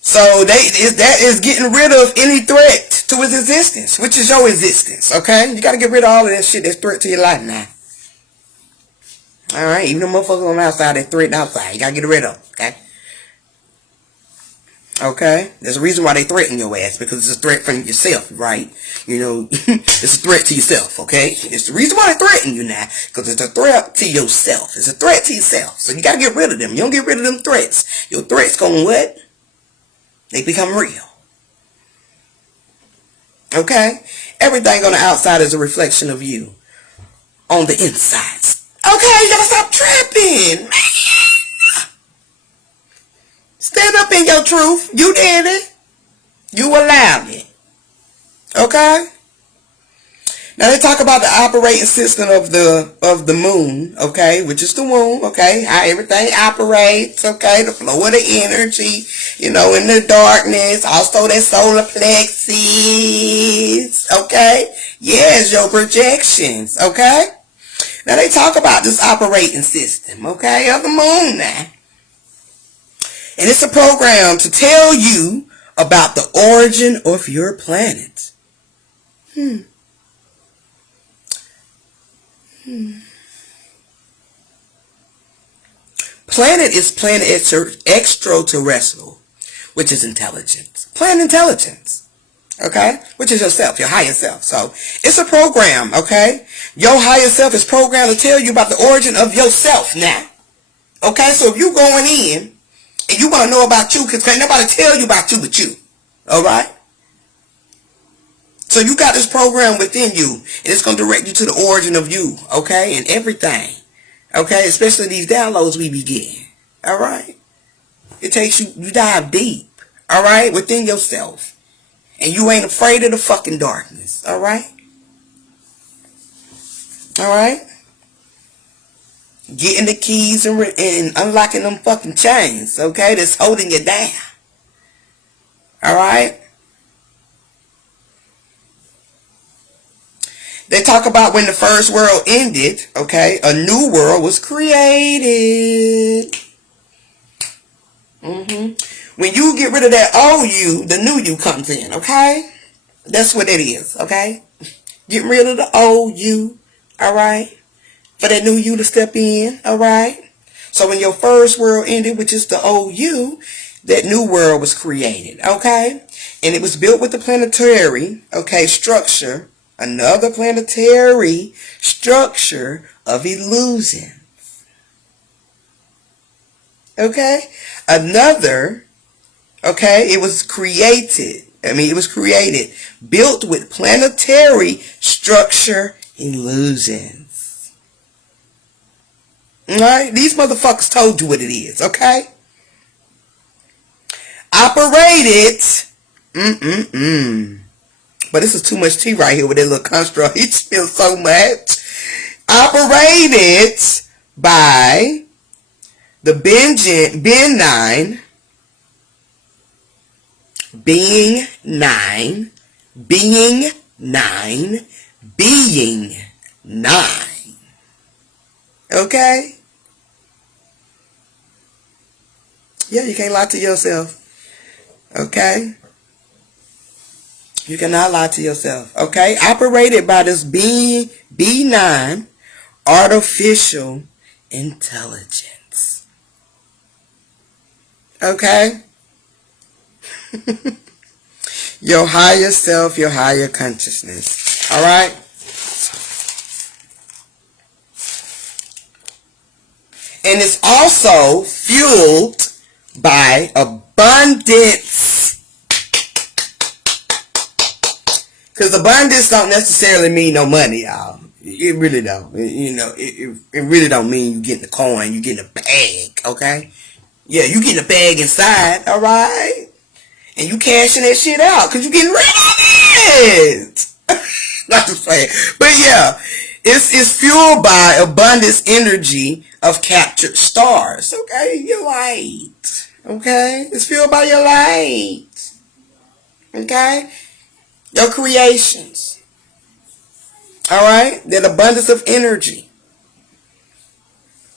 So that is getting rid of any threat to its existence, which is your existence, okay? You gotta get rid of all of that shit that's threat to your life now. Alright? Even the motherfuckers on the outside that threaten outside, you gotta get rid of them, okay? Okay? There's a reason why they threaten your ass, because it's a threat from yourself, right? It's a threat to yourself, okay? It's the reason why they threaten you now, because it's a threat to yourself. It's a threat to yourself. So you gotta get rid of them. You don't get rid of them threats. Your threats gonna what? They become real. Okay? Everything on the outside is a reflection of you on the inside. Okay, you gotta stop trapping, man. Stand up in your truth. You did it. You allowed it. Okay? Now they talk about the operating system of the moon, okay, which is the womb, okay, how everything operates, okay, the flow of the energy, in the darkness, also that solar plexus, okay, yes, your projections, okay. Now they talk about this operating system, okay, of the moon now. And it's a program to tell you about the origin of your planet. Planet is planet extraterrestrial, which is intelligence. Planet intelligence. Okay? Which is yourself, your higher self. So, it's a program, okay? Your higher self is programmed to tell you about the origin of yourself now. Okay? So, if you going in and you want to know about you, because can't nobody tell you about you but you. Alright? So, you got this program within you, and it's going to direct you to the origin of you, okay? And everything. Okay? Especially these downloads we be getting. Alright? It takes you dive deep. Alright? Within yourself. And you ain't afraid of the fucking darkness. Alright? Alright? Getting the keys and unlocking them fucking chains. Okay? That's holding you down. Alright? They talk about when the first world ended. Okay? A new world was created. When you get rid of that old you, the new you comes in, okay? That's what it is, okay? Get rid of the old you, alright? For that new you to step in, alright? So when your first world ended, which is the old you, that new world was created, okay? And it was built with the planetary, okay, structure, another planetary structure of illusions. Okay? Another, okay, it was created, built with planetary structure illusions. Alright? These motherfuckers told you what it is, okay? Operated, but this is too much tea right here with that little construct. He spills so much. Operated by the benign, being nine. Okay? Yeah, you can't lie to yourself. Okay? You cannot lie to yourself. Okay? Operated by this benign artificial intelligence. Okay? Your higher self, your higher consciousness. Alright? And it's also fueled by abundance. Because abundance don't necessarily mean no money, y'all. It really don't. It really don't mean you getting a coin, you getting a bag, okay? Yeah, you getting a bag inside, alright? And you cashing that shit out because you getting rid of it. Not just saying. But yeah, it's fueled by abundance energy of captured stars. Okay, your light. Okay, it's fueled by your light. Okay, your creations. Alright, that abundance of energy.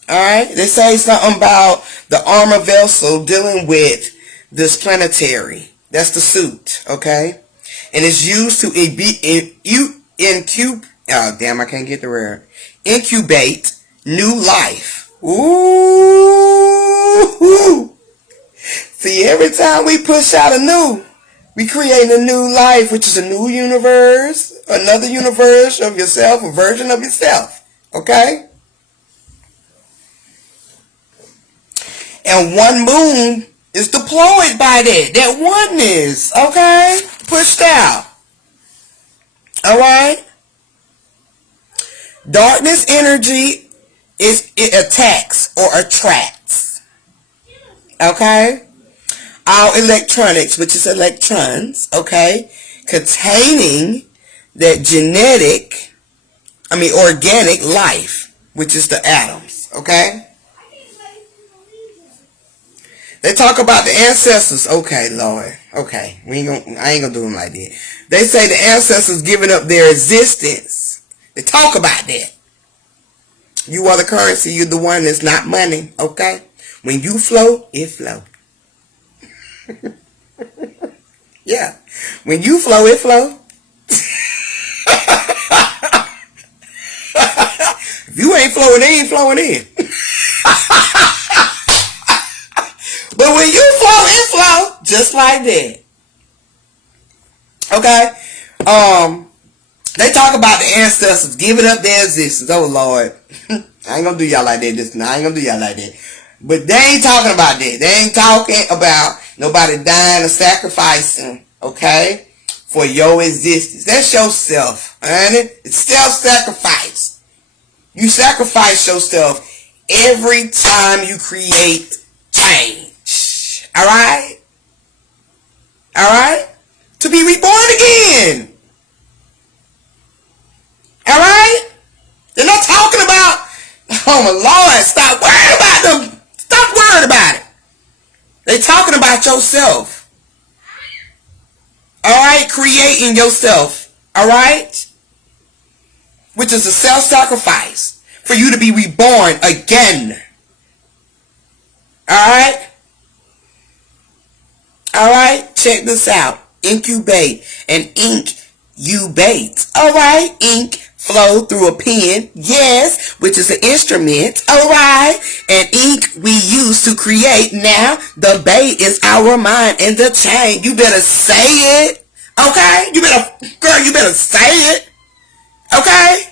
Alright, they say something about the armor vessel dealing with this planetary. That's the suit, okay? And it's used to incubate new life. Ooh. See, every time we push out a new, we create a new life, which is a new universe, another universe of yourself, a version of yourself, okay? And one moon is deployed by that oneness, okay? Pushed out. Alright? Darkness energy it attacks or attracts. Okay? All electronics, which is electrons, okay, containing that organic life, which is the atoms, okay? They talk about the ancestors. Okay, Lord. Okay, I ain't gonna do them like that. They say the ancestors giving up their existence. They talk about that. You are the currency. You're the one that's not money. Okay? When you flow, it flow. Yeah. When you flow, it flow. If you ain't flowing, it ain't flowing in. But when you flow, it flow. Just like that. Okay? They talk about the ancestors giving up their existence. Oh, Lord. I ain't gonna do y'all like that this time. I ain't gonna do y'all like that. But they ain't talking about that. They ain't talking about nobody dying or sacrificing, okay, for your existence. That's yourself, honey. It's self-sacrifice. You sacrifice yourself every time you create change. Alright? Alright? To be reborn again. Alright? They're not talking about, oh my Lord, stop worrying about them. Stop worrying about it. They're talking about yourself. Alright? Creating yourself. Alright? Which is a self-sacrifice for you to be reborn again. Alright? Alright? Check this out. Incubate and incubate. Alright? Ink flow through a pen, yes, which is an instrument, alright, and ink we use to create. Now, the bait is our mind and the chain. You better say it, okay? You better say it, okay?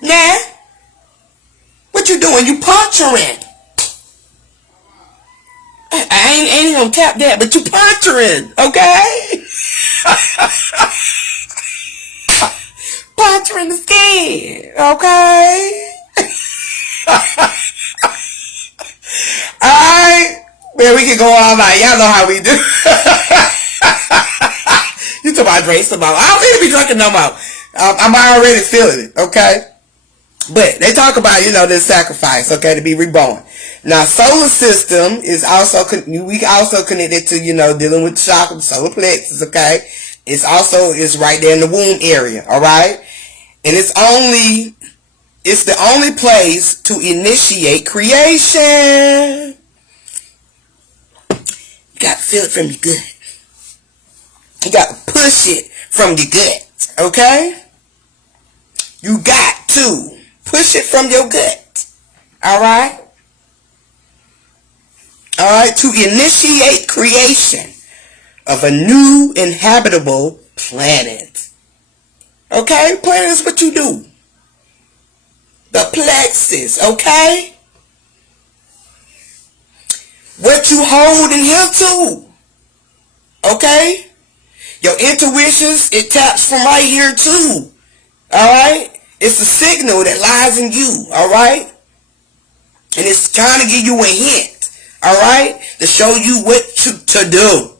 Now, what you doing? You puncturing. I ain't gonna tap that, but you puncturing, okay? Puncturing the skin, okay? Alright? Man, we can go all night. Y'all know how we do. You talking about drink some more. I don't need to be drinking no more. I'm already feeling it, okay? But they talk about, this sacrifice, okay, to be reborn. Now, solar system is also, we also connected to, dealing with chakra, solar plexus, okay? It's right there in the womb area, alright? And it's the only place to initiate creation. You got to feel it from your gut. You got to push it from your gut, okay? You got to push it from your gut, alright? Alright, to initiate creation of a new inhabitable planet. Okay? Planet is what you do. The plexus, okay? What you hold in here too. Okay? Your intuitions, it taps from right here too. Alright? It's a signal that lies in you. Alright? And it's trying to give you a hint. Alright? To show you what to do.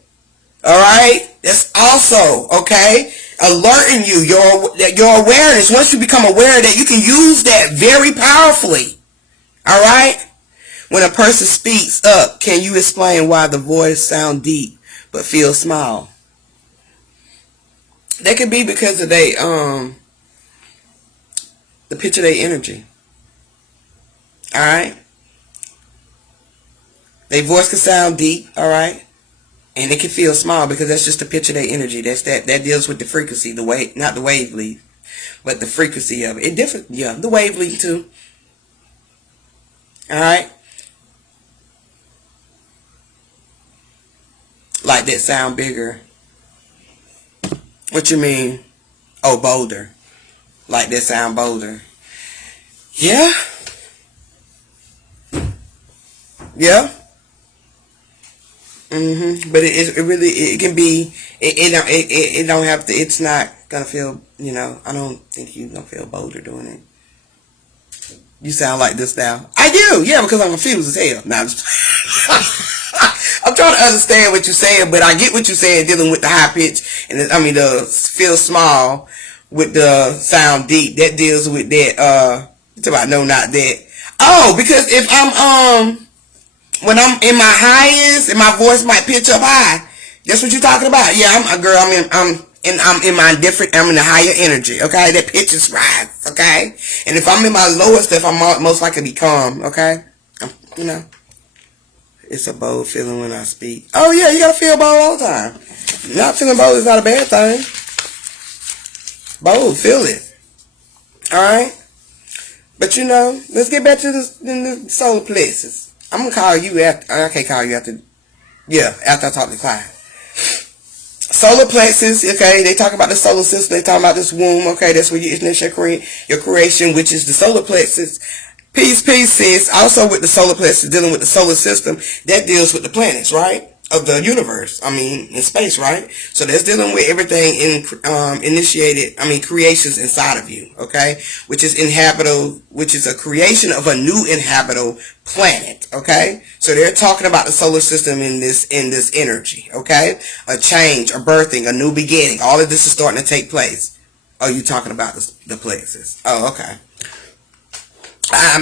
Alright? That's also, okay, alerting you, your awareness. Once you become aware of that, you can use that very powerfully. Alright? When a person speaks up, can you explain why the voice sounds deep but feels small? That could be because of the pitch of their energy. Alright? Their voice can sound deep, alright? And it can feel small because that's just the pitch of their energy. That deals with the frequency, the wave, not the wavelength, but the frequency of it. It different, yeah, the wavelength too. Alright? Like that sound bigger. What you mean? Oh, bolder. Like that sound bolder. Yeah? Yeah? But it really, it can be, it don't have to, it's not gonna feel, I don't think you're gonna feel bolder doing it. You sound like this now. I do, yeah, because I'm confused as hell. Now, I'm trying to understand what you're saying, but I get what you're saying dealing with the high pitch, and the feel small with the sound deep. That deals with that, it's about no, not that. Oh, because if I'm, when I'm in my highest, and my voice might pitch up high. That's what you're talking about. Yeah, I'm in my different, I'm in the higher energy, okay? That pitch is rise, okay? And if I'm in my lower stuff, I'm most likely to be calm, okay? It's a bold feeling when I speak. Oh yeah, you gotta feel bold all the time. Not feeling bold is not a bad thing. Bold, feel it. Alright? But let's get back to the solar plexus. I'm gonna call you after. I can't call you after. Yeah, after I talk to Clyde. Solar plexus, okay, they talk about the solar system, they talk about this womb, okay, that's where you initiate your creation, which is the solar plexus. Peace, sis. Also with the solar plexus, dealing with the solar system, that deals with the planets, right? Of the universe, in space, right? So that's dealing with everything in creations inside of you, okay? Which is a creation of a new inhabitable planet, okay? So they're talking about the solar system in this energy, okay? A change, a birthing, a new beginning. All of this is starting to take place. Oh, you talking about the plexus? Oh, okay. I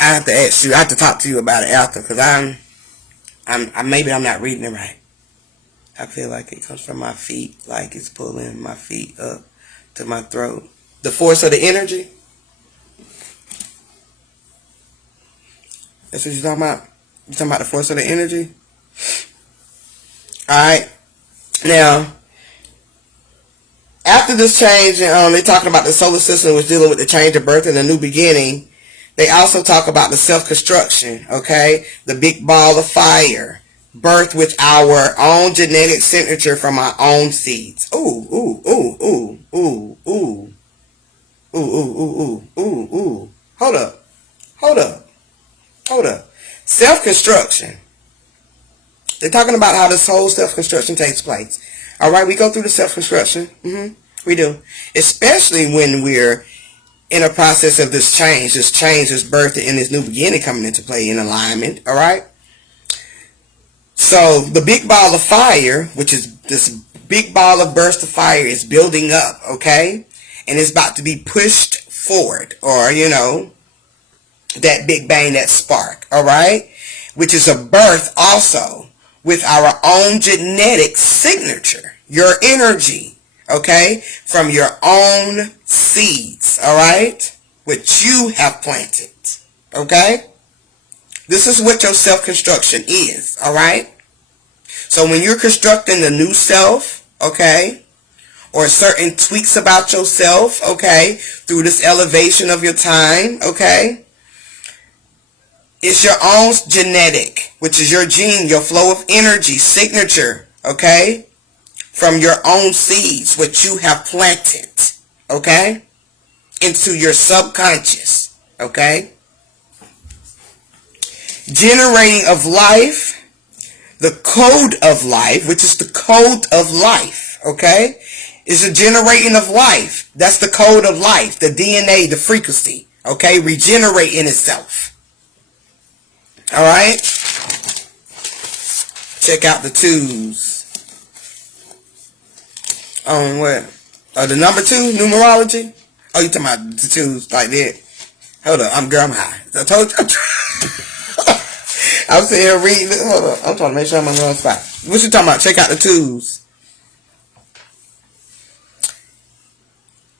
have to ask you. I have to talk to you about it after, because maybe I'm not reading it right. I feel like it comes from my feet, like it's pulling my feet up to my throat. The force of the energy. That's what you're talking about? You're talking about the force of the energy? Alright. Now, after this change, they're talking about the solar system, which dealing with the change of birth and a new beginning. They also talk about the self-construction, okay? The big ball of fire. Birth with our own genetic signature from our own seeds. Ooh, ooh, ooh, ooh, ooh, ooh. Ooh, ooh, ooh, ooh, ooh, ooh. Hold up. Hold up. Hold up. Self-construction. They're talking about how this whole self-construction takes place. Alright, we go through the self-construction. We do. Especially when we're in a process of this change, this birth, and this new beginning coming into play in alignment, all right? So the big ball of fire, which is this big ball of burst of fire, is building up, okay? And it's about to be pushed forward, or, that big bang, that spark, all right? Which is a birth also with our own genetic signature, your energy, okay, from your own seeds, all right, which you have planted, okay? This is what your self-construction is, all right? So when you're constructing the new self, okay, or certain tweaks about yourself, okay, through this elevation of your time, okay, it's your own genetic, which is your gene, your flow of energy, signature, okay, from your own seeds, which you have planted, okay, into your subconscious, okay? Generating of life, the code of life, which is the code of life, okay, is a generating of life. That's the code of life, the DNA, the frequency, okay, regenerating itself. All right? Check out the twos. On what? The number 2, numerology? Oh, you talking about the twos like that? Hold up, I'm high. I told you. I'm sitting here reading. Hold up, I'm trying to make sure I'm on the wrong spot. What you talking about? Check out the twos.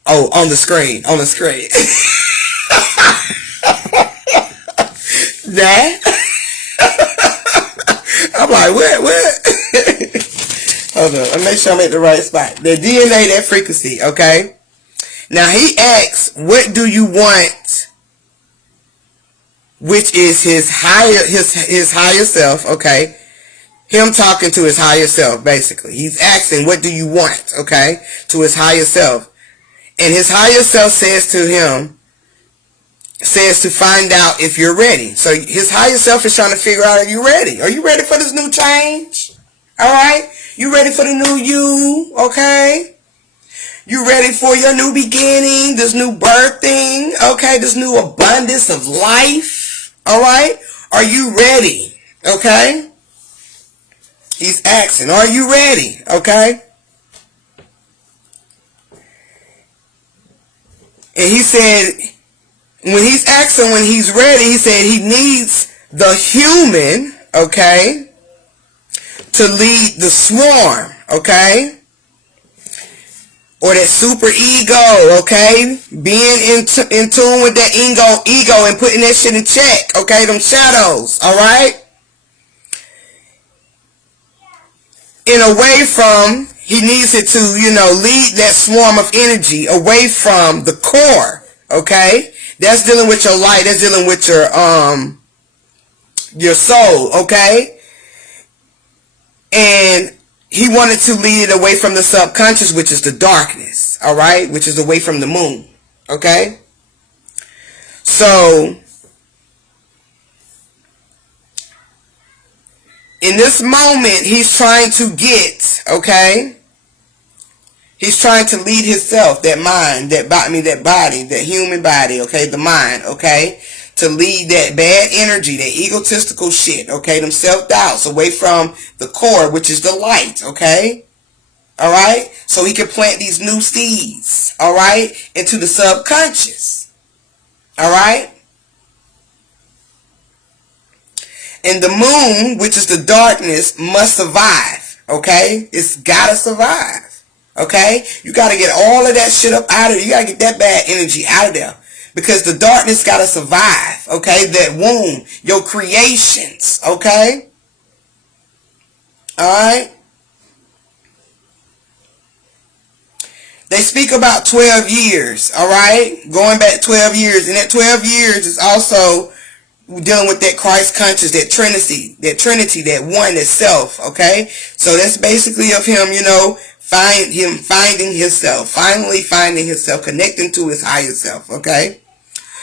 Oh, on the screen. On the screen. That? I'm like, what? Hold on, let me make sure I'm at the right spot. The DNA, that frequency, okay? Now he asks, what do you want? Which is his higher self, okay? Him talking to his higher self, basically. He's asking, what do you want, okay? To his higher self. And his higher self says to him, says to find out if you're ready. So his higher self is trying to figure out, are you ready? Are you ready for this new change? Alright? You ready for the new you? Okay? You ready for your new beginning? This new birthing? Okay? This new abundance of life? Alright? Are you ready? Okay? He's asking, are you ready? Okay? And he said, when he's asking when he's ready, he said he needs the human, okay, to lead the swarm, okay, or that super ego, okay, being in tune with that ego and putting that shit in check, okay, them shadows, alright, and away from, he needs it to, lead that swarm of energy away from the core, okay. That's dealing with your light. That's dealing with your soul, okay? And he wanted to lead it away from the subconscious, which is the darkness, all right, which is away from the moon, okay? So, in this moment, he's trying to get, okay, he's trying to lead himself, that mind, that body, that human body, okay, the mind, okay, to lead that bad energy, that egotistical shit, okay, them self-doubts away from the core, which is the light, okay, all right, so he can plant these new seeds, all right, into the subconscious, all right. And the moon, which is the darkness, must survive, okay, it's gotta survive, okay, you gotta get all of that shit up out of there, you gotta get that bad energy out of there. Because the darkness got to survive, okay? That womb, your creations, okay? Alright? They speak about 12 years, alright? Going back 12 years. And that 12 years is also dealing with that Christ conscious, that Trinity, that one, that self, okay? So that's basically of him, you know, finding himself, finally finding himself, connecting to his higher self, okay?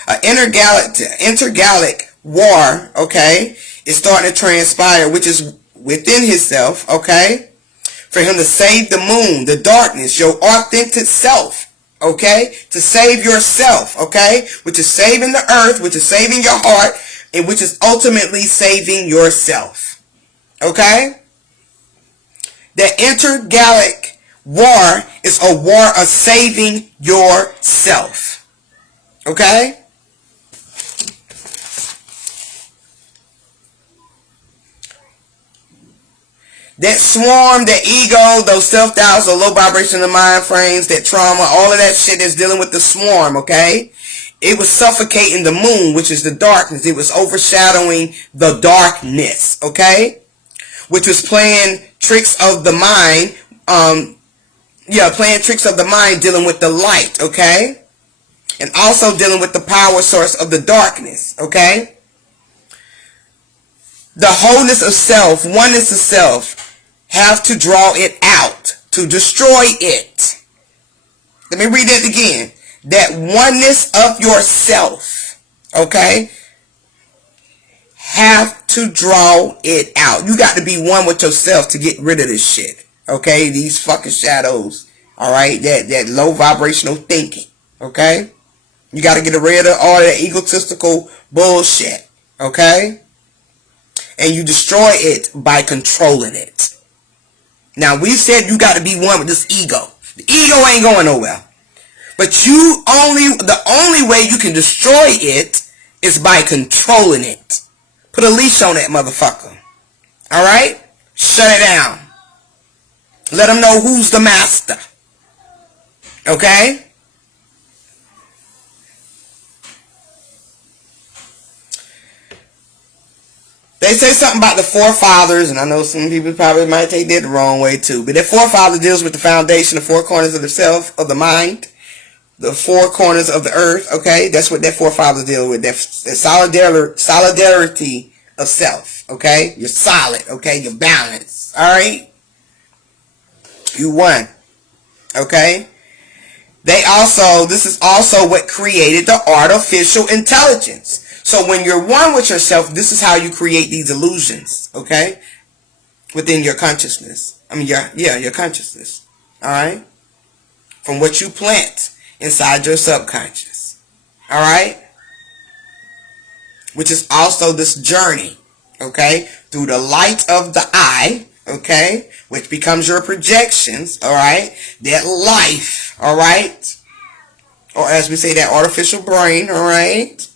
An intergalactic war, okay, is starting to transpire, which is within himself, okay, for him to save the moon, the darkness, your authentic self, okay, to save yourself, okay, which is saving the earth, which is saving your heart, and which is ultimately saving yourself, okay. The intergalactic war is a war of saving yourself, okay. That swarm, that ego, those self-doubts, the low vibration of mind frames, that trauma, all of that shit is dealing with the swarm, okay? It was suffocating the moon, which is the darkness. It was overshadowing the darkness, okay? Which was playing tricks of the mind, playing tricks of the mind, dealing with the light, okay? And also dealing with the power source of the darkness, okay? The wholeness of self, oneness of self, have to draw it out, to destroy it. Let me read that again. That oneness of yourself, okay, have to draw it out. You got to be one with yourself to get rid of this shit, okay? These fucking shadows, all right? That low vibrational thinking, okay? You got to get rid of all that egotistical bullshit, okay? And you destroy it by controlling it. Now, we said you got to be one with this ego. The ego ain't going nowhere. But the only way you can destroy it is by controlling it. Put a leash on that motherfucker. Alright? Shut it down. Let them know who's the master. Okay? They say something about the forefathers, and I know some people probably might take that the wrong way too, but that forefather deals with the foundation, the four corners of the self, of the mind, the four corners of the earth, okay? That's what that forefather deal with, that solidarity of self, okay? You're solid, okay? You're balanced, alright? You won, okay? This is also what created the artificial intelligence. So when you're one with yourself, this is how you create these illusions, okay? Within your consciousness. Your consciousness, alright? From what you plant inside your subconscious, alright? Which is also this journey, okay? Through the light of the eye, okay? Which becomes your projections, alright? That life, alright? Or as we say, that artificial brain, alright?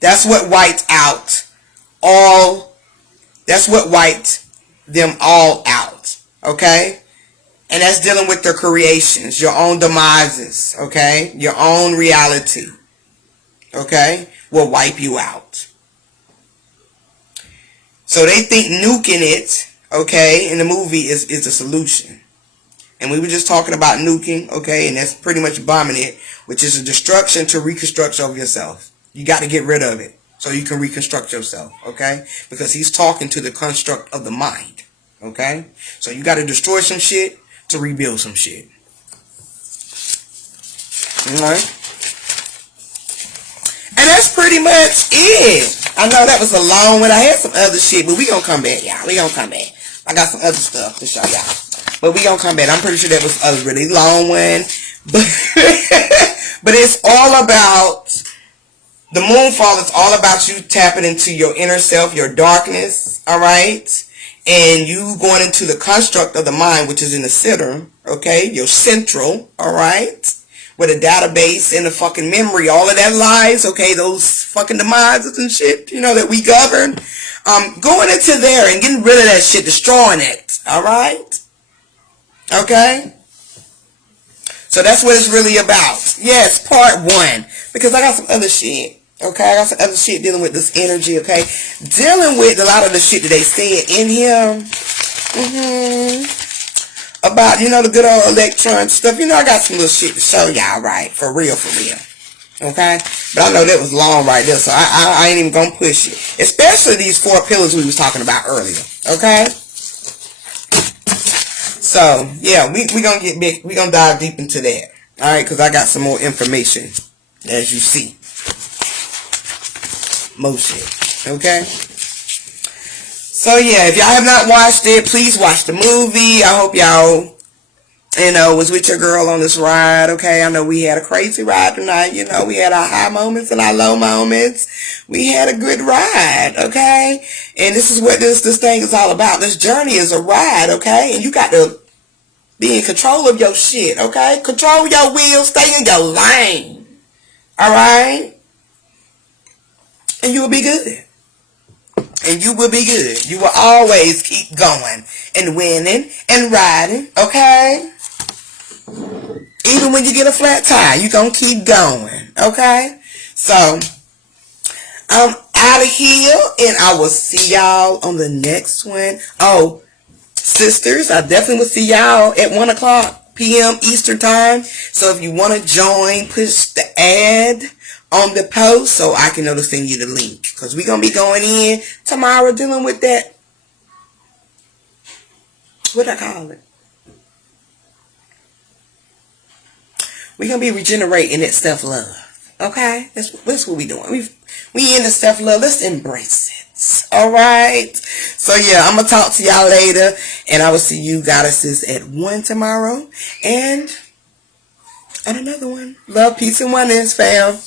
That's what wiped them all out, okay? And that's dealing with their creations, your own demises, okay? Your own reality, okay? Will wipe you out. So they think nuking it, okay, in the movie is a solution. And we were just talking about nuking, okay? And that's pretty much bombing it, which is a destruction to reconstruction of yourself. You got to get rid of it. so you can reconstruct yourself, okay? Because he's talking to the construct of the mind, okay? So you got to destroy some shit to rebuild some shit. Alright? And that's pretty much it. I know that was a long one. I had some other shit, but we gonna come back, y'all. We gonna come back. I got some other stuff to show y'all. But we gonna come back. I'm pretty sure that was a really long one. But it's all about, the moonfall is all about you tapping into your inner self, your darkness, alright? And you going into the construct of the mind, which is in the center, okay? Your central, alright? With a database and the fucking memory, all of that lies, okay? Those fucking demises and shit, you know, that we govern. Going into there and getting rid of that shit, destroying it, alright? Okay? So that's what it's really about. Yes, part 1. Because I got some other shit. Okay, I got some other shit dealing with this energy, okay? Dealing with a lot of the shit that they said in here. About, you know, the good old electron stuff. You know, I got some little shit to show y'all, right? For real, for real. Okay? But I know that was long right there, so I ain't even gonna push it. Especially these 4 pillars we was talking about earlier. Okay? So, yeah, we gonna get big. We gonna dive deep into that. Alright, because I got some more information, as you see. More shit. Okay? So, yeah, if y'all have not watched it, please watch the movie. I hope y'all, you know, was with your girl on this ride, okay? I know we had a crazy ride tonight. You know, we had our high moments and our low moments. We had a good ride, okay? And this is what this thing is all about. This journey is a ride, okay? And you got to be in control of your shit, okay? Control your wheels. Stay in your lane, all right? And you will be good. And you will be good. You will always keep going and winning and riding, okay? Even when you get a flat tire, you gonna keep going, okay? So, I'm out of here, and I will see y'all on the next one. Oh, sisters, I definitely will see y'all at 1 o'clock p.m. Eastern Time. So if you want to join, push the ad on the post so I can know to send you the link. Because we're going to be going in tomorrow dealing with that. What I call it? We're going to be regenerating that self-love. Okay? That's what we're doing. We in the self-love. Let's embrace it. Alright? So yeah, I'm going to talk to y'all later. And I will see you goddesses at 1 tomorrow. And on another one. Love, peace, and oneness, fam.